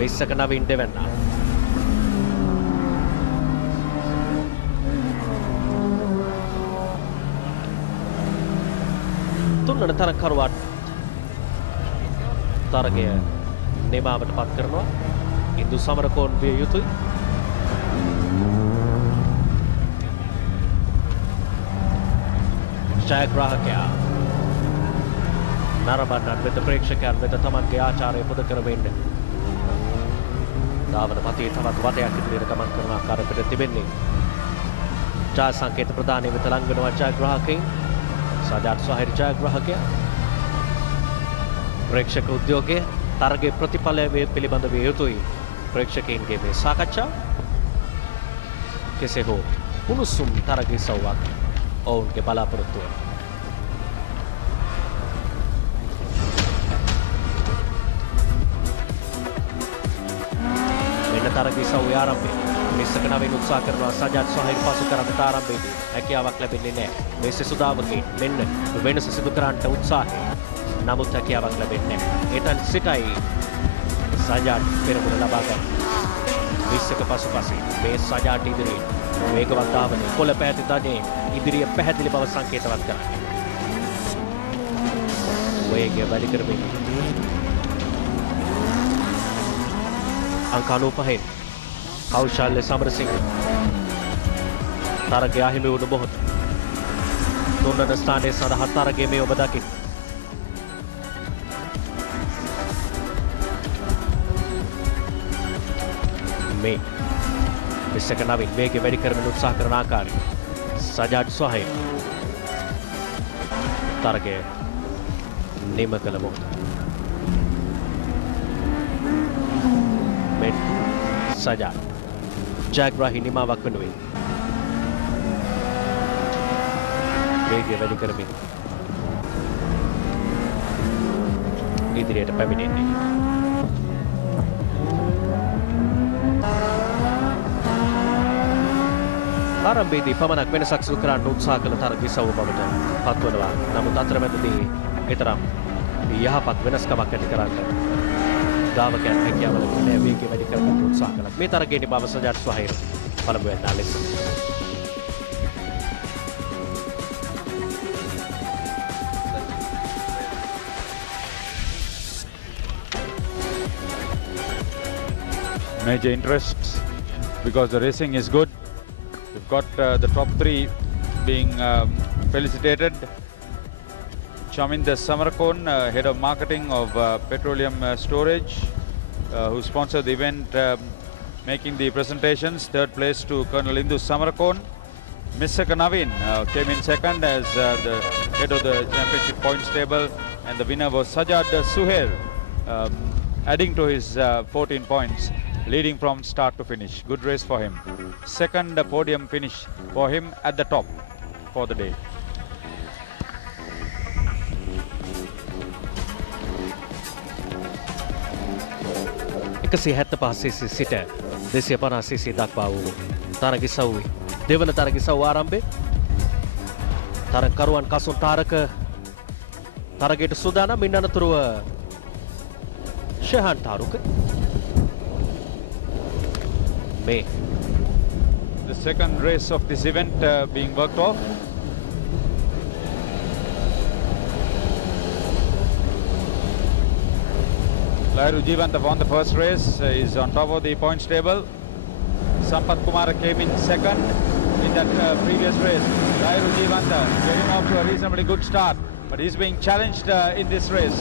විස්සක නවීන් දෙවන්නා. තුන්වන තරගකරුවන් තරගය නිමාවට පත් කරනවා. ඉන්දු සමරකෝන් විය යුතුයි. ජයග්‍රාහකයා නරඹන්නන් වෙත ප්‍රේක්ෂකයන් වෙත තමන්ගේ ආචාරය පුද කරමින් ධාවන පතේ තවත් වටයක් ඉදිරියට ගමන් කරන ආකාරය පිට තිබෙන්නේ. ජය සංකේත ප්‍රදානය වෙත ලං වෙනවා ජයග්‍රාහකයින්. සජාත් සොහයිර් ජයග්‍රාහකයා. ප්‍රේක්ෂක උද්‍යෝගයේ තරගයේ ප්‍රතිඵලය පිළිබඳ විය යුතුයි. ප්‍රේක්ෂකයින්ගේ මේ සාකච්ඡා කෙසේ හෝ උණුසුම් තරගයේ සවුවක් ඔවුන්ගේ බලාපොරොත්තුව. මෙන්න තරගයේ සවුවේ ආරම්භය. මිස්සක නවීන උත්සාහ කරනවා සජාත් සොහයිර් පසු කරන්නට ආරම්භයේදී හැකියාවක් ලැබෙන්නේ නැහැ. මේ සිසුදාවකේ මෙන්න වෙනස සිදු කරන්නට උත්සාහය. නමුත් හැකියාවක් ලැබෙන්නේ නැහැ. එතන සිටයි සජාත් පෙරමුණ ලබා ගන්න. මිස්සක පසුපසින් මේ සජාත් ඉදිරියේ වේගවත් ධාවනය කොළ පැහැති දඩේ ඉදිරිය පැහැදිලි බව සංකේතවත් කරන්නේ. වේගය වැඩි කරමින් අංක 95 කෞශල්‍ය සමරසිංහ තරගය අහිමි වුණු මොහොත තුන්වන ස්ථානයේ සඳහා තරගයේ මේ ඔබ දකින්න. මේ විස්සක නවීන් වේගය වැඩි කරමින් උත්සාහ කරන ආකාරය. සජාත් සොහයිර් තරගය නිම කළ මොහොත. මෙන් සජාත් ජයග්‍රාහී නිමාවක් වෙනුවෙන් වේගය වැඩි කරමින් ඉදිරියට පැමිණෙන්නේ. ආරම්භයේදී පමණක් වෙනසක් සිදු කරන්න උත්සාහ කළ තරගයේ සවුව බවට පත්වනවා. නමුත් අතරමැදදී ඊතරම් යහපත් වෙනස්කමක් ඇති කරන්න ධාවකයන් හැකියාව ලැබුණේ වේගය වැඩි කරගන්න උත්සාහ කළා. මේ තරගයේදී බව සජාත් සොහයිර් පළමුවෙන් ලෙස major interests because the racing is good. We've got the top three being felicitated. Chaminda Samarkon, head of marketing of Petroleum Storage, who sponsored the event, making the presentations. Third place to Colonel Indu Samarkon. Missaka Naveen came in second as the head of the championship points table, and the winner was Sajad Suhail, adding to his 14 points. Leading from start to finish. Good race for him. Second podium finish for him at the top for the day. එකසේ 75cc සිට 250cc දක්වා වූ තරගයේ සවුවේ දෙවන තරගයේ සවුව ආරම්භය. තරගකරුවන් කසුන් තාරක තරගයට සූදානම්. ඉන් අනතුරුව ෂහන් තාරුක the second race of this event being worked off. Lairu Jeevantha won the first race, is on top of the points table. Sampath Kumar came in second in that previous race. Lairu Jeevantha getting off to a reasonably good start, but he's being challenged in this race.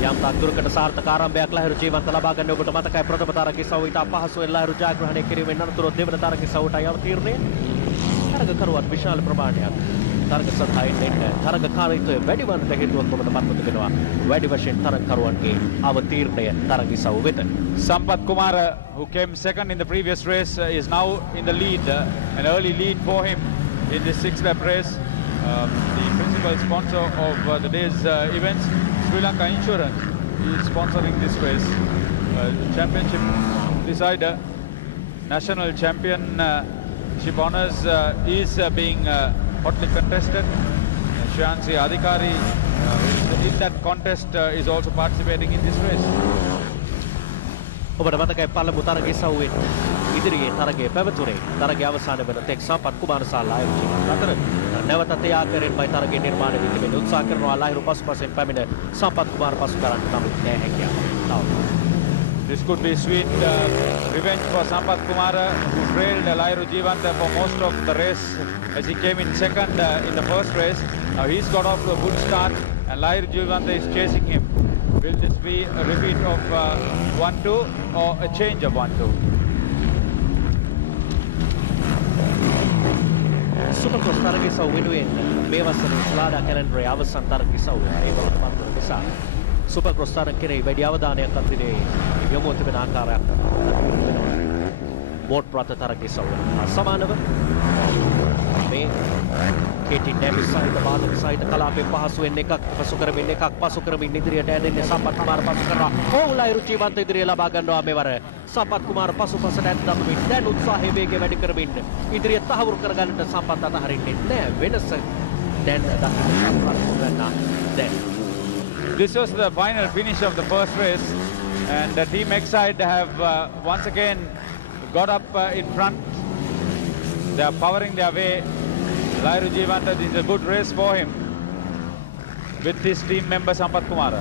යම් තත්දුරකට සාර්ථක ආරම්භයක් ලහිරු ජීවන්ත ලබා ගන්න ඔබට මතකයි. ප්‍රථම තරගයේ සවුව ඉතා පහසුවෙන් ලහිරු ජයග්‍රහණය කිරීමෙන් අනතුරුව දෙවන තරගයේ සවුවටයි අවතීර්ණය. තරගකරුවන් විශාල ප්‍රමාණයක් තරග සඳහා එන්න තරගකාරීත්වය වැඩි වන්නට හේතුවක් බවට පත්ව තිබෙනවා. වැඩි වශයෙන් තරගකරුවන්ගේ අවතීර්ණය තරගයේ සවුව වෙත. Sampath Kumar, who came second in the previous race, is now in the lead, an early lead for him in this 6-lap race. The principal sponsor of the day's events, Sri Lanka Insurance, is sponsoring this race. Championship decider, national championship honours is being hotly contested. Shyansi Adhikari, in that contest, is also participating in this race. ඔබට මතකයි පළමු තරගයේ සවුවෙන් ඉදිරියේ තරගයේ පැවතුනේ. තරගයේ අවසාන වන තෙක් සම්පත් කුමාර සහ ලහිරු ජීවන්ත අතර නැවතත් ඒ ආකාරයෙන්මයි තරගයේ නිර්මාණය වී තිබෙන. උත්සාහ කරනවා ලහිරු පසුපසෙන් පැමිණ සම්පත් කුමාර පසු කරන්න නමුත් නෑ හැකියාව. This could be sweet revenge for Sampath Kumara, who trailed Lairu Jivanta for most of the race as he came in second in the first race. Now he's got off to a good start and Lairu Jivanta is chasing him. Will this be a repeat of 1-2 or a change of 1-2? Supercross තරගයේ වෙනුවෙන් මේ වසරේ ස්ලාඩා කැලෙන්ඩරේ අවසන් තරගයේ මේ බවට පත් වන නිසා Supercross තරගයේ වැඩි අවධානයක් අත්දිනේ යොමු තිබෙන ආකාරයක් වෙනවා. බෝට් ප්‍රත තරගයේ සමානව මේ කේටි ඩැවිස් සහිත බාදක සහිත කලාපේ පහසුවෙන් එකක් පසු කරමින් ඉදිරියට ඇදෙන්නේ සම්පත් කුමාර පසු කරා. ලයිරු ජීවන්ත ඉදිරිය ලබා ගන්නවා මෙවර. සම්පත් කුමාර පසුපසට ඇද්දමින් දැන් උත්සාහය වේගය වැඩි කරමින් ඉදිරිය තහවුරු කරගන්නට සම්පත් අතහරින්නේ නැහැ. වෙනස දැන් දකින්න This was the final finish of the first race and Team Exide have once again got up in front. They are powering their way. Lairu Jivanta, this is a good race for him with his team member Sampath Kumara.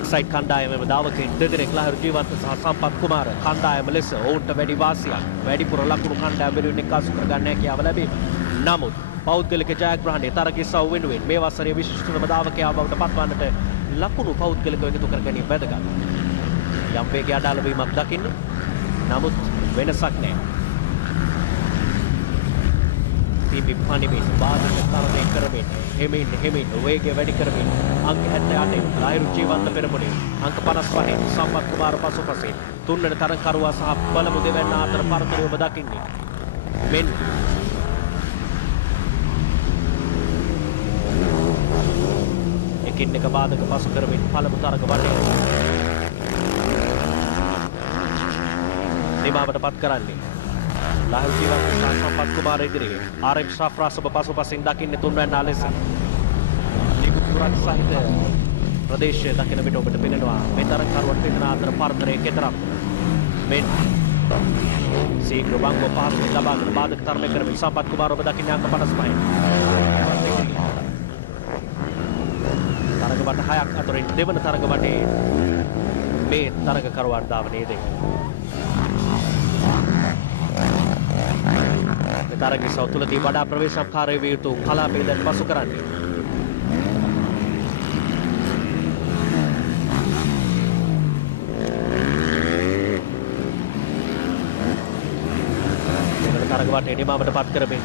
Exide කණ්ඩායමේ දාවකින් දෙදෙනෙක් ලහිරු ජීවන්ත සහ සම්පත් කුමාර කණ්ඩායම ලෙස ඔවුන්ට වැඩි වාසියක් වැඩිපුර ලකුණු කණ්ඩායම වෙනුවෙන් එක්කාසු කර ගන්න හැකියාව ලැබීම. නමුත් පෞද්ගලික ජයග්‍රහණය තරගයේ සව වෙනුවෙන් මේ වසරේ විශිෂ්ටතම දාවකයා බවට පත්වන්නට ලකුණු පෞද්ගලිකව එකතු කර ගැනීම වැදගත්. යම් වේගය අඩාල වීමක් දකින්න. නමුත් වෙනසක් නැහැ. Tipi Panimin, Badan Tarane Karamin, Hemin, Wege Vedikaramin, Ank Hatayate, Lairu Jivanta Peremuni, Ank Panaswani, Sampath Kumara Pasupasi, Tunan Tarankarwa Sahab, Balamudevana, Parkuru Badakini. Men Ekin Nikabada Pasukaramin, Palamutarakabati Nimabata Patkarani. Lairu Jivanta Sampath Kumara ඉදිරියේ RM ශාෆ්‍රාස් ඔබ පසුපසින් දකින්නේ තුන්වැන්න ලෙස නිකුත්පුරක් සහිත ප්‍රදේශය දකින විට ඔබට පෙනෙනවා මේ තරකරුවන් දෙදෙනා අතර පරතරයේ කෙතරම් මෙන් සීඝ්‍ර බංගව පහසුවෙන් ලබාගෙන බාධක තරණය කරමින් සම්පත් කුමාර ඔබ දකින්නේ අංක 55යි තරග වට 6ක් අතරින් දෙවන තරග වටේ මේ තරගකරුවන් ධාවනයේ දෙක තරගයේ සෞතුලදී වඩා ප්‍රවේශම්කාරී විය යුතු කලාපේ දැන් පසු කරන්නේ. තරග වටේ නිමාවට පත් කරමින්.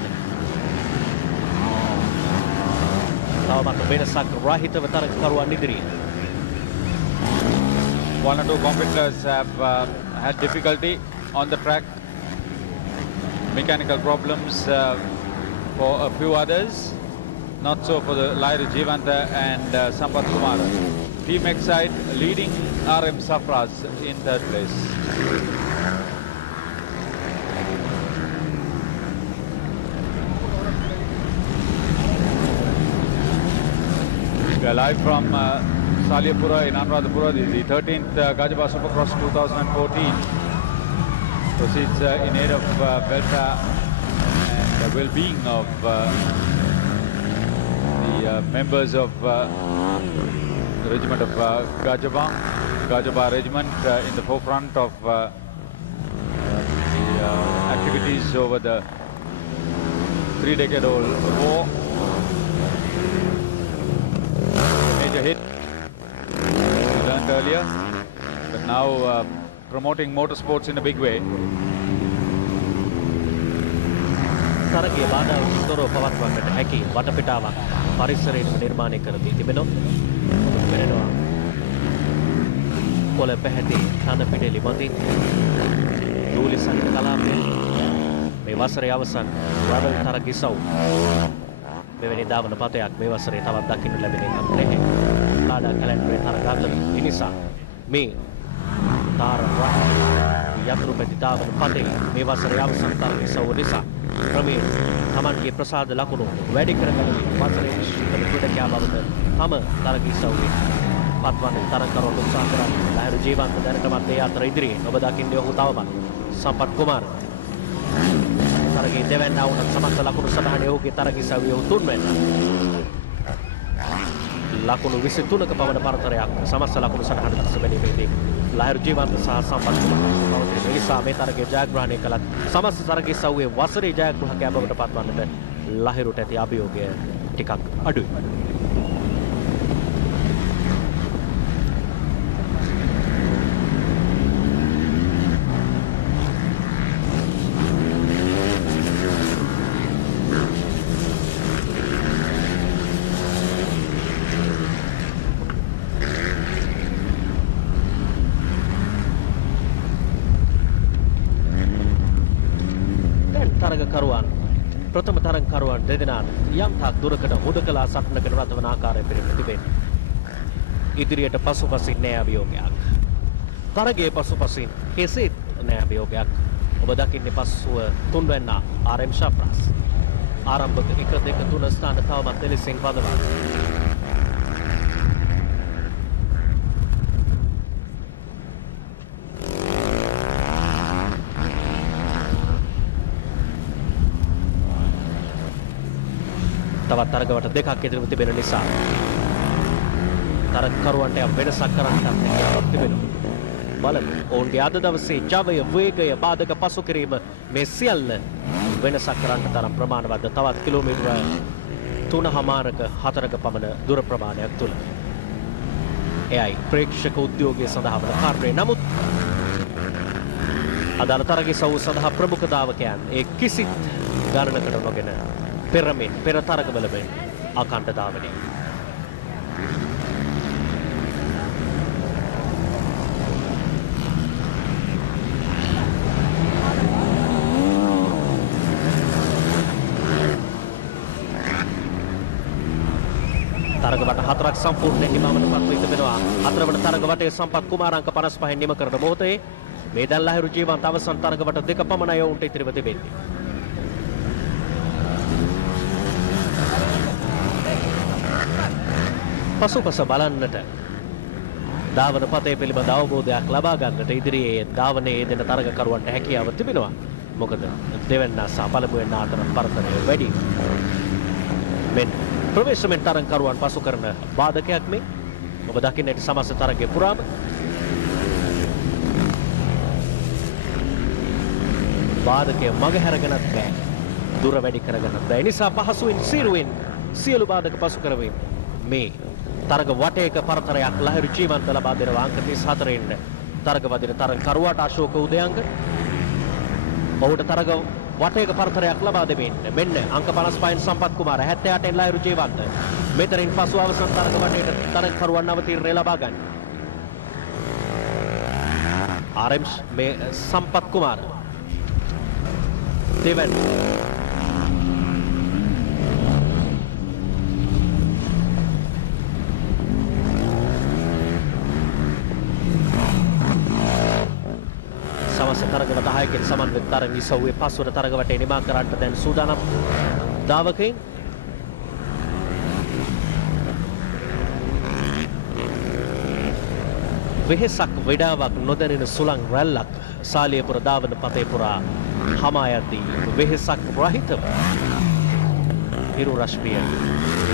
තවමත් වෙනසක් රහිතව තරගකරුවන් ඉදිරියේ. One or two competitors have had difficulty on the track. Mechanical problems for a few others, not so for the Lairu Jivanta and Sampath Kumara. Team Exide leading RM Safras in third place. We are live from Saliyapura in Anuradhapura, the 13th Gajabah Supercross 2014. Proceeds in aid of welfare and the well-being of the members of the regiment of Gajabah regiment in the forefront of the activities over the 3-decade-old war. Major hit, we learned earlier, but now promoting motorsports in a big way. තරගයේ බාධාවන් තොරව පවත්වන්නට හැකි වටපිටාවක් පරිසරයෙන් නිර්මාණය කර දී තිබෙනවා. වෙනවා. පොළ පැහැති තන පිටලි මතින් දූලි සහිත කලාපය මේ වසරේ අවසන් රාඩල් තරගයේ සව් මෙවැනි දාවන පතයක් මේ වසරේ තවත් දකින්න ලැබෙන එකක් නැහැ. ලාඩා කැලෙන්ඩරේ තරග අතර ඒ නිසා මේ යතුරු පැති දාවන පතේ මේ වසරේ අවසන් තරගයේ සව් නිසා ක්‍රමයෙන් තමන්ගේ ප්‍රසාද ලකුණු වැඩි කරගන්න වසරේ විශේෂ ක්‍රීඩකයා බවට තම තරගයේ සව්වේ පත්වන තරගකරුවන් උත්සාහ කරන්නේ. ලහිරු ජීවන්ත දැනටමත් ඒ අතර ඉදිරියේ ඔබ දකින්නේ ඔහු තවමත් සම්පත් කුමාර තරගයේ දෙවැන්නා වුණත් සමස්ත ලකුණු සටහනේ ඔහුගේ තරගයේ සව්වේ ඔහු තුන්වැන්න. ලකුණු 23ක පමණ පරතරයක් සමස්ත ලකුණු සටහන දැස බැලීමේදී ලහිරු ජීවන්ත සහ සම්පත් කුමාර පවතින නිසා මේ තරගයේ ජයග්‍රහණය කළත් සමස්ත තරගයේ සව්වේ වසරේ ජයග්‍රාහකයා බවට පත්වන්නට ලහිරුට ඇති අභියෝගය ටිකක් අඩුයි. ප්‍රථම තරගකරුවන් දෙදෙනාට යම් තාක් දුරකට හුදකලා සටනකට රඳවන ආකාරය පිළිබඳ තිබෙනවා. ඉදිරියට පසුපසින් නෑ අභියෝගයක්. තරගයේ පසුපසින් කෙසේත් නෑ අභියෝගයක්. ඔබ දකින්නේ පසුව තුන්වැන්න RM ශාප්‍රාස්. ආරම්භක 1 2 3 ස්ථාන තවමත් එලෙසින් පදවනවා. තවත් තරගවට දෙකක් ඉදිරිව තිබෙන නිසා තරගකරුවන්ට යම් වෙනසක් කරන්නට හැකියාවක් තිබෙනවා. බලමු ඔවුන්ගේ අද දවසේ ජවය වේගය බාධක පසු කිරීම මේ සියල්ල වෙනසක් කරන්නට තරම් ප්‍රමාණවත් තවත් කිලෝමීටර 3.5ක 4ක පමණ දුර ප්‍රමාණයක් තුල. එයයි ප්‍රේක්ෂක උද්‍යෝගය සඳහා වන කාර්යය. නමුත් අදාළ තරගයේ සව් සඳහා ප්‍රමුඛ දාවකයන් ඒ කිසිත් ගණනකට නොගෙන පෙර තරගවල මෙන් අඛණ්ඩ ධාවනය. තරග වට 4ක් සම්පූර්ණයෙන් නිමවන්න පත්ව තිබෙනවා. හතරවන තරග වටේ සම්පත් කුමාර අංක 55න් නිම කරන මොහොතේ මේ දැන් ලහිරු ජීවන්ත අවසන් තරග වට දෙක පමණයි ඔවුන්ට ඉතිරිව තිබෙන්නේ. පසුපස බලන්නට ධාවන පතේ පිළිබඳ අවබෝධයක් ලබා ගන්නට ඉදිරියේ ධාවනයේ යෙදෙන තරගකරුවන්ට හැකියාව තිබෙනවා. මොකද දෙවැන්න සහ පළමුවෙන්න අතර පරතරය වැඩි. මෙන්න ප්‍රවේශමෙන් තරගකරුවන් පසු කරන බාධකයක් මේ ඔබ දකින්නට සමස්ත තරගයේ පුරාම බාධකය මගහැරගෙනත් බෑ. දුර වැඩි කරගන්නත් බෑ. ඒ නිසා පහසුවෙන් සිරුවෙන් සියලු බාධක පසු කරවීම මේ තරග වටේක පරතරයක් ලහිරු ජීවන්ත ලබා දෙනවා. අංක 34 තරග වදින තරගකරුවාට අශෝක උදයංග ඔහුට තරග වටේක පරතරයක් ලබා දෙමින් මෙන්න අංක 55න් සම්පත් කුමාර 78න් ලහිරු ජීවන්ත මෙතනින් පසු අවසන් තරග වටේට තරගකරුවන් නවතීර්ණය ලබා ගන්න. RM මේ සම්පත් කුමාර දෙවැන්න සමස්ත තරග 10කින් සමන්විත තරග ඉසව්වේ පස්වර තරග වටේ නිමා කරන්නට දැන් සූදානම් ධාවකයින්. වෙහෙසක් වේඩාවක් නොදැනෙන සුළං රැල්ලක් සාලියපුර ධාවන පතේ පුරා හමා යද්දී වෙහෙසක් රහිතව හිරු රශ්මිය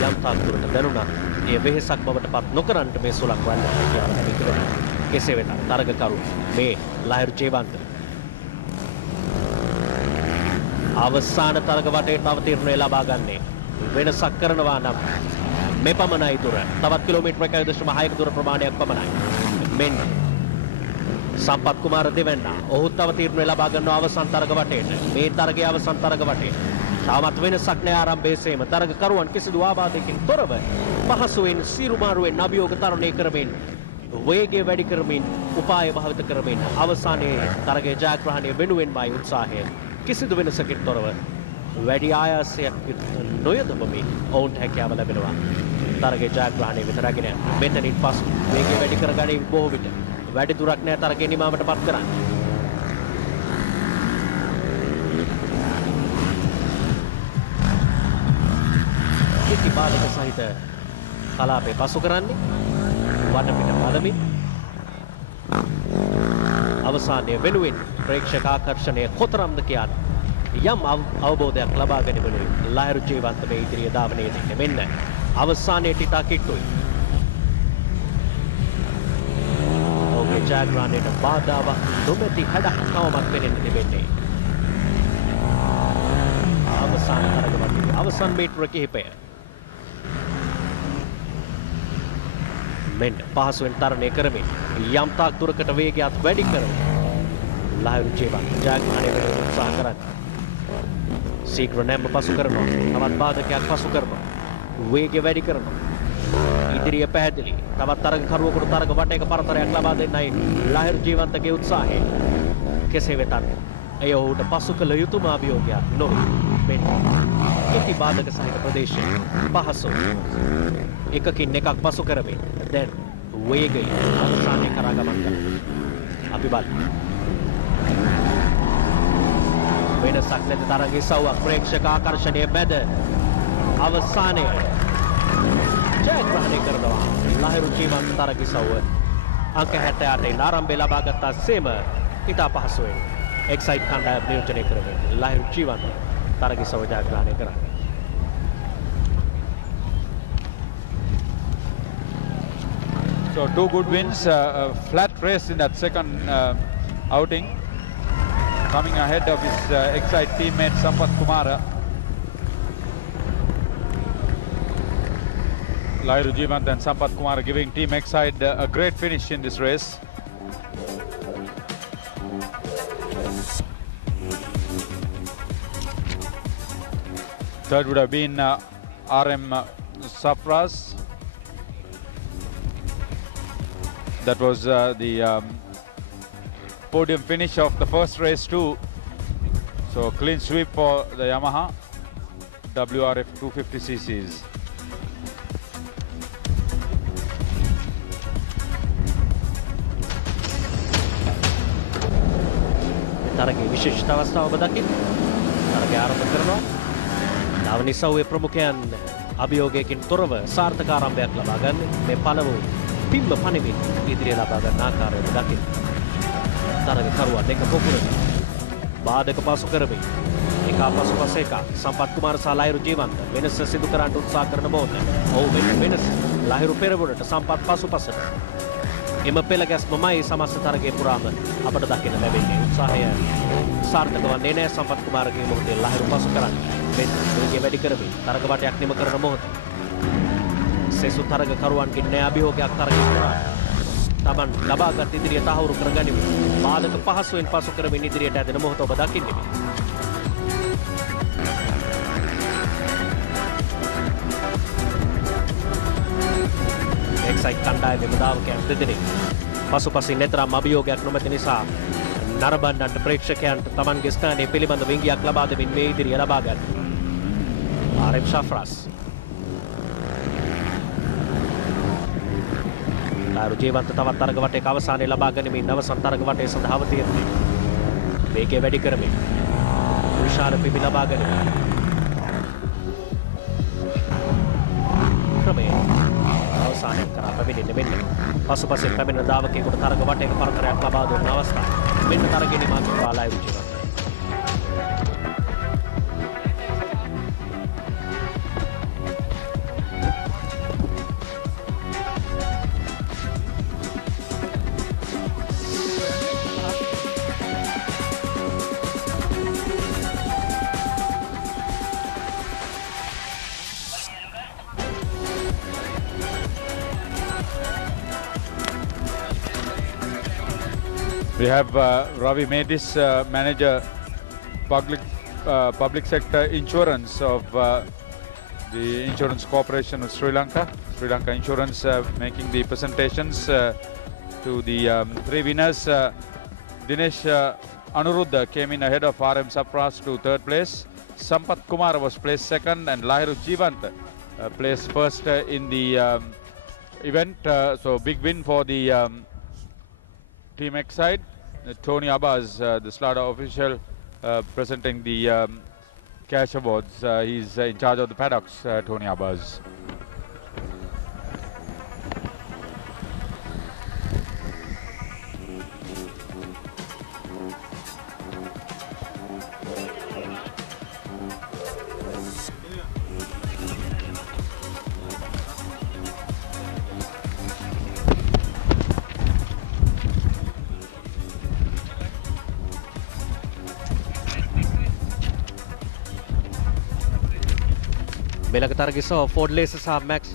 යම් තාක් දුරට දැනුණා. ඒ වෙහෙසක් බවට පත් නොකරන්නට මේ සුළං රැල්ල හැකියාව ලැබෙනවා. කෙසේ වෙතත් තරගකරු මේ ලහිරු ජීවන්ත අවසාන තරග වටේට අවතීර්ණය ලබා ගන්නේ වෙනසක් කරනවා නම් මේ පමණයි දුර. තවත් කිලෝමීටර 1.6ක දුර ප්‍රමාණයක් පමණයි. මෙන්න සම්පත් කුමාර දෙවැන්න ඔහුත් අවතීර්ණය ලබා ගන්නවා අවසන් තරග වටේට. මේ තරගයේ අවසන් තරග වටේට තාමත් වෙනසක් නෑ ආරම්භයේම තරගකරුවන් කිසිදු ආබාධයකින් තොරව පහසුවෙන් සිරුමාරුවෙන් අභියෝග තරණය කරමින් වේගය වැඩි කරමින් උපාය භාවිත කරමින් අවසානයේ තරගයේ ජයග්‍රහණය වෙනුවෙන්මයි උත්සාහය. කිසිදු වෙනසකින් තොරව වැඩි ආයාසයක් නොයදවමින් ඔවුන්ට හැකියාව ලැබෙනවා තරගයේ ජයග්‍රහණය වෙත රැගෙන යන්න. මෙතනින් පසු වේගය වැඩි කරගැනීම බොහෝ විට වැඩි දුරක් නෑ තරගයේ නිමාවට පත් කරන්න. කිසි බාධක සහිත කලාපේ පසු කරන්නේ වටපිට බලමින් අවසානයේ වෙනුවෙන් ප්‍රේක්ෂක ආකර්ෂණය කොතරම්ද කියන යම් අවබෝධයක් ලබා ගැනීමෙන් ලහිරු ජීවන්ත මේ ඉදිරිය ධාවනයේ දෙන්නේ. මෙන්න අවසානයේ ටිකා කිට්ටුයි ජයග්‍රහණයට බාධාවක් නොමැති හැඩක් තවමත් පෙනෙන්න තිබෙන්නේ. අවසාන තරගවටේ අවසන් මීටර කිහිපය. මෙන්න පහසුවෙන් තරණය කරමින් යම් තාක් දුරකට වේගයත් වැඩි කරමින් ලහිරු ජීවන්ත ජයග්‍රහණය වෙනුවෙන් උත්සාහ කරන්නේ. ශීඝ්‍ර නැම්ම පසු කරනවා. තවත් බාධකයක් පසු කරනවා. වේගය වැඩි කරනවා. ඉදිරිය පැහැදිලි. තවත් තරගකරුවෙකුට තරග වටයක පරතරයක් ලබා දෙන්නයි ලහිරු ජීවන්තගේ උත්සාහය. කෙසේ වෙතත් එය ඔහුට පසු කළ යුතුම අභියෝගයක් නොවේ. මෙන්න කෙටි බාධක සහිත ප්‍රදේශයේ පහසු එකකින් එකක් පසු කරමින් දැන් වේගය අවසානයේ කරා ගමන් කරනවා. අපි බලමු. වෙනසක් නැති තරග ඉසව්වක් ප්‍රේක්ෂක ආකර්ෂණය මැද අවසානයේ ජයග්‍රහණය කරනවා ලහිරු ජීවන්ත තරග ඉසව්ව. අංක 68න් ආරම්භය ලබා ගත්තා සේම ඉතා පහසුවෙන් එක්සයිට් කණ්ඩායම නියෝජනය කරමින් ලහිරු ජීවන්ත තරග ඉසව්ව ජයග්‍රහණය කරා. So 2 good wins, a flat race in that second outing. Coming ahead of his Excite teammate Sampath Kumara. Lairu Jeevant and Sampath Kumara giving Team Excite a great finish in this race. Third would have been RM Safras. That was the podium finish of the first race too. So clean sweep for the Yamaha WRF 250cc's. තරගයේ විශේෂ අවස්ථාව ඔබ දකින්න. තරගය ආරම්භ කරනවා. ධාවනි සව්වේ ප්‍රමුඛයන් අභියෝගයකින් තොරව සාර්ථක ආරම්භයක් ලබා ගන්න මේ පළමු පිම්බ පණිවිඩ ඉදිරිය ලබා ගන්න ආකාරය දකින්න. තරගකරුවන් එක පොකුරට බාධක පසු කරමින් එක පසුපස එක සම්පත් කුමාර සහ ලහිරු ජීවන්ත වෙනස සිදු කරන්න උත්සාහ කරන මොහොත ඔහු වෙනස ලහිරු පෙරමුණට සම්පත් පසුපසට එම පෙළ ගැස්මමයි සමස්ත තරගයේ පුරාම අපට දකින්න ලැබෙන්නේ. උත්සාහය සාර්ථක වන්නේ නැහැ සම්පත් කුමාරගේ මොහොතේ ලහිරු පසු කරන්නේ. මේ වේගය වැඩි කරමින් තරග වටයක් නිම කරන මොහොත සෙසු තරගකරුවන්ගේ නෑ අභියෝගයක් තරගයේ පුරා තමන් ලබාගත් ඉදිරිය තහවුරු කරගනිමින් බාධක පහසුවෙන් පසු කරමින් ඉදිරියට ඇදෙන මොහොත ඔබ දකින්නේ. එක්සයිට් කණ්ඩායමේ මුදාවකයන් දෙදෙනෙක් පසුපසින් නෙතරම් අභියෝගයක් නොමැති නිසා නරඹන්නට ප්‍රේක්ෂකයන්ට තමන්ගේ ස්ථානයේ පිළිබඳ විංගියක් ලබා දෙමින් මේ ඉදිරිය ලබා ගන්න. RM Shafras ලහිරු ජීවන්ත තවත් තරග වටයක අවසානයේ ලබා ගැනීමෙන් අවසන් තරග වටය සඳහා අවතීර්ණයි. වේගය වැඩි කරමින් විශාල පිබි ලබා ගැනීම. ක්‍රමයෙන් අවසානයේ කරා පැමිණෙන්නේ මෙන්න. පසුපසින් පැමිණෙන දාවකයෙකුට තරග වටයක පරතරයක් ලබා දුන්න අවස්ථාව. මෙන්න තරගයේ නිමා කරලා Lahiru ජීවන්ත. We have Ravi Medis, manager public sector insurance of the Insurance Corporation of Sri Lanka. Sri Lanka Insurance making the presentations to the 3 winners. Dinesh Anuruddha came in ahead of RM Safras to 3rd place. Sampath Kumara was placed 2nd and Lahiru Jeevant placed 1st in the event. So big win for the Team Excite. Tony Abbas, the Slaughter official, presenting the cash awards. He's in charge of the paddocks, Tony Abbas. මෙලක තරගිසව Ford Laser සහ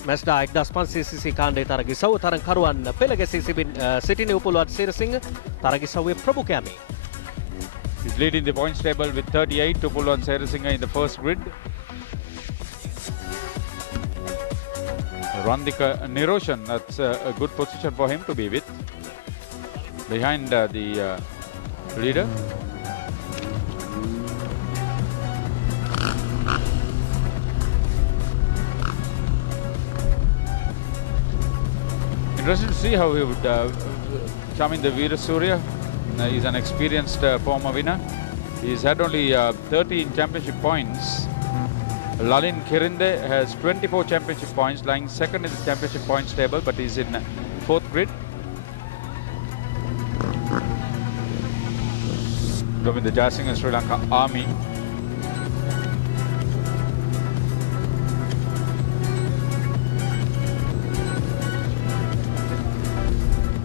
Mazda 1500cc කාණ්ඩයේ තරගිසව තරගකරුවන් පෙළ ගැසී සිටින උපුල්වත් Serasinghe තරගිසවේ ප්‍රමුඛයාමි. He's leading the points table with 38 to Pulwan Serisingha in the first grid. Randika Niroshan, that's a good position for him to be with. Behind the leader. Interesting to see how he would Chaminda Veerasurya. He's an experienced former winner. He's had only 13 championship points. Lalin Kirinde has 24 championship points, lying second in the championship points table, but he's in fourth grid. Govinda Jayasinghe, Sri Lanka Army.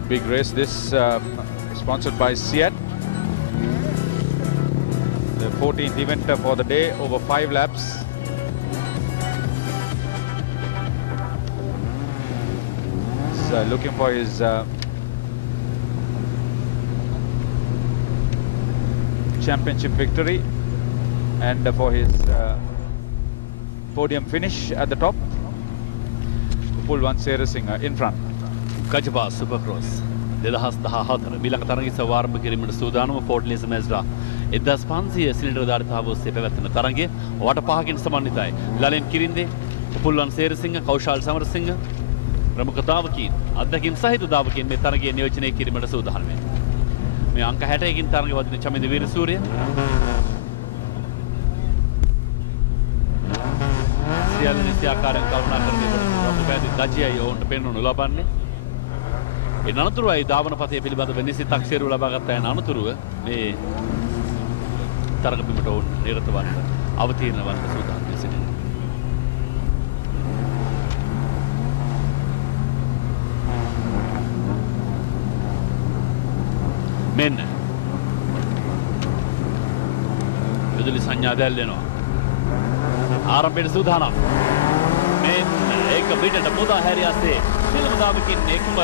Big race this, sponsored by SIAT. The 14th event for the day, over 5 laps. He's looking for his championship victory and for his podium finish at the top. Pulwan Serisingha in front. Kajaba Supercross 2014 මීළඟ තරගයේ ආරම්භ කිරීමට සූදානම Ford ලේස Mazda 1500 cylinder ධාරිතාව ඔස්සේ පැවැත්වෙන තරගය වට පහකින් සමන්විතයි. ලලින් කිරින්දේ, උපුල්වන් සේරසිංහ, කෞශාල් සමරසිංහ ප්‍රමුඛ දාවකීන් අත්දැකීම් සහිත දාවකීන් මේ තරගය නියෝජනය කිරීමට සූදානම් වෙනවා. මේ අංක 61කින් තරගය වදින චමින්ද වීරසූරිය සියල්ල නිසි ආකාරයෙන් කරුණා කරගෙන රොබර්ට් දජියයි ඔවුන්ට පෙන්වනු ලබන්නේ. ඒ අනතුරුයි ධාවන පතේ පිළිබඳව නිසි තක්සේරුව ලබාගත් අය අනතුරුව මේ තරග බිමට ඔවුන් නිරත වන්න අවතීර්ණ වන්න සූදානම් වී සිටිනවා. මෙන්න විදුලි සංඥා දැල්වෙනවා. ආරම්භයට සූදානම්. මෙන්න ඒක පිටට මුදා හැරියස්සේ ෆිල්ම් දාවකින් එකම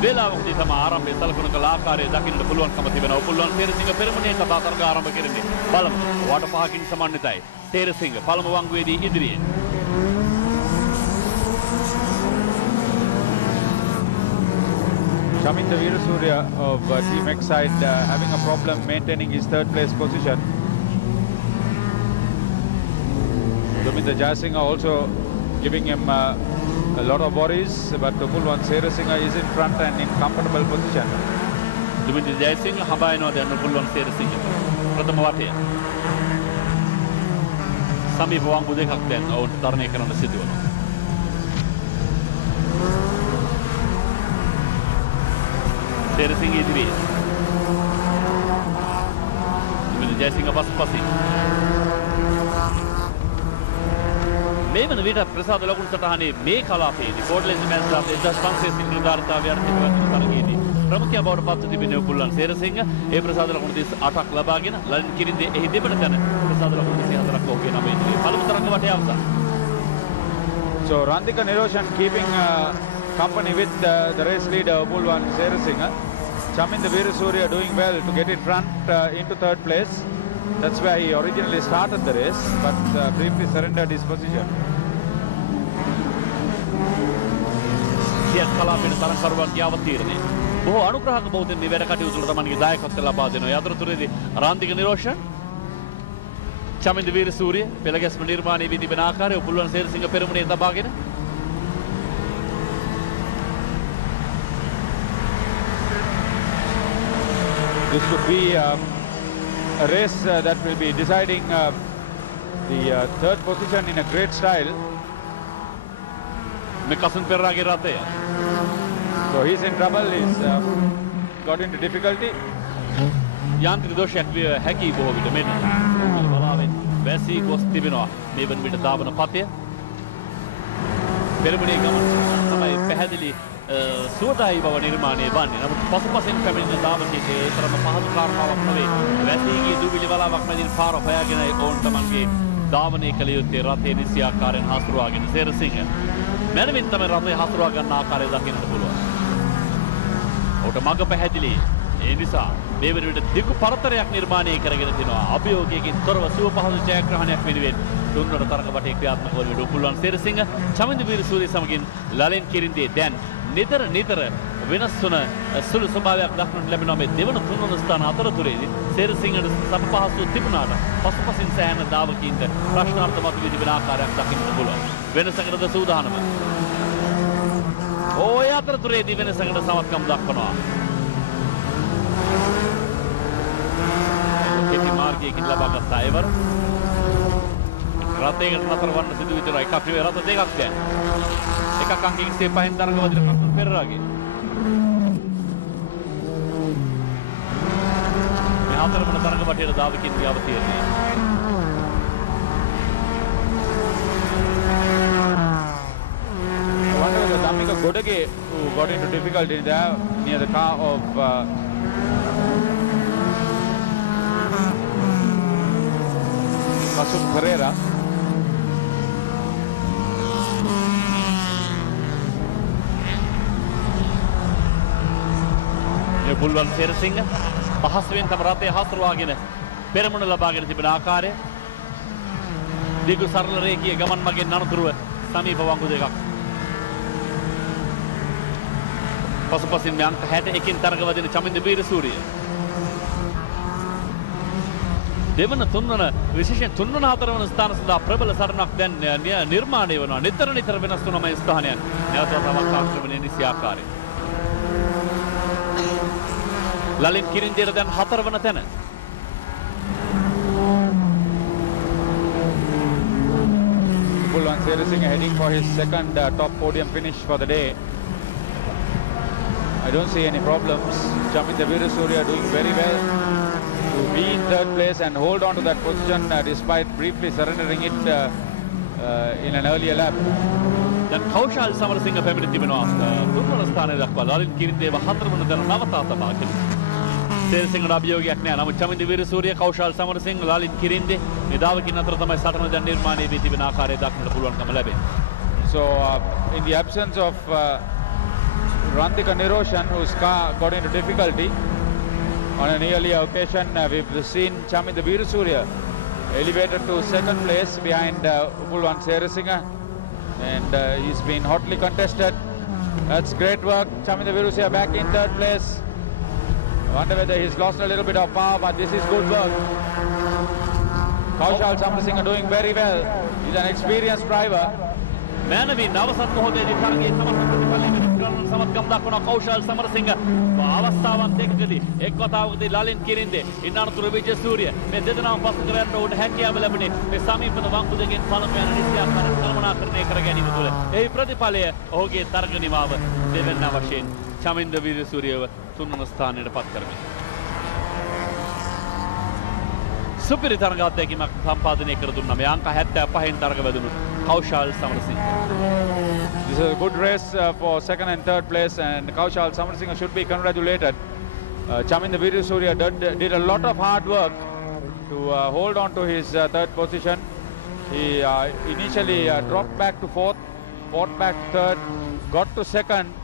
වේලාවකදී තම ආරම්භය සලකුණු කළ ආකාරය දකින්නට පුළුවන්කම තිබෙනවා. උපුල්වන් සේරසිංහ පෙරමුණේ කතා තරග ආරම්භ කෙරෙන්නේ. බලමු. වට පහකින් සමන්විතයි. සේරසිංහ පළමු වංගුවේදී ඉදිරියේ. Chaminda Veerasurya of Team Exide having a problem maintaining his third place position. Govinda Jayasinghe also giving him a lot of worries, but Pulwan Serisingha is in front and in comfortable position. Govinda Jayasinghe හඹායනවා දැන් Pulwan Serisinghe ප්‍රථම වටය. සමීප වංගු දෙකක් දැන් ඔවුන්ට තරණය කරන්න සිදු වෙනවා. Serisinghe ඉදිරියේ. Govinda Jayasinghe පසුපසින්. මේ වන විට ප්‍රසාද ලකුණු සටහනේ මේ කලාපයේදී ෆෝඩ් ලේස මැස්ඩා 1500 සිලින්ඩර් ධාරිතාවය අර්ථිත වන තරගයේදී ප්‍රමුඛයා බවට පත් තිබෙන උපුල්වන් සේරසිංහ ඒ ප්‍රසාද ලකුණු 38ක් ලබාගෙන ලලින් කිරින්දේ එහි දෙපළ තැන ප්‍රසාද ලකුණු 24ක් ඔහුගේ නම ඉදිරියේ පළමු තරග වටේ අවසන්. So Randika Niroshan keeping company with the race leader Pulwan Serisingha. Chaminda Veerasurya doing well to get in front into third place. That's where he originally started the race, but briefly surrendered his position. සියත් කලාපයේ තරගකරුවන්ගේ අවතීර්ණය. බොහෝ අනුග්‍රහක බෞද්ධයන් මේ වැඩ කටයුතු වල තමන්ගේ දායකත්වය ලබා දෙනවා. ඒ අතරතුරේදී රාන්දික නිරෝෂන්, චමින්ද වීරසූරිය පෙළගැස්ම නිර්මාණය වී තිබෙන ආකාරය උපුල්වන් සේරසිංහ පෙරමුණේ තබාගෙන This could be a race that will be deciding the third position in a great style. So he's in trouble, he's got into difficulty. යාන්ත්‍රික දෝෂයක් විය හැකි බොහෝ විට මෙන්න බලාවෙන් වැසී ගොස් තිබෙනවා මේ වන විට ධාවන පතය පෙරමුණේ ගමන තමයි පැහැදිලි සුවදායි බව නිර්මාණය වන්නේ. නමුත් පසුපසින් පැමිණෙන ධාවකයේ තරම පහසු කාරණාවක් නෙවෙයි. වැසී ගිය දුවිලි බලාවක් මැදින් පාර හොයාගෙනයි ඔවුන් තමන්ගේ ධාවනය කළ යුත්තේ රථයේ නිසි ආකාරයෙන් හසුරුවාගෙන සේරසිංහ මැනවින් තමයි රථය හසුරුවා ගන්න ආකාරය දකින්නට පුළුවන්. ඔහුට මඟ පැහැදිලි. ඒ නිසා මේ වන විට දිගු පරතරයක් නිර්මාණය කරගෙන තිනවා. අභියෝගයකින් තොරව සුව පහසු ජයග්‍රහණයක් වෙනුවෙන් තුන්වන තරඟ වටේ ක්‍රියාත්මක වන විට උපුල්වන් සේරසිංහ චමින්ද වීරසූරිය සමගින් ලලින් කිරින්දේ දැන් නිතර වෙනස් වන සුළු ස්වභාවයක් දක්නට ලැබෙනවා. මේ දෙවන තුන්වන ස්ථාන අතරතුරේදී සේරසිංහට සපපහසු තිබුණාට පසුපසින් සෑහෙන දාවකින්ද ප්‍රශ්නාර්ථ මතුවී තිබෙන ආකාරයක් දකින්නට පුළුවන්. වෙනසකටද සූදානම. ඔය අතරතුරේදී වෙනසකට සමත්කම් දක්වනවා. කෙටි මාර්ගයකින් ලබාගත් අයවර රථයකට නතර වන්න සිදු විතර එකක් නෙවෙයි රථ දෙකක් දැන්. එකක් අංකයක 105න් තරඟ වදින කටුල් පෙරරාගේ. මේ හතරවන තරඟ වටේට දාවකින් ගියාව තියෙන්නේ. One of the Damika Godage who got into difficulty there near the car of Kasum Pereira. පුල්වන් Serasinghe පහසුවෙන් තම රථය හසුරුවාගෙන පෙරමුණ ලබාගෙන තිබෙන ආකාරය දිගු සරල රේඛීය ගමන් මගින් අනුතුරුව සමීප වංගු දෙකක් පසුපසින් අංක 61කින් තරඟ වදින චමින්ද වීරසූරිය දෙවන තුන්වන විශේෂයෙන් තුන්වන හතරවන ස්ථාන සඳහා ප්‍රබල සරණක් දැන් නිර්මාණය වෙනවා. නිතර වෙනස් වන මේ ස්ථානයන් නැවත තවත් ආක්‍රමණය නිසි ආකාරයෙන් ලලින් කිරින්දේට දැන් හතරවන තැන. Pulwan Serasinga heading for his second top podium finish for the day. I don't see any problems. Chaminda Veerasuriya doing very well to be in third place and hold on to that position despite briefly surrendering it in an earlier lap. දැන් කෞශල් සමරසිංහ පැමිණ තිබෙනවා තුන්වන ස්ථානයේ දක්වා ලලින් කිරින්දේව හතරවන තැන නවතා තබා කෙනෙක්. සේරසිංහට අභියෝගයක් නැහැ. නමුත් චමින්ද වීරසූරිය කෞශල් සමරසිංහ ලලින් කිරින්දේ මේ දාවකින් අතර තමයි සටන දැන් නිර්මාණය වී තිබෙන ආකාරය දක්නට පුළුවන්කම ලැබෙන්නේ. So in the absence of Rantika Niroshan, whose car got into difficulty on an earlier occasion, we've seen Chaminda Veerasuriya elevated to second place behind Upulwan Serasinga, and he's been hotly contested. That's great work. Chaminda Veerasuriya back in third place. I wonder whether he's lost a little bit of power, but this is good work. Kaushal Samarasinga doing very well. He's an experienced driver. මෑනවී නවසත් මොහොතේදී තරගයේ සමස්ත ප්‍රතිඵලයකට පුරාණ සමත්කම් දක්වන කෞශල් සමරසිංහ අවස්ථාවන් දෙකකදී එක් වතාවකදී ලලින් කිරින්දේ ඉන්න අනතුරු විජයසූරිය මේ දෙදෙනාම පසු කරන්න උඩ හැකියාව ලැබුණේ මේ සමීපද වංගු දෙකෙන් පළමු යන නිශ්චයාකාරී කළමනාකරණය කර ගැනීම තුළ එහි ප්‍රතිඵලය ඔහුගේ තරග නිමාව දෙවැන්න වශයෙන් චමින්ද වීරසූරියව තුන්වන ස්ථානයට පත් කරමින් සුපිරි තරග අත්දැකීමක් සම්පාදනය කර දුන්නා මේ අංක 75න් තරග වැදුණු Kaushal Samarasinga. This is a good race for second and third place, and Kaushal Samarasinga should be congratulated. Chaminda Veerasuriya did a lot of hard work to hold on to his third position. He initially dropped back to fourth, fought back to third, got to second,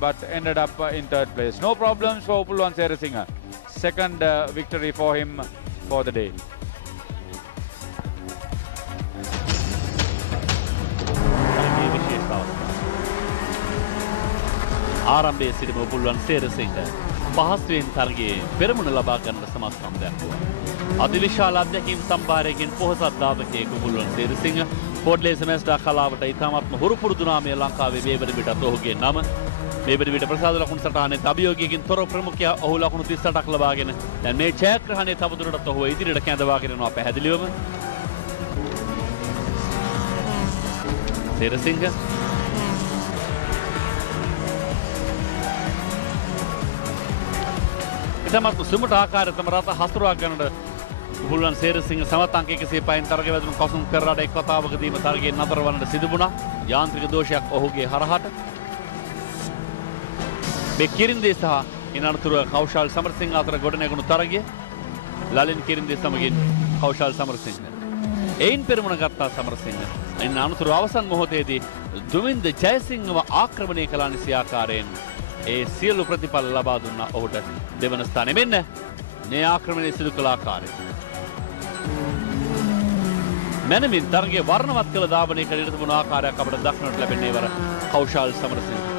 but ended up in third place. No problems for Upulwan Serasinga. Second victory for him for the day. ආරම්භයේ සිටම උපුල්වන් සේරසිංහ පහසුවෙන් තරගයේ පෙරමුණ ලබා ගන්න සමත්කම් දැක්වුවා. අතිවිශාල අධ්‍යක්ීම් සම්භාරයකින් පොහොසත් දායකයෙකු උපුල්වන් සේරසිංහ පොඩ්ලේ සෙමෙස්ටා කලාවට ඉතාමත්ම හුරු පුරුදු නාමය ලංකාවේ වේබර පිටත් ඔහුගේ නම. වේබර පිට ප්‍රසාද ලකුණු සටහනේ අභියෝගයකින් තොර ප්‍රමුඛයා ඔහු ලකුණු 38ක් ලබාගෙන දැන් මේ ජයග්‍රහණය තවදුරටත් ඔහුව ඉදිරියට කැඳවාගෙන යනවා පැහැදිලිවම. සේරසිංහ ඉතමත් සුමට ආකාරය තම රථ හසුරුවා ගන්නට උපුල්වන් සේරසිංහ සමත් අංක 105න් තරග වැදුණු කසුම් පෙරරාට එක් වතාවකදීම තරගයෙන් නතර වන්නට සිදු වුණා. යාන්ත්‍රික දෝෂයක් ඔහුගේ හරහට. මේ කිරින්දේ සහ ඉන් අනතුරුව කෞශල් සමරසිංහ අතර ගොඩනැගුණු තරගය ලලින් කිරින්දේ සමගින් කෞශල් සමරසිංහ එයින් පෙරමුණ ගත්තා සමරසිංහ. එන්න අනතුරු අවසන් මොහොතේදී දුමින්ද ජයසිංහව ආක්‍රමණය කළ නිසි ආකාරයෙන් ඒ සියලු ප්‍රතිඵල ලබා දුන්නා ඔහුට දෙවන ස්ථානය. මෙන්න මේ ආක්‍රමණය සිදු කළ ආකාරය. මැනවින් තරගයේ වර්ණවත් කළ ධාවනයකට ඉරතුමුණු ආකාරයක් අපට දක්නට ලැබෙන්නේ වර කෞශල් සමරසිංහ.